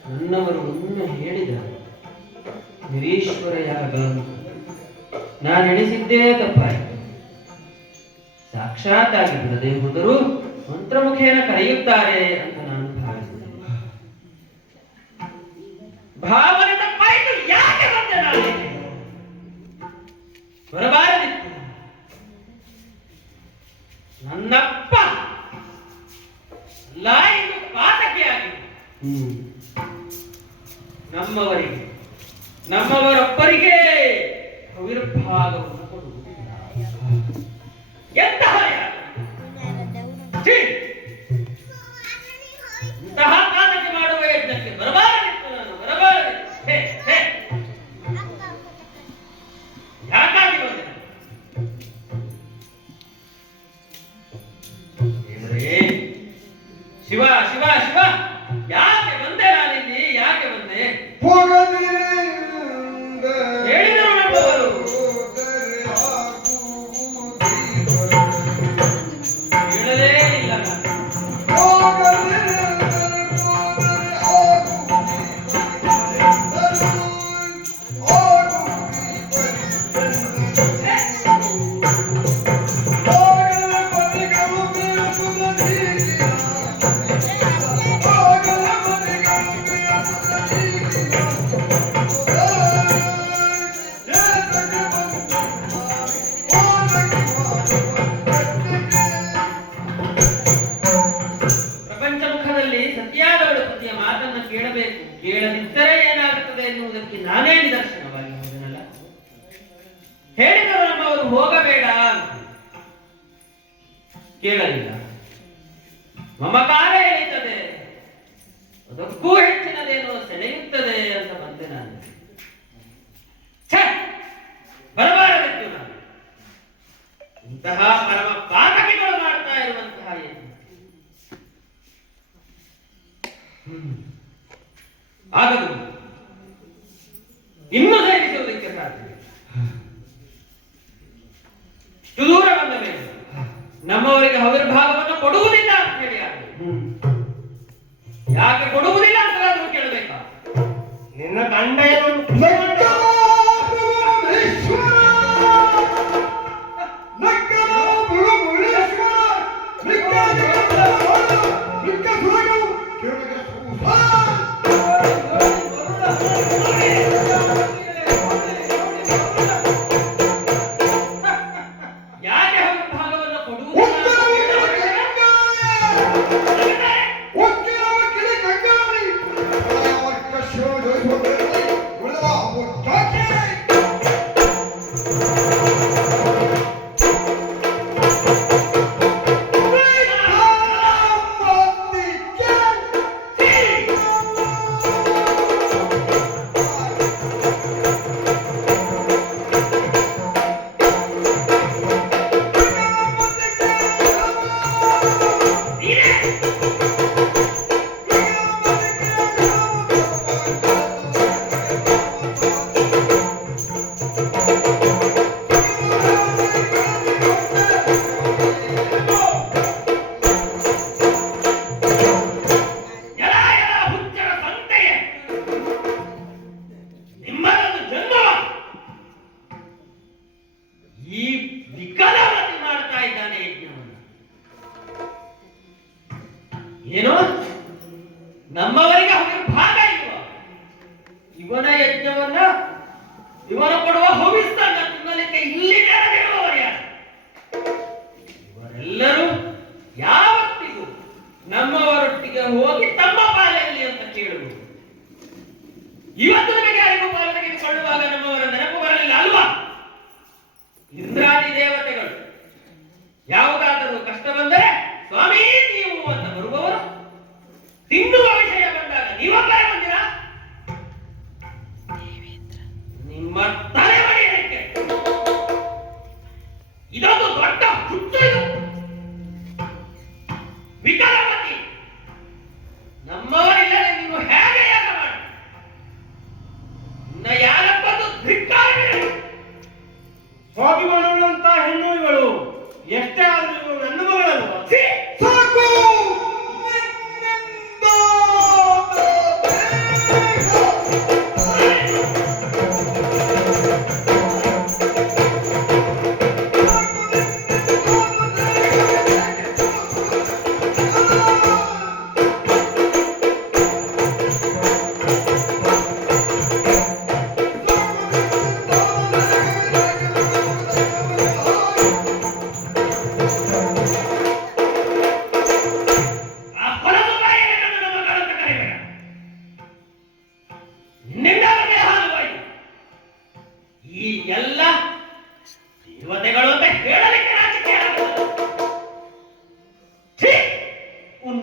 ನನ್ನವರು ಒಮ್ಮೆ ಹೇಳಿದರು ನಿರೀಶ್ವರ ಯಾಗ. ನಾನು ಎಣಿಸಿದ್ದೇ ತಪ್ಪಾಯಿತು. ಸಾಕ್ಷಾತ್ ಆಗಿ ಬಿಡದೆ ಹೋದರೂ ಮಂತ್ರಮುಖೇನ ಕರೆಯುತ್ತಾರೆ ಅಂತ ನಾನು ಭಾವಿಸಿದೆ. ಭಾವನೆ ತಪ್ಪಾಯಿತು. ಯಾಕೆ ಬಂದೆ ನಾನು? ಬರಬಾರದಿತ್ತು. ನನ್ನಪ್ಪ ಅಲ್ಲ ಎಂದು ಪಾತಕಿಯಾಗಿ ನಮ್ಮವರಿಗೆ ನಮ್ಮವರೊಬ್ಬರಿಗೆ ಆವಿರ್ಭಾಗವನ್ನು ಕೊಡುವುದಿಲ್ಲ. ಎಂತಹ ಇಂತಹ ಪಾತಕಿ ಮಾಡುವ ಯಜ್ಞಕ್ಕೆ ಬರಬಾರದಿತ್ತು. ನಾನು ಬರಬಾರದಿತ್ತು. ಯಾಕಾಗಿ ಬಂದೆ? ಶಿವ ಶಿವ ಶಿವ, ಯಾಕೆ ಬಂದೆ ನಾನಿಲ್ಲಿ? ಯಾಕೆ ಬಂದೆ? ಹೇಳಿದರು ನಮ್ಮವರು. ಹೇಳಲೇ ಇಲ್ಲ. ಪ್ರಪಂಚಮುಖದಲ್ಲಿ ಸತ್ಯಾದವಳ ಕೃತಿಯ ಮಾತನ್ನು ಕೇಳಬೇಕು. ಕೇಳದಿದ್ದರೆ ಏನಾಗುತ್ತದೆ ಎನ್ನುವುದಕ್ಕೆ ನಾನೇ ನಿದರ್ಶನವಾಗಿ ಹೋದನಲ್ಲ. ಹೇಳಿದರು ನಮ್ಮವರು ಹೋಗಬೇಡ, ಕೇಳಲಿಲ್ಲ. ಮಮಕಾರ ಎಳೀತದೆ, ಅದಕ್ಕೂ ಹೆಚ್ಚಿನದೇನೋ ಸೆಳೆಯುತ್ತದೆ ಅಂತ ಬಂದೆ ನಾನು. ಬರಬಾರದಿತ್ತು. ನಾನು ಇಂತಹ ಪರಮ ಪಾತಕಿಗಳು ಮಾಡ್ತಾ ಇರುವಂತಹ ಏನು ಆಗದು. ಇನ್ನೂ ಸೇರಿಸುವುದಕ್ಕೆ ಸಾಧ್ಯ. ಇಷ್ಟು ದೂರ ಬಂದ ಮೇಲೆ ನಮ್ಮವರಿಗೆ ಆವಿರ್ಭಾಗವನ್ನು ಕೊಡುವುದಿಲ್ಲ ಅಂತ ಹೇಳಿ ಯಾಕೆ ಕೊಡುವುದಿಲ್ಲ ಅಂತ ಕೇಳಬೇಕಾ? ನಿನ್ನ ಗಂಡ ಏನು ಯಾಕೆ ಆವಿರ್ಭಾಗವನ್ನು ಕೊಡುವುದಿಲ್ಲ? ಈ ವಿಕಲವತಿ ಮಾಡ್ತಾ ಇದ್ದಾನೆ ಯಜ್ಞವನ್ನು. ಏನೋ ನಮ್ಮವರಿಗೆ ಆವಿರ್ಭಾಗ ಇಲ್ವ? ಇವನ ಯಜ್ಞವನ್ನ ಇವನ ಕೊಡುವ ಹವಿಸ್ತನ್ನ ತಿನ್ನಲಿಕ್ಕೆ ಇಲ್ಲಿ ನೆರೆದಿರುವವರು ಯಾರು? ಇವರೆಲ್ಲರೂ ಯಾವತ್ತಿಗೂ ನಮ್ಮವರೊಟ್ಟಿಗೆ ಹೋಗಿ ತಮ್ಮ ಪಾಲೆಯಲ್ಲಿ ಅಂತ ಕೇಳುವುದು. ಇವತ್ತು ನಮಗೆ ಯಾರಿಗೂ ಪಾಲು ತೆಗೆದುಕೊಳ್ಳುವಾಗ ನಮ್ಮವರ ನೆನಪು ಬರಲಿಲ್ಲ ಅಲ್ವಾ? ಇಂದ್ರಾದಿ ದೇವತೆಗಳು ಯಾವುದಾದರೂ ಕಷ್ಟ ಬಂದರೆ ಸ್ವಾಮಿ ನೀವು ಅಂತ ಬರುವವರು, ತಿನ್ನುವ ವಿಷಯ ಬಂದಾಗ ನೀವೊಬ್ಬರೇ ಬಂದಿರಾ? ನಿಮ್ಮ ತಲೆ ಹೊಡೆಯಲಿಕ್ಕೆ ಇದೊಂದು ದೊಡ್ಡ ಹುಟ್ಟು. ಇದು ವಿಕಲವತಿ ನಮ್ಮವರಿಲ್ಲದೆ ನೀವು ಹೇಗೆ ಯಾಗ ಮಾಡಿ ಇನ್ನ ಯಾರಪ್ಪದು ಧಿಕ್ಕಾರವಿದೆ. ಸ್ವಾಭಿಮಾನವುಳ್ಳಂತ ಹೆಣ್ಣು ಇವಳು. ಎಷ್ಟೇ ಆದರೂ ನನ್ನ ಮಗಳಲ್ವಾ? ಸಾಕು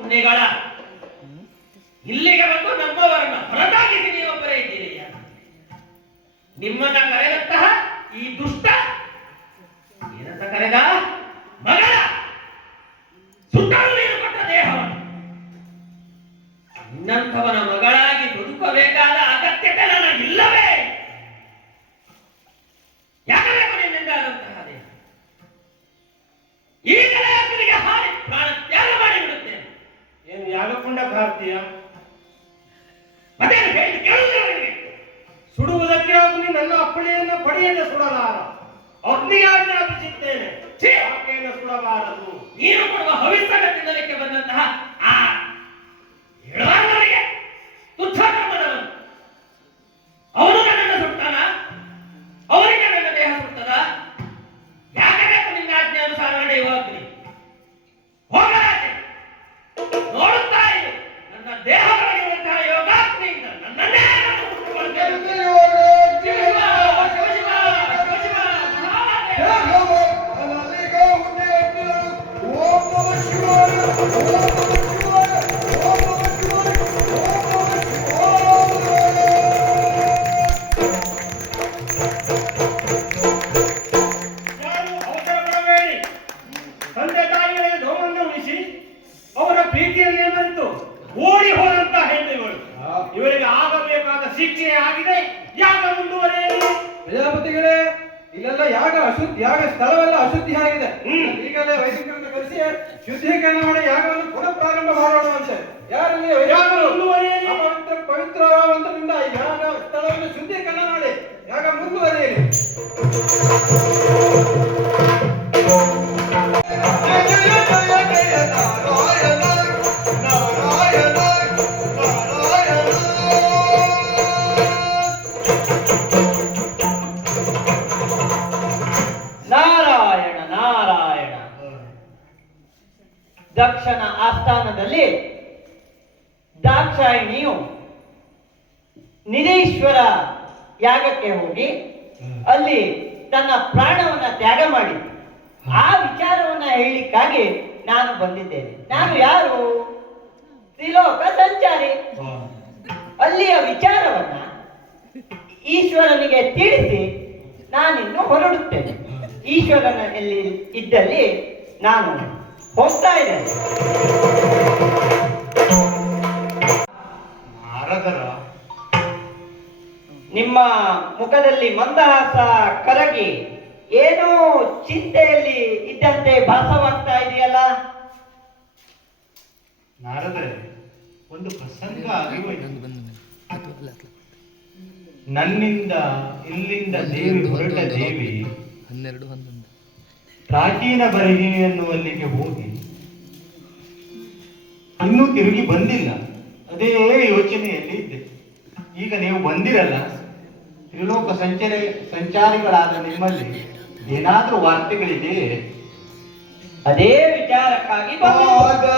ಪುಣ್ಯಗಳ ಇಲ್ಲಿಗೆ ಬಂದು ನಮ್ಮವರನ್ನ ಹೊರತಾಗಿಸಿ ನೀವೊಬ್ಬರೇ ಇದ್ದೀರಯ್ಯ. ನಿಮ್ಮನ್ನ ಕರೆದಂತಹ ಈ ದುಷ್ಟ ಏನಂತ ಕರೆದ? ಮಗಳ ಸುಟ್ಟಲು ನೀನು ಕೊಟ್ಟ ದೇಹವನ್ನು ಇನ್ನಂಥವನ ಮಗಳಾಗಿ ಬದುಕಬೇಕಾದ ಅಗತ್ಯತೆ ನನಗಿಲ್ಲವೇ? ಯಾಕೆ ಬೇಕು ನಿನ್ನಿಂದ ಆದಂತಹ ದೇಹ? ಈಗಲೇ ಅಗ್ನಿಗೆ ಹಾರಿ ಪ್ರಾಣ ತ್ಯಾಗ ಮಾಡಿಬಿಡುತ್ತೇನೆ. ಏನು ಯಾಗಕೊಂಡ ಭಾರತೀಯ? ಮತ್ತೆ ಕೇಳುವುದೇ ಸುಡುವುದಕ್ಕೆ ಅಗ್ನಿ ನನ್ನ ಅಪ್ಪಣೆಯನ್ನು ಪಡೆಯದೆ ಸುಡಲಾರ. ಅಗ್ನಿಗೆ ಆಜ್ಞಾಪಿಸಿದ್ದೇನೆ, ಆಕೆಯನ್ನು ಸುಡಬಾರದು. ನೀನು ಕೊಡುವ ಹವಿಸ್ಸನ್ನು ತಿನ್ನಲಿಕ್ಕೆ ಬಂದಂತಹ ಆ ಹೇಳುವವರಿಗೆ ತುಚ್ಛ ಕರ್ಮದವನು ಅವನು ನನ್ನನ್ನು ಸುಟ್ಟಾನ? ಅವರಿಗೆ ನನ್ನ ದೇಹ ಸುಟ್ಟದ? ಯಾಕೆ ಬೇಕು ನಿನ್ನ ಆಜ್ಞಾನುಸಾರ ನಡೆಯುವ ಅಗ್ನಿ? ಹೋಗಲಾಚೆ ನೋಡುತ್ತಾ ಇರು, ನನ್ನ ದೇಹದೊಳಗಿರುವಂತಹ ಯೋಗಾಗ್ನಿಯಿಂದ ನನ್ನನ್ನೇ ನಾನು ಸುಟ್ಟುಕೊಳ್ತೇನೆ. ಯಾರು ಅವಸರ ಪಡಬೇಡಿ. ತಂದೆ ತಾಯಿಗಳಿಗೆ ನೋವನ್ನು ಉಳಿಸಿ ಅವರ ಪ್ರೀತಿಯನ್ನೇ ಮರೆತು ಓಡಿ ಹೋದಂತ ಹೆಣ್ಣುಗಳು. ಇವರಿಗೆ ಆಗಬೇಕಾದ ಶಿಕ್ಷೆ ಆಗಿದೆ. ಯಾಗ ಮುಂದುವರೆಯಲಿ. ಪ್ರಜಾಪತಿಗಳೇ, ಇಲ್ಲೆಲ್ಲ ಯಾಗ ಸ್ಥಳವೆಲ್ಲ ಅಶುದ್ಧಿ ಆಗಿದೆ. ಈಗಲೇ ವೈದಿಕರನ್ನು ಕರೆಸಿ ಶುದ್ಧೀಕರಣ ಮಾಡಿ ಯಾಗವನ್ನು ಪುನಃ ಪ್ರಾರಂಭ ಮಾಡೋಣ ಅಂತ. ಯಾರಲ್ಲಿ ಯಾಗ ಮುಂದುವರೆಯಲಿ. ಪವಿತ್ರವಾದಂತರಿಂದ ಯಾಗ ಸ್ಥಳವನ್ನು ಶುದ್ಧೀಕರಣ ಮಾಡಿ ಯಾಗ ಮುಂದುವರಿಯಲಿ. ನಾರಾಯಣ ನಾರಾಯಣ. ದಕ್ಷನ ಆಸ್ಥಾನದಲ್ಲಿ ದಾಕ್ಷಾಯಿಣಿಯು ನಿರೀಶ್ವರ ಯಾಗಕ್ಕೆ ಹೋಗಿ ಅಲ್ಲಿ ತನ್ನ ಪ್ರಾಣವನ್ನ ತ್ಯಾಗ ಮಾಡಿ ಆ ವಿಚಾರವನ್ನ ಹೇಳಲಿಕ್ಕಾಗಿ ನಾನು ಬಂದಿದ್ದೇನೆ. ನಾನು ಯಾರು? ತ್ರಿಲೋಕ ಸಂಚಾರಿ. ಅಲ್ಲಿಯ ವಿಚಾರವನ್ನ ಈಶ್ವರನಿಗೆ ತಿಳಿಸಿ ನಾನಿನ್ನು ಹೊರಡುತ್ತೇನೆ. ಈಶ್ವರನಲ್ಲಿ ಇದ್ದಲ್ಲಿ ನಾನು ಹೋಗ್ತಾ ಇದ್ದೇನೆ. ನಾರದರ ನಿಮ್ಮ ಮುಖದಲ್ಲಿ ಮಂದಹಾಸ ಕರಗಿ ಏನೋ ಚಿಂತೆಯಲ್ಲಿ ಇದ್ದಂತೆ ಭಾಸವಾಗ್ತಾ ಇದೆಯಲ್ಲ. ನಾರದರೆ, ಒಂದು ಪ್ರಸಂಗ ಆಗುವುದು. ನನ್ನಿಂದ ಇಲ್ಲಿಂದ ದೇವಿ ಹೊರಟ ದೇವಿ ಪ್ರಾಚೀನ ಬರಗಿ ಎನ್ನುವಲ್ಲಿಗೆ ಹೋಗಿ ಇನ್ನೂ ತಿರುಗಿ ಬಂದಿಲ್ಲ. ಅದೇ ಯೋಚನೆಯಲ್ಲಿ ಇದ್ದೆ. ಈಗ ನೀವು ಬಂದಿರಲ್ಲ, ತ್ರಿಲೋಕ ಸಂಚಾರಿಗಳಾದ ನಿಮ್ಮಲ್ಲಿ ಏನಾದ್ರೂ ವಾರ್ತೆಗಳಿದೆ? ಅದೇ ವಿಚಾರಕ್ಕಾಗಿ ಬಂದಿದ್ದು.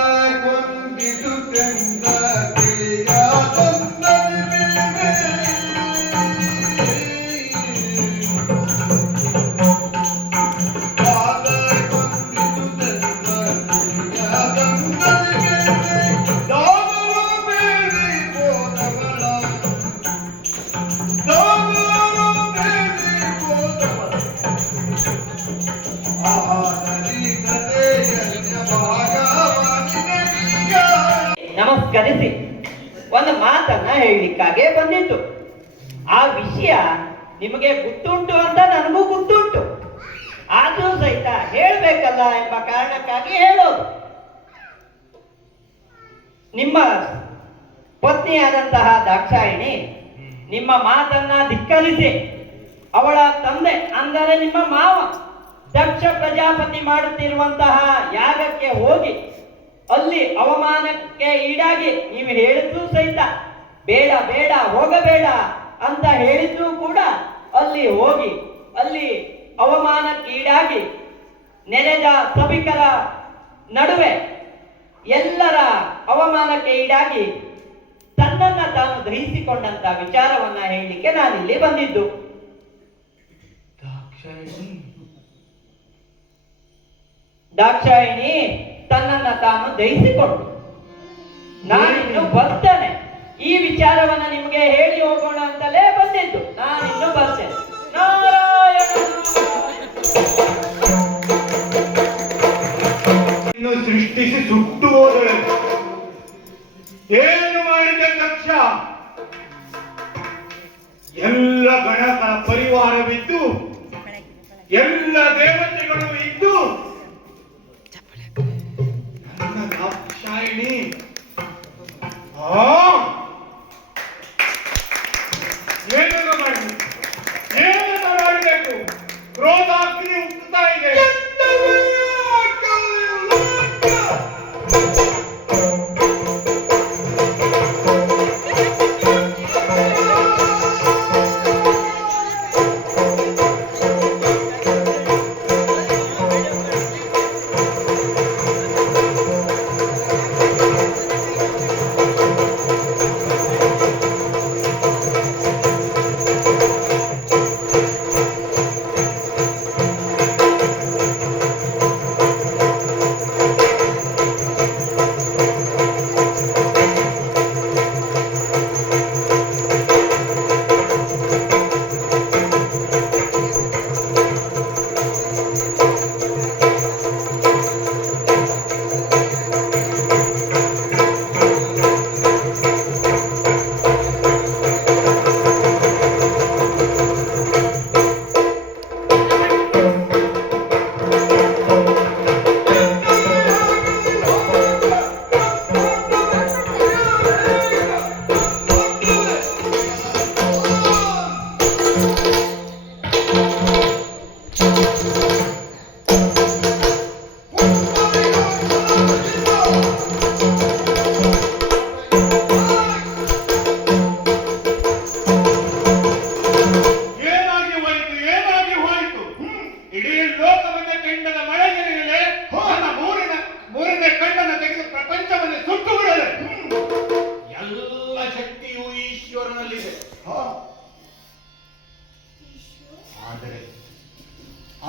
ನಮಸ್ಕರಿಸಿ ಒಂದು ಮಾತನ್ನ ಹೇಳಲಿಕ್ಕಾಗೆ ಬಂದಿತ್ತು. ಆ ವಿಷಯ ನಿಮಗೆ ಗೊತ್ತುಂಟು ಅಂತ ನನಗೂ ಗೊತ್ತುಂಟು. ಆದ್ರೂ ಸಹಿತ ಹೇಳಬೇಕಲ್ಲ ಎಂಬ ಕಾರಣಕ್ಕಾಗಿ ಹೇಳೋದು. ನಿಮ್ಮ ಪತ್ನಿಯಾದಂತಹ ದಾಕ್ಷಾಯಿಣಿ ನಿಮ್ಮ ಮಾತನ್ನ ಧಿಕ್ಕರಿಸಿ ಅವಳ ತಂದೆ ಅಂದರೆ ನಿಮ್ಮ ಮಾವ ದಕ್ಷ ಪ್ರಜಾಪತಿ ಮಾಡುತ್ತಿರುವಂತಹ ಯಾಗಕ್ಕೆ ಹೋಗಿ ಅಲ್ಲಿ ಅವಮಾನಕ್ಕೆ ಈಡಾಗಿ ನೀವು ಹೇಳಿದ್ರೂ ಸಹಿತ ಬೇಡ ಬೇಡ ಹೋಗಬೇಡ ಅಂತ ಹೇಳಿದ್ರೂ ಕೂಡ ಅಲ್ಲಿ ಹೋಗಿ ಅಲ್ಲಿ ಅವಮಾನಕ್ಕೆ ಈಡಾಗಿ ನೆರೆದ ಸಭಿಕರ ನಡುವೆ ಎಲ್ಲರ ಅವಮಾನಕ್ಕೆ ಈಡಾಗಿ ತನ್ನನ್ನ ತಾನು ದಹಿಸಿಕೊಂಡಂತ ವಿಚಾರವನ್ನ ಹೇಳಲಿಕ್ಕೆ ನಾನಿಲ್ಲಿ ಬಂದಿದ್ದು. ದಾಕ್ಷಾಯಿಣಿ ತನ್ನನ್ನ ತಾನು ದಹಿಸಿಕೊಂಡು ನಾನಿನ್ನು ಬರ್ತೇನೆ. ಈ ವಿಚಾರವನ್ನ ನಿಮಗೆ ಹೇಳಿ ಹೋಗೋಣ ಅಂತಲೇ ಬಂದಿದ್ದು. ನಾನಿನ್ನು ಬರ್ತೇನೆ. ನಾರಾಯಣ. ಇನ್ನು ಸೃಷ್ಟಿಸಿ ಸುಟ್ಟು ಹೋದಳು. ಏನು ಮಾಡಿದೆ ದಕ್ಷ? ಎಲ್ಲ ಗಣಗಳ ಪರಿವಾರವಿದ್ದು, ಎಲ್ಲ ದೇವತೆಗಳು ಇದ್ದು, ನನ್ನ ದಾಕ್ಷಾಯಿಣಿ ಏನನ್ನು ಮಾಡಬೇಕು? ಏನನ್ನು ಮಾಡಬೇಕು? ಕ್ರೋಧಾಗ್ನಿ ಉಕ್ಕುತ್ತಾ ಇದೆ.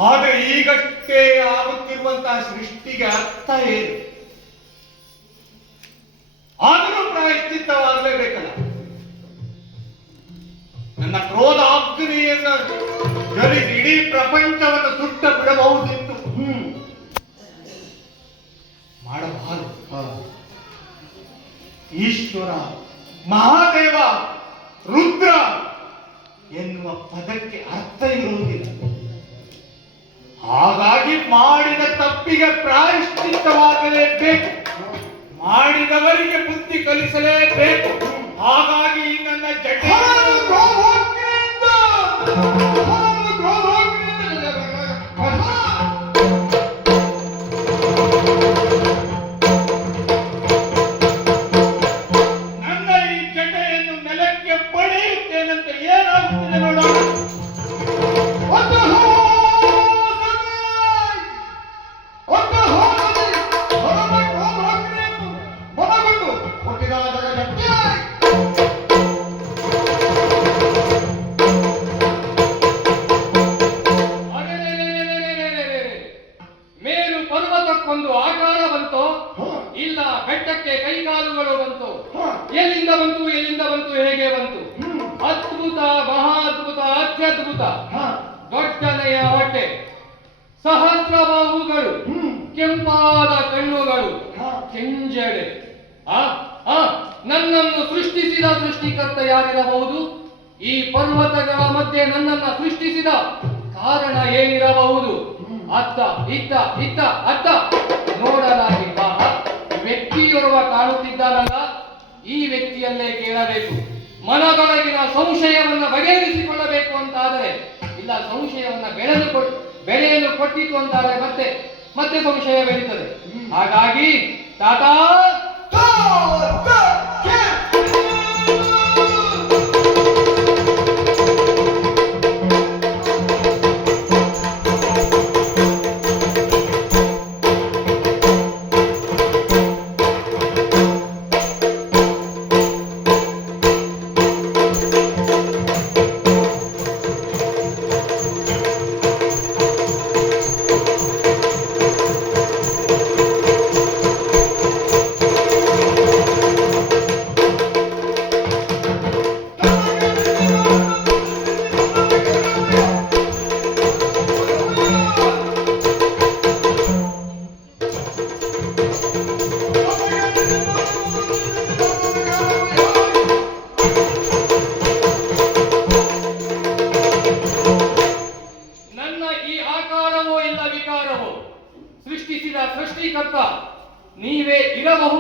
ಆದರೆ ಈಗಷ್ಟೇ ಆಗುತ್ತಿರುವಂತಹ ಸೃಷ್ಟಿಗೆ ಅರ್ಥ ಏನು? ಆದರೂ ಪ್ರಾಯಶ್ಚಿತ್ತವಾಗಲೇಬೇಕಲ್ಲ. ನನ್ನ ಕ್ರೋಧಾಗ್ನಿಯನ್ನು ಜ್ವಲಿಸಿ ಇಡೀ ಪ್ರಪಂಚವನ್ನು ಸುಟ್ಟ ಬಿಡಬಹುದಿತ್ತು. ಮಾಡಬಾರದು. ಈಶ್ವರ, ಮಹಾದೇವ, ರುದ್ರ ಎನ್ನುವ ಪದಕ್ಕೆ ಅರ್ಥ ಇರುವುದಿಲ್ಲ. ಹಾಗಾಗಿ ಮಾಡಿದ ತಪ್ಪಿಗೆ ಪ್ರಾಯಶ್ಚಿತ್ತವಾಗಲೇಬೇಕು, ಮಾಡಿದವರಿಗೆ ಬುದ್ಧಿ ಕಲಿಸಲೇಬೇಕು. ಹಾಗಾಗಿ ನನ್ನ ಜಟ ನನ್ನ ಈ ಜಟೆಯನ್ನು ನೆಲಕ್ಕೆ ಪಡೆಯುತ್ತೇನಂತ ಏನಾಗುತ್ತದೆ ನೋಡೋಣ. ಮೇಲು ಪರ್ವತಕ್ಕೊಂದು ಆಕಾರ ಬಂತು, ಇಲ್ಲ ಬೆಟ್ಟಕ್ಕೆ ಕೈಕಾಲುಗಳು ಬಂತು. ಎಲ್ಲಿಂದ ಬಂತು, ಎಲ್ಲಿಂದ ಬಂತು, ಹೇಗೆ ಬಂತು? ಅದ್ಭುತ, ಮಹಾದ್ಭುತ, ಅತ್ಯದ್ಭುತ. ದೊಡ್ಡನೆಯ ಹೊಟ್ಟೆ, ಸಹಸ್ರಬಾಹುಗಳು, ಕೆಂಪಾದ ಕಣ್ಣುಗಳು, ಕೆಂಜಡೆ. ನನ್ನನ್ನು ಸೃಷ್ಟಿಸಿದ ಸೃಷ್ಟಿಕರ್ತ ಯಾರಿರಬಹುದು? ಈ ಪರ್ವತಗಳ ಮಧ್ಯೆ ನನ್ನನ್ನು ಸೃಷ್ಟಿಸಿದ ಕಾರಣ ಏನಿರಬಹುದು? ಅತ್ತ ಇತ್ತ ಇತ್ತ ಅತ್ತ ನೋಡಲಾಗಿ ವ್ಯಕ್ತಿಯೊರ್ವ ಕಾಣುತ್ತಿದ್ದಾನಲ್ಲ, ಈ ವ್ಯಕ್ತಿಯಲ್ಲೇ ಕೇಳಬೇಕು. ಮನದೊಳಗಿನ ಸಂಶಯವನ್ನು ಬಗೆಹರಿಸಿಕೊಳ್ಳಬೇಕು ಅಂತಾದರೆ, ಇಲ್ಲ ಸಂಶಯವನ್ನು ಬೆಳೆಯಲು ಕೊಟ್ಟಿತು ಅಂತಾದರೆ ಮತ್ತೆ ಸಂಶಯ ಬೆಳೀತದೆ. ಹಾಗಾಗಿ ತಾತಾ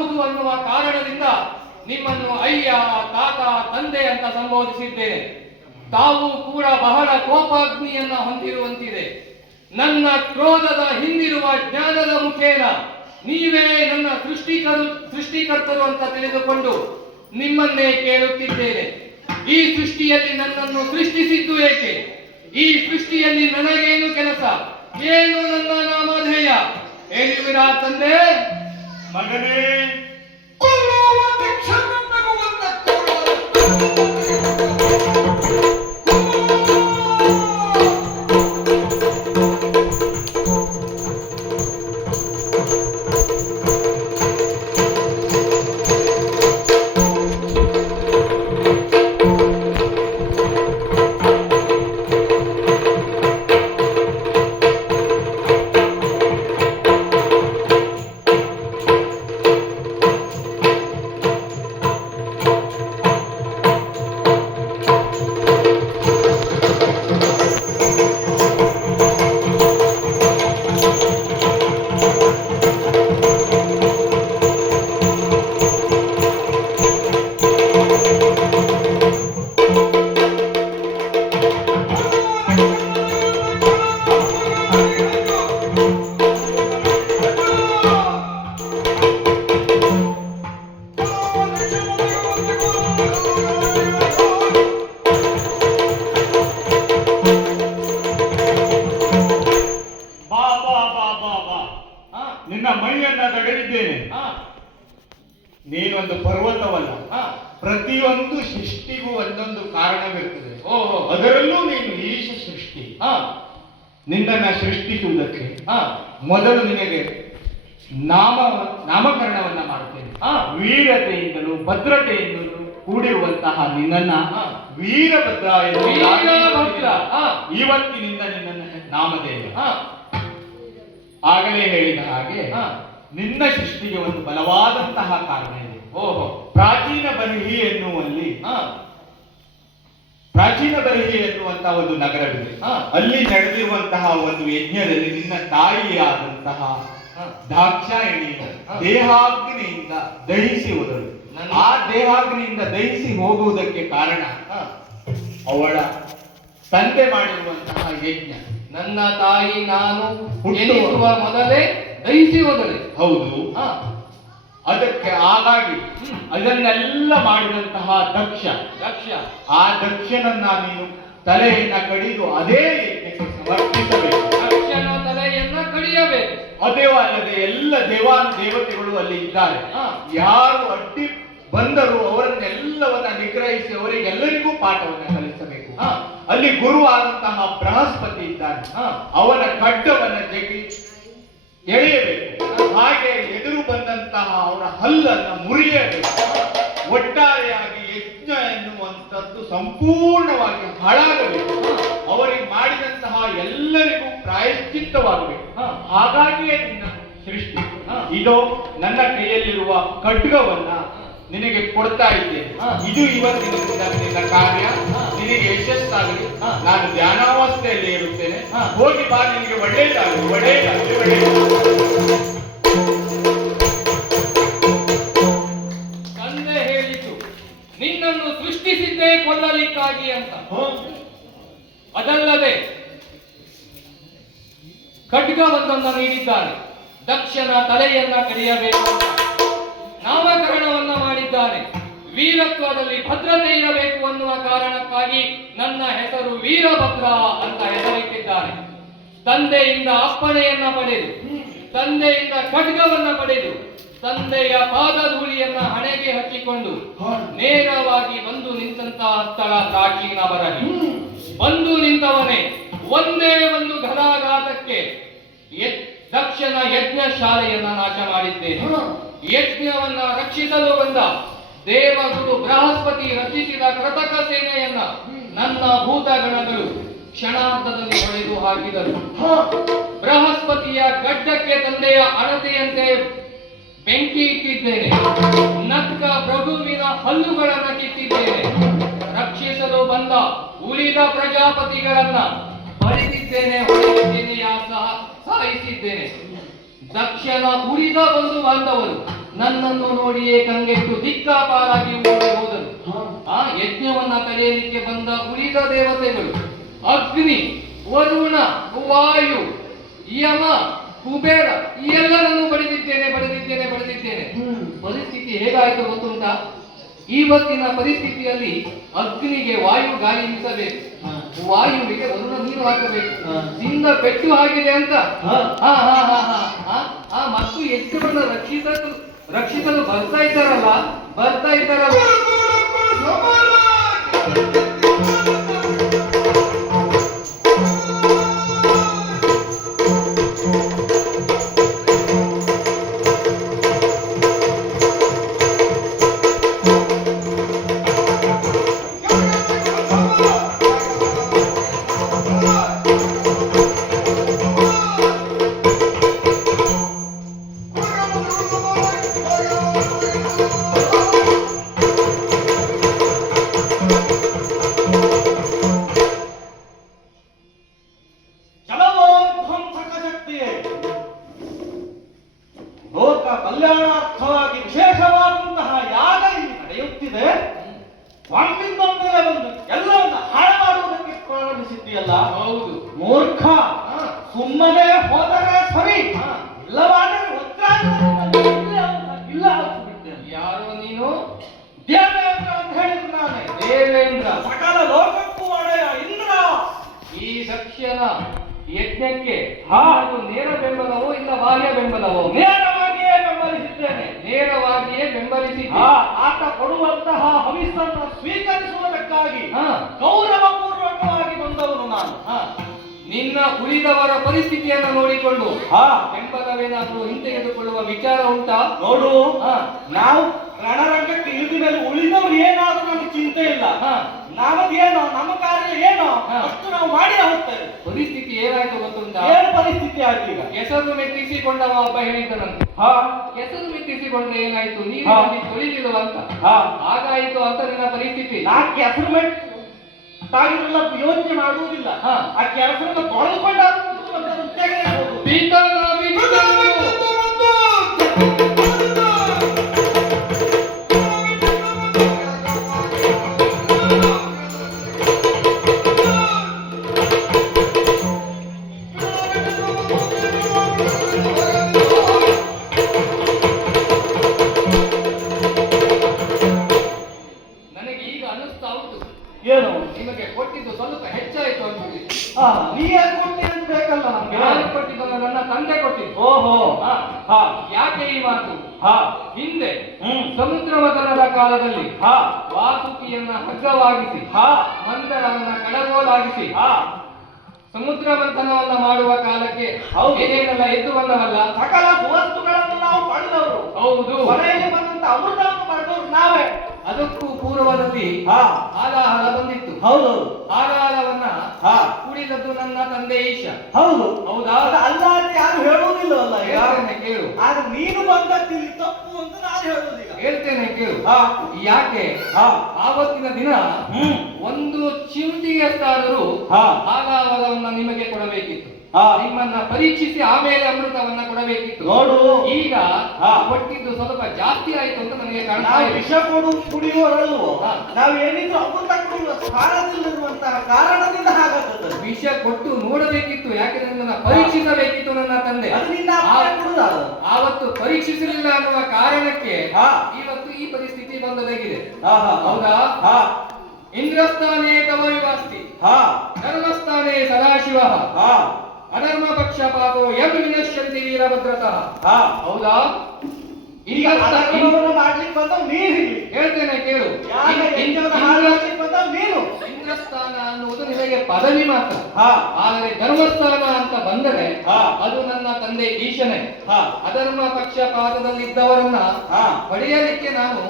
ಹೌದು ಅನ್ನುವ ಕಾರಣದಿಂದ ನಿಮ್ಮನ್ನು ಅಯ್ಯ, ತಾತ, ತಂದೆ ಅಂತ ಸಂಬೋಧಿಸಿದ್ದೇನೆ. ತಾವು ಕೂಡ ಬಹಳ ಕೋಪಾಗ್ನಿಯನ್ನ ಹೊಂದಿರುವಂತಿದೆ. ನನ್ನ ಕ್ರೋಧದ ಹಿಂದಿರುವ ಜ್ಞಾನದ ಮುಖೇನ ನೀವೇ ನನ್ನ ಸೃಷ್ಟಿಕರ್ತರು ಅಂತ ತಿಳಿದುಕೊಂಡು ನಿಮ್ಮನ್ನೇ ಕೇಳುತ್ತಿದ್ದೇನೆ. ಈ ಸೃಷ್ಟಿಯಲ್ಲಿ ನನ್ನನ್ನು ಸೃಷ್ಟಿಸಿದ್ದು ಏಕೆ? ಈ ಸೃಷ್ಟಿಯಲ್ಲಿ ನನಗೇನು ಕೆಲಸ? ಏನು ನನ್ನ ನಾಮಧೇಯ? ಹೇಳುವಿರಾ ತಂದೆ? ಮಗನೇ, ನಿನ್ನ ಮೈಯನ್ನ ತಡೆದಿದ್ದೇನೆ. ನೀನೊಂದು ಪರ್ವತವಲ್ಲ. ಪ್ರತಿಯೊಂದು ಸೃಷ್ಟಿಗೂ ಒಂದೊಂದು ಕಾರಣವಿರ್ತದೆ. ಅದರಲ್ಲೂ ನೀನು ಈಶ ಸೃಷ್ಟಿ. ನಿನ್ನನ್ನ ಸೃಷ್ಟಿಸುವುದಕ್ಕೆ ಮೊದಲು ನಿನಗೆ ನಾಮಕರಣವನ್ನ ಮಾಡುತ್ತೇನೆ. ವೀರತೆಯಿಂದಲೂ ಭದ್ರತೆಯಿಂದಲೂ ಕೂಡಿರುವಂತಹ ನಿನ್ನನ್ನ ವೀರಭದ್ರ ಎಂದು ಇವತ್ತಿನಿಂದ ನಿನ್ನನ್ನ ನಾಮಧೇಯ. ಆಗಲೇ ಹೇಳಿದ ಹಾಗೆ ನಿನ್ನ ಸೃಷ್ಟಿಗೆ ಒಂದು ಬಲವಾದಂತಹ ಕಾರಣ ಇದೆ. ಪ್ರಾಚೀನ ಬರಹಿ ಎನ್ನುವಲ್ಲಿ ಪ್ರಾಚೀನ ಬರಹಿ ಎನ್ನುವಂತಹ ಒಂದು ನಗರವಿದೆ. ಅಲ್ಲಿ ನಡೆದಿರುವಂತಹ ಒಂದು ಯಜ್ಞದಲ್ಲಿ ನಿನ್ನ ತಾಯಿಯಾದಂತಹ ದಾಕ್ಷಾಯಣಿ ದೇಹಾಗ್ನಿಯಿಂದ ದಹಿಸಿ ಹೋದಳು. ಆ ದೇಹಾಗ್ನಿಯಿಂದ ದಹಿಸಿ ಹೋಗುವುದಕ್ಕೆ ಕಾರಣ ಅವಳ ತಂದೆ ಮಾಡಿರುವಂತಹ ಯಜ್ಞ. ನನ್ನ ತಾಯಿ ನಾನು ಎನಿಸುವ ಮೊದಲೇ ದಹಿಸಿ ಹೋದಳೆ. ಹೌದು. ಅದಕ್ಕೆ ಹಾಗಾಗಿ ಅದನ್ನೆಲ್ಲ ಮಾಡಿದಂತಹ ದಕ್ಷ ಆ ದಕ್ಷನನ್ನ ನೀನು ತಲೆಯನ್ನ ಕಡಿದು ಅದೇ ಯಜ್ಞಕ್ಕೆ ಸಮರ್ಪಿಸಬೇಕು. ದಕ್ಷನ ತಲೆಯನ್ನ ಕಡಿಯಬೇಕು. ಅದೇ ಅಲ್ಲದೆ ಎಲ್ಲ ದೇವಾನು ದೇವತೆಗಳು ಅಲ್ಲಿ ಇದ್ದಾರೆ. ಯಾರು ಅಡ್ಡಿ ಬಂದರು ಅವರನ್ನೆಲ್ಲವನ್ನ ನಿಗ್ರಹಿಸಿ ಅವರಿಗೆಲ್ಲರಿಗೂ ಪಾಠವನ್ನ ಕಲಿಸಬೇಕು. ಅಲ್ಲಿ ಗುರುವಾದಂತಹ ಬೃಹಸ್ಪತಿ ಇದ್ದಾನೆ. ಅವನ ಖಡ್ಗವನ್ನ ಜಗಿ ಎಳೆಯಬೇಕು. ಹಾಗೆ ಎದುರು ಬಂದಂತಹ ಅವರ ಹಲ್ಲನ್ನು ಮುರಿಯಬೇಕು. ಒಟ್ಟಾರೆಯಾಗಿ ಯಜ್ಞ ಎನ್ನುವಂಥದ್ದು ಸಂಪೂರ್ಣವಾಗಿ ಹಾಳಾಗಬೇಕು. ಅವರಿಗೆ ಮಾಡಿದಂತಹ ಎಲ್ಲರಿಗೂ ಪ್ರಾಯಶ್ಚಿತ್ತವಾಗಬೇಕು. ಹಾಗಾಗಿಯೇ ನಿನ್ನ ಸೃಷ್ಟಿ. ಇದು ನನ್ನ ಕೈಯಲ್ಲಿರುವ ಖಡ್ಗವನ್ನ ನಿನಗೆ ಕೊಡ್ತಾ ಇದ್ದೇನೆ. ಇದು ಇವತ್ತಿನಿಂದ ನಿನ್ನ ಕಾರ್ಯ. ನಿನಗೆ ಯಶಸ್ಸಾಗಲಿ. ನಾನು ಧ್ಯಾನಾವಸ್ಥೆಯಲ್ಲಿ ಇರುತ್ತೇನೆ. ಹೋಗಿ ಬಾ, ನಿನಗೆ ಒಳ್ಳೆಯದಾಗಲಿ, ಒಳ್ಳೆಯದಾಗಲಿ, ಒಳ್ಳೆಯದಾಗಲಿ. ತಂದೆ ಹೇಳಿತು ನಿನ್ನನ್ನು ಸೃಷ್ಟಿಸಿದ್ದೇ ಕೊಲ್ಲಲಿಕ್ಕಾಗಿ ಅಂತ. ಅದಲ್ಲದೆ ಖಡ್ಗವೊಂದನ್ನು ನೀಡಿದ್ದಾನೆ. ದಕ್ಷನ ತಲೆಯನ್ನ ಕಡಿಯಬೇಕು. ನಾಮಕರಣವನ್ನ ಮಾಡಿದ್ದಾನೆ. ವೀರತ್ವದಲ್ಲಿ ಭದ್ರತೆ ಇರಬೇಕು ಅನ್ನುವ ಕಾರಣಕ್ಕಾಗಿ ನನ್ನ ಹೆಸರು ವೀರಭದ್ರ ಅಂತ ಹೆಸರಿಟ್ಟಿದ್ದಾನೆ. ತಂದೆಯಿಂದ ಅಪ್ಪಣೆಯನ್ನ ಪಡೆದು, ತಂದೆಯಿಂದ ಖಡ್ಗವನ್ನ ಪಡೆದು, ತಂದೆಯ ಪಾದಧೂಳಿಯನ್ನ ಹಣೆಗೆ ಹಚ್ಚಿಕೊಂಡು ನೇರವಾಗಿ ಬಂದು ನಿಂತಹ ಸ್ಥಳ ಪ್ರಾಚೀನ ಬರಲಿ. ಬಂದು ನಿಂತವನೇ ಒಂದೇ ಒಂದು ಘನಾಘಾತಕ್ಕೆ ದಕ್ಷನ ಯಜ್ಞ ಶಾಲೆಯನ್ನ ನಾಶ ಮಾಡಿದ್ದೇನೆ. ಯಜ್ಞವನ್ನ ರಕ್ಷಿಸಲು ಬಂದ ದೇವಗುರು ಬೃಹಸ್ಪತಿ ರಚಿಸಿದ ಕೃತಕ ಸೇನೆಯನ್ನ ನನ್ನ ಭೂತಗಣಗಳು ಕ್ಷಣಾರ್ಧದಲ್ಲಿ ಹೊಡೆದು ಹಾಕಿದರು. ಬೃಹಸ್ಪತಿಯ ಗಡ್ಡಕ್ಕೆ ತಂದೆಯ ಅಣತೆಯಂತೆ ಬೆಂಕಿ ಇಟ್ಟಿದ್ದೇನೆ. ನಕ್ಕ ಪ್ರಭುವಿನ ಹಲ್ಲುಗಳನ್ನ ಕಿತ್ತಿದ್ದೇನೆ. ರಕ್ಷಿಸಲು ಬಂದ ಉಳಿದ ಪ್ರಜಾಪತಿಗಳನ್ನ ಬಡಿದಿದ್ದೇನೆ, ಹೊಡೆದಿದ್ದೇನೆ, ಸಾಯಿಸಿದ್ದೇನೆ. ದಕ್ಷನ ಉಳಿದ ಬಂಧು ಬಾಂಧವರು ನನ್ನನ್ನು ನೋಡಿಯೇ ಕಂಗೆಟ್ಟು ದಿಕ್ಕಾಪಾಲಾಗಿ ಓಡಿ ಹೋದರು. ಆ ಯಜ್ಞವನ್ನ ತಡೆಯಲಿಕ್ಕೆ ಬಂದ ಉಳಿದ ದೇವತೆಗಳು ಅಗ್ನಿ, ವರುಣ, ವಾಯು, ಯಮ, ಕುಬೇರ ಈ ಎಲ್ಲರನ್ನು ಬಡಿದಿದ್ದೇನೆ. ಪರಿಸ್ಥಿತಿ ಹೇಗಾಯ್ತು ಗೊತ್ತುಂಟಾ? ಇವತ್ತಿನ ಪರಿಸ್ಥಿತಿಯಲ್ಲಿ ಅಗ್ನಿಗೆ ವಾಯು ಗಾಳಿ ಬೀಸಬೇಕು, ವಾಯುವಿಗೆ ವರುಣ ನೀರು ಹಾಕಬೇಕು. ದಿಂದ ಪೆಟ್ಟು ಆಗಿದೆ ಅಂತ ಮತ್ತು ಯಜ್ಞವನ್ನು ರಕ್ಷಿಸಲು ಬರ್ತಾ ಇದ್ದಾರಲ್ಲ. ಲೋಕ ಕಲ್ಯಾಣಾರ್ಥವಾಗಿ ವಿಶೇಷವಾದಂತಹ ಯಾಗ ಇಲ್ಲಿ ನಡೆಯುತ್ತಿದೆ. ಒಮ್ಮಿಂದೊಮ್ಮೆಲೆ ಬಂದು ಎಲ್ಲವನ್ನ ಹಾಳು ಮಾಡುವುದಕ್ಕೆ ಪ್ರಾರಂಭಿಸಿದ್ದೀಯಲ್ಲ. ಹೌದು. ಮೂರ್ಖ, ಸುಮ್ಮನೆ ಹೋದರೆ ಸರಿ, ಇಲ್ಲವಾದರೆ ಇಲ್ಲ ಹಾಕಿಬಿಡ್ತೇನೆ. ಯಾರೋ ನೀನು? ದೇವೇಂದ್ರ ಅಂತ ಹೇಳಿದ್ರು ನಾನೇ. ದೇವೇಂದ್ರ, ಸಕಲ ಲೋಕಕ್ಕೂ ಒಡೆಯ ಇಂದ್ರ. ಈ ದಕ್ಷನ ಯಜ್ಞಕ್ಕೆ ಅದು ನೇರ ಬೆಂಬಲವೋ ಇಲ್ಲ ಬಾಹ್ಯ ಬೆಂಬಲವೋ? ನೇರವಾಗಿಯೇ ಬೆಂಬಲಿಸಿದ್ದೇನೆ. ನೇರವಾಗಿಯೇ ಬೆಂಬಲಿಸಿ ಆತ ಕೊಡುವಂತಹ ಹವಿಸ್ಸನ್ನು ಸ್ವೀಕರಿಸುವುದಕ್ಕಾಗಿ ಗೌರವಪೂರ್ವಕವಾಗಿ ಬಂದವನು ನಾನು. ನಿನ್ನ ಉಳಿದವರ ಪರಿಸ್ಥಿತಿಯನ್ನು ನೋಡಿಕೊಂಡು ಬೆಂಬಲವೇನಾದರೂ ಹಿಂತೆಗೆದುಕೊಳ್ಳುವ ವಿಚಾರ ಉಂಟಾ? ನೋಡು, ನಾವು ರಣರಂಗಕ್ಕೆ ಇಳಿದ ಮೇಲೆ ಉಳಿದವರು ಏನಾದ್ರೂ ನಮಗೆ ಚಿಂತೆ ಇಲ್ಲ. ನಾವದೇನೋ ನಮ್ಮ ಕಾರ್ಯ ಏನೋ ಅಷ್ಟು ನಾವು ಮಾಡಿ ಹೋಗ್ತೇವೆ. ಪರಿಸ್ಥಿತಿ ಏನಾಯ್ತು ಗೊತ್ತುಂಟಾ? ಏನು ಪರಿಸ್ಥಿತಿ ಆಯ್ತು ಈಗ? ಹೆಸರು ಮೆತ್ತಿಸಿಕೊಂಡವ ಒಬ್ಬ ಹೇಳಿದ್ದನಂತೆ. ಹೆಸರು ಮೆತ್ತಿಸಿಕೊಂಡ್ರೆ ಏನಾಯ್ತು? ನೀರು ತೊಳಿಲಿಲ್ಲ ಅಂತ ಹಾಗಾಯ್ತು ಅಂತ ನಿನ್ನ ಪರಿಸ್ಥಿತಿ. ನಾಲ್ಕು ಹೆಸರು ಮೆಟ್ಟಿದ್ರೆಲ್ಲ ಯೋಚನೆ ಮಾಡುವುದಿಲ್ಲ. ಆ ಕೆಲಸವನ್ನು ತೊಳೆದುಕೊಂಡಾಗ ನನಗೆ ಈಗ ಅನಿಸ್ತಾ ಉಂಟು, ಏನು ನಿಮಗೆ ಕೊಟ್ಟಿದ್ದು ಸ್ವಲ್ಪ ಹೆಚ್ಚಾಯ್ತು ಅಂತ. ನೀ ಯಾಕೆ ಕೊಟ್ಟಿ ಅಂತ ಬೇಕಲ್ಲ ನಮ್ಗೆ? ನಾನು ಕೊಟ್ಟಿದ್ದಲ್ಲ, ನನ್ನ ತಂದೆ ಕೊಟ್ಟಿದ್ದು. ಓಹೋ, ಯಾಕೆ ಈ ಮಾತು? ಹಿಂದೆ ಸಮುದ್ರ ಮಥನದ ಕಾಲದಲ್ಲಿ ವಾಸುಕಿಯನ್ನ ಹಗ್ಗವಾಗಿಸಿ ಮಂದರವನ್ನ ಕಡಗೋಲಾಗಿಸಿ ಸಮುದ್ರ ಮಂಥನವನ್ನ ಮಾಡುವ ಕಾಲಕ್ಕೆ ಏನೇನೆಲ್ಲ ಎದ್ದು ಬಂದವಲ್ಲ, ಸಕಲ ವಸ್ತುಗಳನ್ನು ನಾವು ಪಡೆದವರು. ಹೌದು, ಮನೆಯಲ್ಲಿ ಬಂದಂತ ಅಮೃತವನ್ನು ಪಡೆದವರು ನಾವೇ. ಅದಕ್ಕೂ ಪೂರ್ವದಲ್ಲಿ ಹಾಲಾಹಲ ಬಂದಿತ್ತು. ಹೌದು, ಹಾಲಾಹಲವನ್ನ ಕುಡಿದದ್ದು ನನ್ನ ತಂದೆ ಈಶ. ಹೌದು, ಹೌದಾ? ಅಲ್ಲ ಅಂತ ಯಾರು ಹೇಳುವುದಿಲ್ಲವಲ್ಲ ಈಗ. ಕೇಳು, ಆದ್ರೆ ನೀನು ಬಂದದ್ದಿಲ್ಲಿ ತಪ್ಪು ಅಂತ ನಾನು ಹೇಳುವುದಿಲ್ಲ. ಹೇಳ್ತೇನೆ ಕೇಳು. ಯಾಕೆ ಆವತ್ತಿನ ದಿನ ಒಂದು ಚಿಮುಟಿಗೆಷ್ಟಾದರೂ ಹಾಲಾಹಲವನ್ನ ನಿಮಗೆ ಕೊಡಬೇಕಿತ್ತು. ನಿಮ್ಮನ್ನ ಪರೀಕ್ಷಿಸಿ ಆಮೇಲೆ ಅಮೃತವನ್ನ ಕೊಡಬೇಕಿತ್ತು. ನೋಡು, ಈಗ ಕೊಟ್ಟಿದ್ದು ಸ್ವಲ್ಪ ಜಾಸ್ತಿ ಆಯ್ತು ಅಂತ ನನಗೆ ಕಾಣ್ತಾ ಇದೆ. ವಿಷ ಕುಡಿಯುವವರಲ್ವೋ, ನಾವು ಏನಿದ್ರು ಅಮೃತ ಕುಡಿಯುವ ಸ್ಥಾನದಲ್ಲಿರುವಂತಹ ಕಾರಣದಿಂದ ಹಾಗಾಗ್ತದೆ. ವಿಷ ಕೊಟ್ಟು ನೋಡಬೇಕಿತ್ತು, ಯಾಕೆಂದ್ರೆ ನನ್ನ ಪರೀಕ್ಷಿಸಬೇಕಿತ್ತು ನನ್ನ ತಂದೆ. ಆವತ್ತು ಪರೀಕ್ಷಿಸಲಿಲ್ಲ ಅನ್ನುವ ಕಾರಣಕ್ಕೆ ಇವತ್ತು ಈ ಪರಿಸ್ಥಿತಿ ಬಂದದಾಗಿದೆ. ಹೌದಾ? ಇಂದ್ರಸ್ಥಾನೇ ತವ ವಿವಾಸ್ತಿ, ಧರ್ಮಸ್ಥಾನೇ ಸದಾಶಿವ, ಅಧರ್ಮ ಪಕ್ಷಪಾತೋ ಯಂ ವಿನಶ್ಯಂತಿ ವೀರಭದ್ರತಃ. ಹೌದಾ? ಈಗ ಮಾಡ್ಲಿಕ್ಕೆ ಬಂದವ್ ನೀರು. ಹೇಳ್ತೇನೆ ಕೇಳು. ನೀನು ಇಂದ್ರಸ್ಥಾನ ಅನ್ನುವುದು ನಿನಗೆ ಪದವಿ ಮಾತ್ರ. ಆದರೆ ಧರ್ಮಸ್ಥಾನ ಅಂತ ಬಂದರೆ ಅದು ನನ್ನ ತಂದೆ ಈಶನೇ. ಅಧರ್ಮ ಪಕ್ಷಪಾತದಲ್ಲಿದ್ದವರನ್ನ ಪಡೆಯಲಿಕ್ಕೆ ನಾನು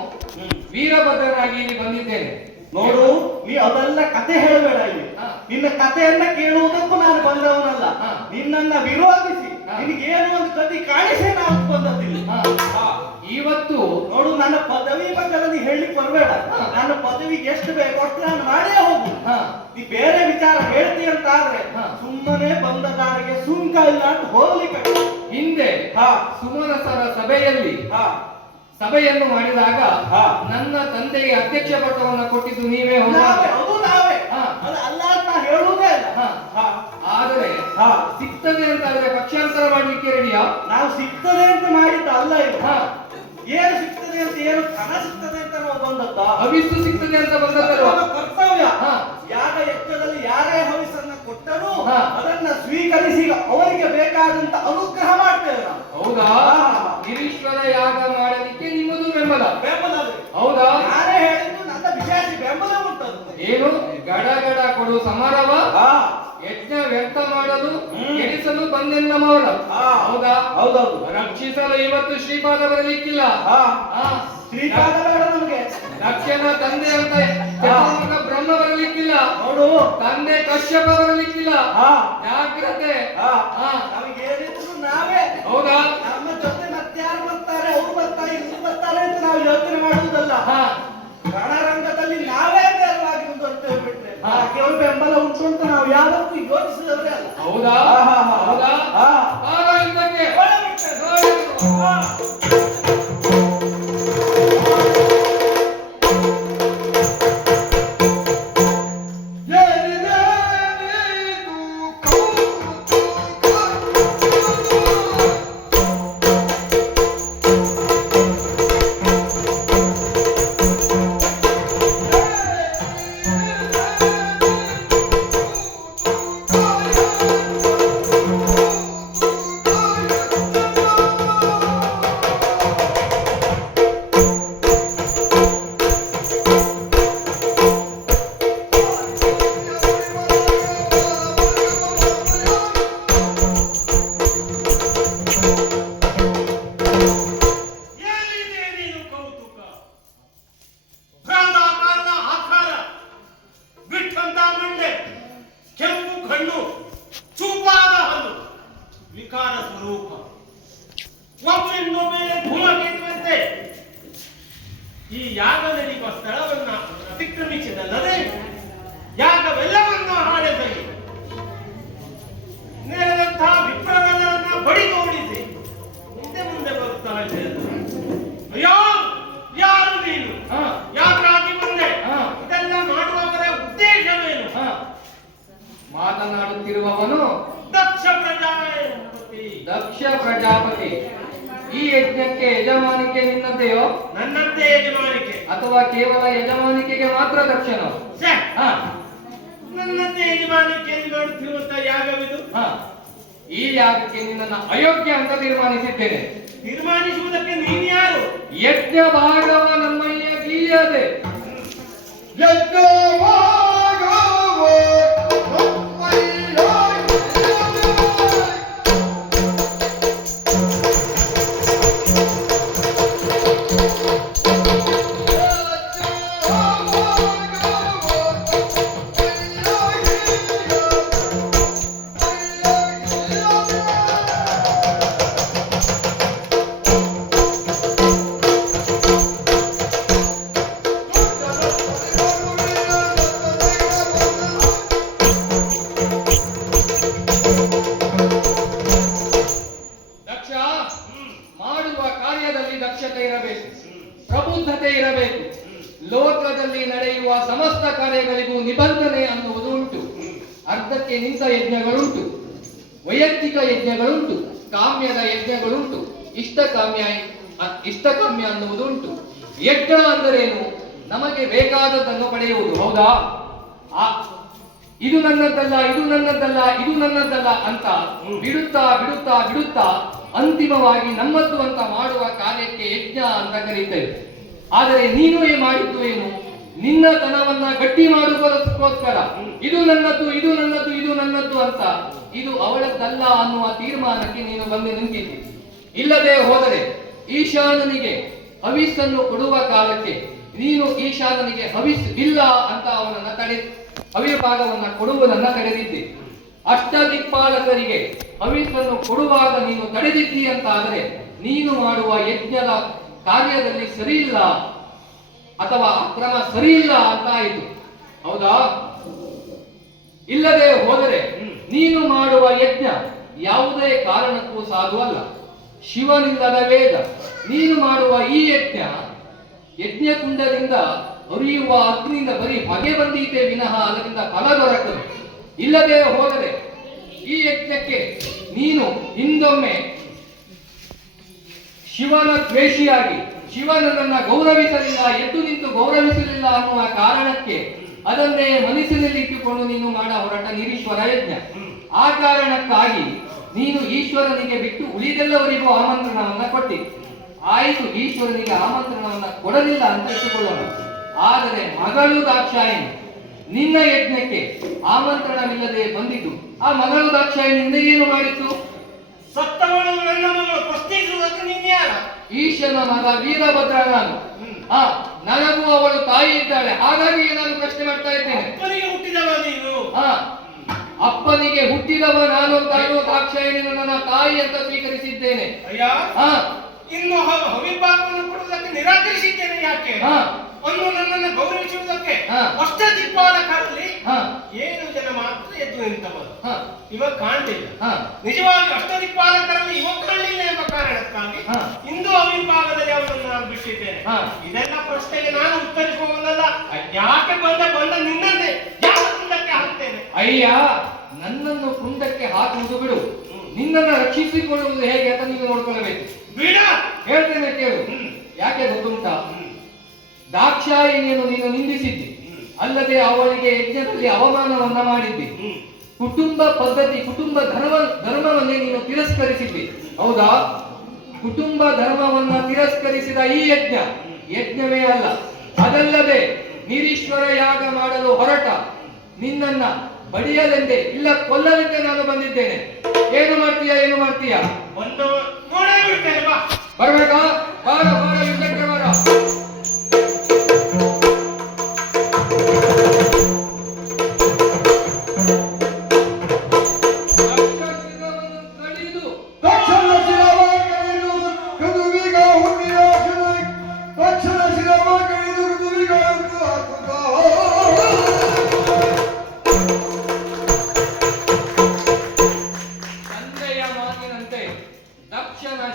ವೀರಭದ್ರನಾಗಿ ಇಲ್ಲಿ ಬಂದಿದ್ದೇನೆ. ನೋಡು, ನೀ ಅದೆಲ್ಲ ಕತೆ ಹೇಳಬೇಡ ಇಲ್ಲಿ. ನಿನ್ನ ಕಥೆಯನ್ನ ಕೇಳುವುದಕ್ಕೂ ನಾನು ಬಂದವನಲ್ಲ. ನಿನ್ನನ್ನ ವಿರೋಧಿಸಿ ನಿನಗೇನು ಒಂದು ಕತೆ ಕಾಣಿಸೇ ನಾನು ಬಂದದಿಲ್ಲ. ಇವತ್ತು ನೋಡು, ನನ್ನ ಪದವಿ ಬಗ್ಗೆ ನೀ ಹೇಳಲಿಕ್ಕೆ ಬರಬೇಡ. ನನ್ನ ಪದವಿಗೆ ಎಷ್ಟು ಬೇಕೋ ಅಷ್ಟು ನಾನು ಮಾಡೇ ಹೋಗು. ನೀ ಬೇರೆ ವಿಚಾರ ಹೇಳ್ತೀಯ ಅಂತ ಆದ್ರೆ ಸುಮ್ಮನೆ ಬಂದ ದಾರಿಗೆ ಸುಂಕ ಇಲ್ಲ ಅಂತ ಹೋಗ್ಲಿಕ್ಕೆ. ಹಿಂದೆ ಸುಮನಸರ ಸಭೆಯಲ್ಲಿ ಸಭೆಯನ್ನು ಮಾಡಿದಾಗ ಹಾ. ನನ್ನ ತಂದೆಗೆ ಅಧ್ಯಕ್ಷ ಪಟ್ಟವನ್ನು ಕೊಟ್ಟಿದ್ದು ನೀವೇ ಹೌದಾ? ನಾವೇ, ಅದು ನಾವೇ. ಹಾ. ಅದು ಅಲ್ಲ ಅಂತ ನಾ ಹೇಳುವುದೇ ಇಲ್ಲ. ಹಾ. ಹಾ. ಆದರೆ ಹಾ. ಸಿಗ್ತದೆ ಅಂತ ಆದ್ರೆ ಪಕ್ಷಾಂತರ ಮಾಡ್ಲಿಕ್ಕೆ ರೆಡಿಯಾ? ನಾವು ಸಿಗ್ತದೆ ಅಂತ ಮಾಡಿದ್ದ ಅಲ್ಲ ಇದು. ಹಾ. ಏನು ಸಿಗ್ತದೆ ಅಂತ, ಏನು ಹಣ ಸಿಗ್ತದೆ ಅಂತ ನಾವು ಬಂದದ್ದ. ಹವಿಸ್ಸು ಸಿಗ್ತದೆ ಅಂತ ಬಂದದ್ದಲ್ವಾ? ನಮ್ಮ ಕರ್ತವ್ಯ. ಹಾ. ಯಾಗ ಯಜ್ಞದಲ್ಲಿ ಯಾರೇ ಹವಿಸನ್ನ ಕೊಟ್ಟರೂ ಹಾ. ಅದನ್ನ ಸ್ವೀಕರಿಸಿ ಅವರಿಗೆ ಬೇಕಾದಂತ ಅನುಗ್ರಹ ಮಾಡ್ತೇವೆ ನಾವು. ಹೌದಾ? ಹಾ. ಗಿರೀಶ್ವರ ಯಾಗ ಮಾಡಲಿಕ್ಕೆ ನಿಮ್ಮದು ಬೆಂಬಲ? ಬೆಂಬಲವೇ. ಹೌದಾ? ಯಾರೇ ಹೇಳಿದ್ರು ನನ್ನ ವಿಶೇಷ ಬೆಂಬಲ ಉಂಟದು. ಏನು ಗಡ ಗಡ ಕೊಡು ಸಮಾರಂಭ ಹಾ. ಯಜ್ಞ ವ್ಯರ್ಥ ಮಾಡಲು ಎಡಿಸಲು ಬಂದೆನ್ನ ಮೌನ. ಹಾ. ಹೌದಾ? ಹೌದೌದು. ರಕ್ಷಿಸಲು ಇವತ್ತು ಶ್ರೀಪಾದ ಬರಲಿಕ್ಕಿಲ್ಲ. ಹಾ. ಹಾ. ಶ್ರೀಪಾದ ಬೇಡ ನಮ್ಗೆ. ದಕ್ಷನ ತಂದೆ ಅಂತ ಚತುರ್ಮುಖ ಬ್ರಹ್ಮ ಬರಲಿಕ್ಕಿಲ್ಲ. ನೋಡು, ತಂದೆ ಕಶ್ಯಪ ಬರಲಿಕ್ಕಿಲ್ಲ. ಹಾ. ಜಾಗ್ರತೆ. ಹಾ. ಹಾ. ನಮಗೇನಿದ್ರು ನಾವೇ. ಹೌದಾ? ನಮ್ಮ ಜೊತೆ ಮತ್ತಾರು ಬರ್ತಾರೆ, ಅವ್ರು ಬರ್ತಾರೆ, ಇವ್ರು ಬರ್ತಾರೆ ಅಂತ ನಾವು ಯೋಚನೆ ಮಾಡುವುದಲ್ಲ. ಹಾ. ರಣರಂಗದಲ್ಲಿ ನಾವೇ ನೇರವಾಗಿ ಮುಂದುವರ್ತೇವೆ ಬಿಟ್ರೆ ಹಾ. ಕೆಲವು ಬೆಂಬಲ ಉಂಟು ಅಂತ ನಾವು ಯಾವತ್ತೂ ಯೋಚಿಸಿದವರೇ ಅಲ್ಲ. ಹೌದಾ? ಹಾ, ಹಾ, ಹಾ. ಹೌದಾ? ಹಾ. ಬಾರೋ ಯುದ್ಧಕ್ಕೆ. ಒಳ್ಳೆ ಬಿಟ್ಟೆ. ಹಾ. ಈ ಯಾಗ ನಡೆಯುವ ಸ್ಥಳವನ್ನ ಅತಿಕ್ರಮಿಸಿದಲ್ಲದೆ ಯಾಗವೆಲ್ಲವನ್ನ ಹಾಳೆದಲ್ಲಿ ನೆರೆದಂತಹ ವಿಪ್ರರೆಲ್ಲರನ್ನ ಬಡಿದೋಡಿಸಿ ಮುಂದೆ ಮುಂದೆ ಬರುತ್ತಾ ಇದ್ದೇನೆ. ಅಯ್ಯೋ, ಯಾರು ನೀನು? ಯಾಕಾಗಿ ಮುಂದೆ ಇದೆಲ್ಲ ಮಾಡುವವರ ಉದ್ದೇಶವೇನು? ಮಾತನಾಡುತ್ತಿರುವವನು ದಕ್ಷ ಪ್ರಜಾಪತಿ. ದಕ್ಷ ಪ್ರಜಾಪತಿ. ಈ ಯಜ್ಞಕ್ಕೆ ಯಜಮಾನಿಕೆ ನಿನ್ನದೆಯೋ? ನನ್ನಂತೆ ಯಜಮಾನಿಕೆ. ಅಥವಾ ಕೇವಲ ಯಜಮಾನಿಕೆಗೆ ಮಾತ್ರ ದಕ್ಷನೋ? ಛೆ! ಹಾ. ನನ್ನಂತೆ ಯಜಮಾನಿಕೆಯಲ್ಲಿ ಮಾಡುತ್ತಿರುವಂತಹ ಯಾಗವಿದು. ಹಾ. ಈ ಯಾಗಕ್ಕೆ ನಿನ್ನನ್ನು ಅಯೋಗ್ಯ ಅಂತ ತೀರ್ಮಾನಿಸಿದ್ದೇನೆ. ತೀರ್ಮಾನಿಸುವುದಕ್ಕೆ ನೀನು ಯಾರು? ಯಜ್ಞ ಭಾಗವ ನಮ್ಮಯ್ಯ ಗೀಯದೆ. ಮಾಡುವ ಕಾರ್ಯದಲ್ಲಿ ದಕ್ಷತೆ ಇರಬೇಕು, ಪ್ರಬುದ್ಧತೆ ಇರಬೇಕು. ಲೋಕದಲ್ಲಿ ನಡೆಯುವ ಸಮಸ್ತ ಕಾರ್ಯಗಳಿಗೂ ನಿಬಂಧನೆ ಅನ್ನುವುದು ಉಂಟು. ಅರ್ಧಕ್ಕೆ ನಿಂತ ಯಜ್ಞಗಳುಂಟು, ವೈಯಕ್ತಿಕ ಯಜ್ಞಗಳುಂಟು, ಕಾಮ್ಯದ ಯಜ್ಞಗಳುಂಟು, ಇಷ್ಟಕಾಮ್ಯ ಅನ್ನುವುದು ಉಂಟು. ಯಜ್ಞ ಅಂದರೇನು? ನಮಗೆ ಬೇಕಾದದ್ದನ್ನು ಪಡೆಯುವುದು. ಹೌದಾ? ಇದು ನನ್ನದ್ದಲ್ಲ, ಇದು ನನ್ನದ್ದಲ್ಲ, ಇದು ನನ್ನದ್ದಲ್ಲ ಅಂತ ಬಿಡುತ್ತಾ ಬಿಡುತ್ತಾ ಬಿಡುತ್ತಾ ಅಂತಿಮವಾಗಿ ನಮ್ಮದ್ದು ಅಂತ ಮಾಡುವ ಕಾರ್ಯಕ್ಕೆ ಯಜ್ಞ ಅಂತ ಕರೀತೇವೆ. ಆದರೆ ನೀನು ಮಾಡಿದ್ದು ಏನು? ನಿನ್ನ ತನವನ್ನ ಗಟ್ಟಿ ಮಾಡುವುದಕ್ಕೋಸ್ಕರ ಇದು ನನ್ನದ್ದು, ಇದು ನನ್ನದ್ದು, ಇದು ನನ್ನದ್ದು ಅಂತ, ಇದು ಅವಳದ್ದಲ್ಲ ಅನ್ನುವ ತೀರ್ಮಾನಕ್ಕೆ ನೀನು ಬಂದು ನಿಂತಿದ್ದಿ. ಇಲ್ಲದೆ ಹೋದರೆ ಈಶಾನನಿಗೆ ಹವಿಸ್ಸನ್ನು ಕೊಡುವ ಕಾಲಕ್ಕೆ ನೀನು ಈಶಾನನಿಗೆ ಹವಿಸ್ ಇಲ್ಲ ಅಂತ ಅವನನ್ನ ಹವಿರ್ಭಾಗವನ್ನ ಕೊಡುವುದನ್ನ ತಡೆದಿದ್ದಿ. ಅಷ್ಟದಿಕ್ಪಾಲಕರಿಗೆ ಹವಿಸ್ಸನ್ನು ಕೊಡುವಾಗ ನೀನು ತಡೆದಿದ್ದಿ ಅಂತ ಆದರೆ ನೀನು ಮಾಡುವ ಯಜ್ಞದ ಕಾರ್ಯದಲ್ಲಿ ಸರಿ ಇಲ್ಲ ಅಥವಾ ಕ್ರಮ ಸರಿ ಇಲ್ಲ ಅಂತ ಆಯಿತು. ಹೌದಾ? ಇಲ್ಲದೆ ಹೋದರೆ ನೀನು ಮಾಡುವ ಯಜ್ಞ ಯಾವುದೇ ಕಾರಣಕ್ಕೂ ಸಾಧುವಲ್ಲ. ಶಿವನಿಲ್ಲದ ವೇದ. ನೀನು ಮಾಡುವ ಈ ಯಜ್ಞಕುಂಡದಿಂದ ಉರಿಯುವ ಅಗ್ನಿಯಿಂದ ಬರೀ ಹೊಗೆ ಬಂದೀತೆ ವಿನಃ ಅದರಿಂದ ಫಲ ದೊರಕದು. ಇಲ್ಲದೆ ಹೋದರೆ ಈ ಯಜ್ಞಕ್ಕೆ ನೀನು ಹಿಂದೊಮ್ಮೆ ಶಿವನ ದ್ವೇಷಿಯಾಗಿ ಶಿವನನ್ನ ಗೌರವಿಸಲಿಲ್ಲ, ಎದ್ದು ನಿಂತು ಗೌರವಿಸಲಿಲ್ಲ ಅನ್ನುವ ಕಾರಣಕ್ಕೆ ಅದನ್ನೇ ಮನಸ್ಸಿನಲ್ಲಿ ಇಟ್ಟುಕೊಂಡು ನೀನು ಮಾಡ ಹೊರಟ ನಿರೀಶ್ವರ ಯಜ್ಞ. ಆ ಕಾರಣಕ್ಕಾಗಿ ನೀನು ಈಶ್ವರನಿಗೆ ಬಿಟ್ಟು ಉಳಿದೆಲ್ಲವರಿಗೂ ಆಮಂತ್ರಣವನ್ನ ಕೊಟ್ಟಿ. ಆಯಿತು, ಈಶ್ವರನಿಗೆ ಆಮಂತ್ರಣವನ್ನ ಕೊಡಲಿಲ್ಲ ಅಂತ ಇಟ್ಟುಕೊಳ್ಳೋಣ. ಆದರೆ ಮಗಳು ದಾಕ್ಷಾಯಿಣಿ ನಿನ್ನ ಯಜ್ಞಕ್ಕೆ ಆಮಂತ್ರಣವಿಲ್ಲದೆ ಬಂದಿದ್ದು, ಆ ಮಗಳು ದಾಕ್ಷಾಯಿಣಿಯಿಂದ ಏನು ಮಾಡಿತ್ತು? ಸತ್ತವಳು ನನ್ನ ಮಗಳು ಪ್ರಶ್ನಿಸುವುದಕ್ಕೆ ನೀನ್ಯಾರ? ಈಶನ ಮಗ ವೀರಭದ್ರ ನಾನು. ನನಗೂ ಅವಳು ತಾಯಿ ಇದ್ದಾಳೆ, ಹಾಗಾಗಿ ನಾನು ಪ್ರಶ್ನೆ ಮಾಡ್ತಾ ಇದ್ದೇನೆ. ಅಪ್ಪನಿಗೆ ಹುಟ್ಟಿದವ ನೀನು? ಅಪ್ಪನಿಗೆ ಹುಟ್ಟಿದವ ನಾನು. ತಾನು ದಾಕ್ಷಾಯಿಣಿಯನ್ನು ನನ್ನ ತಾಯಿ ಅಂತ ಸ್ವೀಕರಿಸಿದ್ದೇನೆ. ಅಯ್ಯ, ಇನ್ನು ಹವಿಭಾಗವನ್ನು ಕೊಡುವುದಕ್ಕೆ ನಿರಾಕರಿಸಿದ್ದೇನೆ. ಯಾಕೆ? ಒಂದು ನನ್ನನ್ನು ಗೌರವಿಸುವುದಕ್ಕೆ ಅಷ್ಟ ದಿಕ್ಪಾಲಕರಲ್ಲಿ 7 ಜನ ಮಾತ್ರ ಎದ್ದು ನಿಂತವರು. ಇವಾಗ ಕಾಣಲಿಲ್ಲ. ನಿಜವಾಗಿ ಅಷ್ಟ ದಿಕ್ಪಾಲಕರಲ್ಲಿ ಇವಾಗ ಕಾಣಲಿಲ್ಲ ಎಂಬ ಕಾರಣಕ್ಕಾಗಿ ಇಂದು ಅವಿಭಾಗದಲ್ಲಿ ಅವರನ್ನು ನಾನು ಬಿಟ್ಟಿದ್ದೇನೆ. ಇದೆಲ್ಲ ಪ್ರಶ್ನೆಗೆ ನಾನು ಉತ್ತರಿಸುವುದಲ್ಲ. ಯಾಕೆ ಬಂದ ನಿನ್ನನ್ನೇ ಯಾಕೆ ಕುಂಡಕ್ಕೆ ಹಾಕ್ತೇನೆ? ಅಯ್ಯ, ನನ್ನನ್ನು ಕುಂಡಕ್ಕೆ ಹಾಕುವುದು ಬಿಡು, ನಿನ್ನನ್ನು ರಕ್ಷಿಸಿಕೊಳ್ಳುವುದು ಹೇಗೆ ಅಂತ ನೀವು ನೋಡ್ಕೊಳ್ಳಬೇಕು. ಬಿಡ, ಹೇಳ್ತೇನೆ ಕೇಳು. ಯಾಕೆ ಗೊತ್ತುಂಟಾ? ದಾಕ್ಷಾಯಿಣಿಯನ್ನು ನೀನು ನಿಂದಿಸಿದ್ದಿ, ಅಲ್ಲದೆ ಅವಳಿಗೆ ಯಜ್ಞದಲ್ಲಿ ಅವಮಾನವನ್ನ ಮಾಡಿದ್ದಿ. ಕುಟುಂಬ ಪದ್ಧತಿ, ಕುಟುಂಬ ಧರ್ಮವನ್ನೇ ನೀನು ತಿರಸ್ಕರಿಸಿದ್ದಿ, ಹೌದಾ? ಕುಟುಂಬ ಧರ್ಮವನ್ನ ತಿರಸ್ಕರಿಸಿದ ಈ ಯಜ್ಞವೇ ಅಲ್ಲ. ಅದಲ್ಲದೆ ನಿರೀಶ್ವರ ಯಾಗ ಮಾಡಲು ಹೊರಟ ನಿನ್ನನ್ನ ಬಡಿಯಲೆಂದೇ ಇಲ್ಲ ಕೊಲ್ಲಲೆಂದೇ ನಾನು ಬಂದಿದ್ದೇನೆ. ಏನು ಮಾಡ್ತೀಯಾ? ಒಂದು ನೋಡೇ ಬಿಡ್ತೇನೆ. ಬಾ, ಬರ್ಬೇಕಾ? ಬಾರ ಯುದ್ಧಕ್ಕೆ ಬಾರ.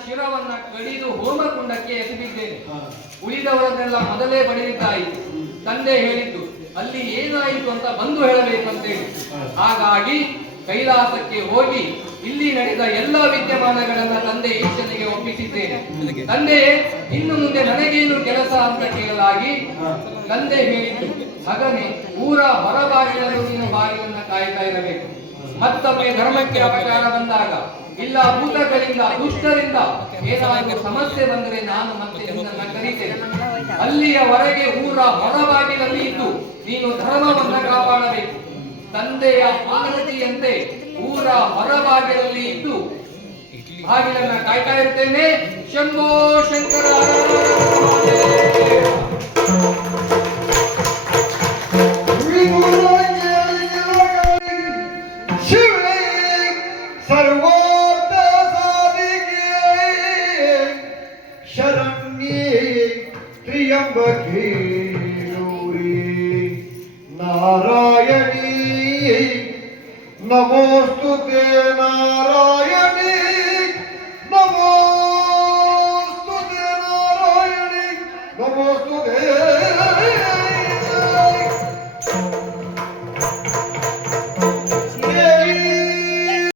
ಶಿರವನ್ನ ಕಡಿದು ಹೋಮಕುಂಡಕ್ಕೆ ಎಸೆದಿದ್ದೇನೆ. ಉಳಿದವರನ್ನೆಲ್ಲ ಮೊದಲೇ ಬಡಿದಿದ್ದಾಯಿತು. ತಂದೆ ಹೇಳಿದ್ದು ಅಲ್ಲಿ ಏನಾಯಿತು ಅಂತ ಬಂದು ಹೇಳಬೇಕಂತೇಳಿ. ಹಾಗಾಗಿ ಕೈಲಾಸಕ್ಕೆ ಹೋಗಿ ಇಲ್ಲಿ ನಡೆದ ಎಲ್ಲ ವಿದ್ಯಮಾನಗಳನ್ನ ತಂದೆ ಈಶನಿಗೆ ಒಪ್ಪಿಸಿದ್ದೇನೆ. ತಂದೆ, ಇನ್ನು ಮುಂದೆ ನನಗೇನು ಕೆಲಸ ಅಂತ ಕೇಳಲಾಗಿ ತಂದೆ ಹೇಳಿದ್ದು, ಮಗನೇ, ಊರ ಹೊರಬಾಗಿಲನ್ನು ನೀನು ಬಾಗಿಲನ್ನ ಕಾಯ್ತಾ ಇರಬೇಕು. ಮತ್ತೊಮ್ಮೆ ಧರ್ಮಕ್ಕೆ ಅಪಚಾರ ಬಂದಾಗ, ಇಲ್ಲ ಭೂತಗಳಿಂದ ದುಷ್ಟರಿಂದ ಏನಾದರೂ ಸಮಸ್ಯೆ ಬಂದರೆ ನಾನು ಮತ್ತೆ ನಿನ್ನನ್ನು ಕರೀತೇನೆ. ಅಲ್ಲಿಯವರೆಗೆ ಊರ ಹೊರಬಾಗಿಲಲ್ಲಿ ಇದ್ದು ನೀನು ಧರ್ಮವನ್ನ ಕಾಪಾಡಬೇಕು. ತಂದೆಯ ಆನತಿಯಂತೆ ಊರ ಹೊರಬಾಗಿಲಲ್ಲಿ ಇದ್ದು ಬಾಗಿಲನ್ನ ಕಾಯ್ತಾ ಇರ್ತೇನೆ. ಶಂಭೋ ಶಂಕರ. ಶರಣ್ಯೇ ತ್ರ್ಯಂಬಕೇ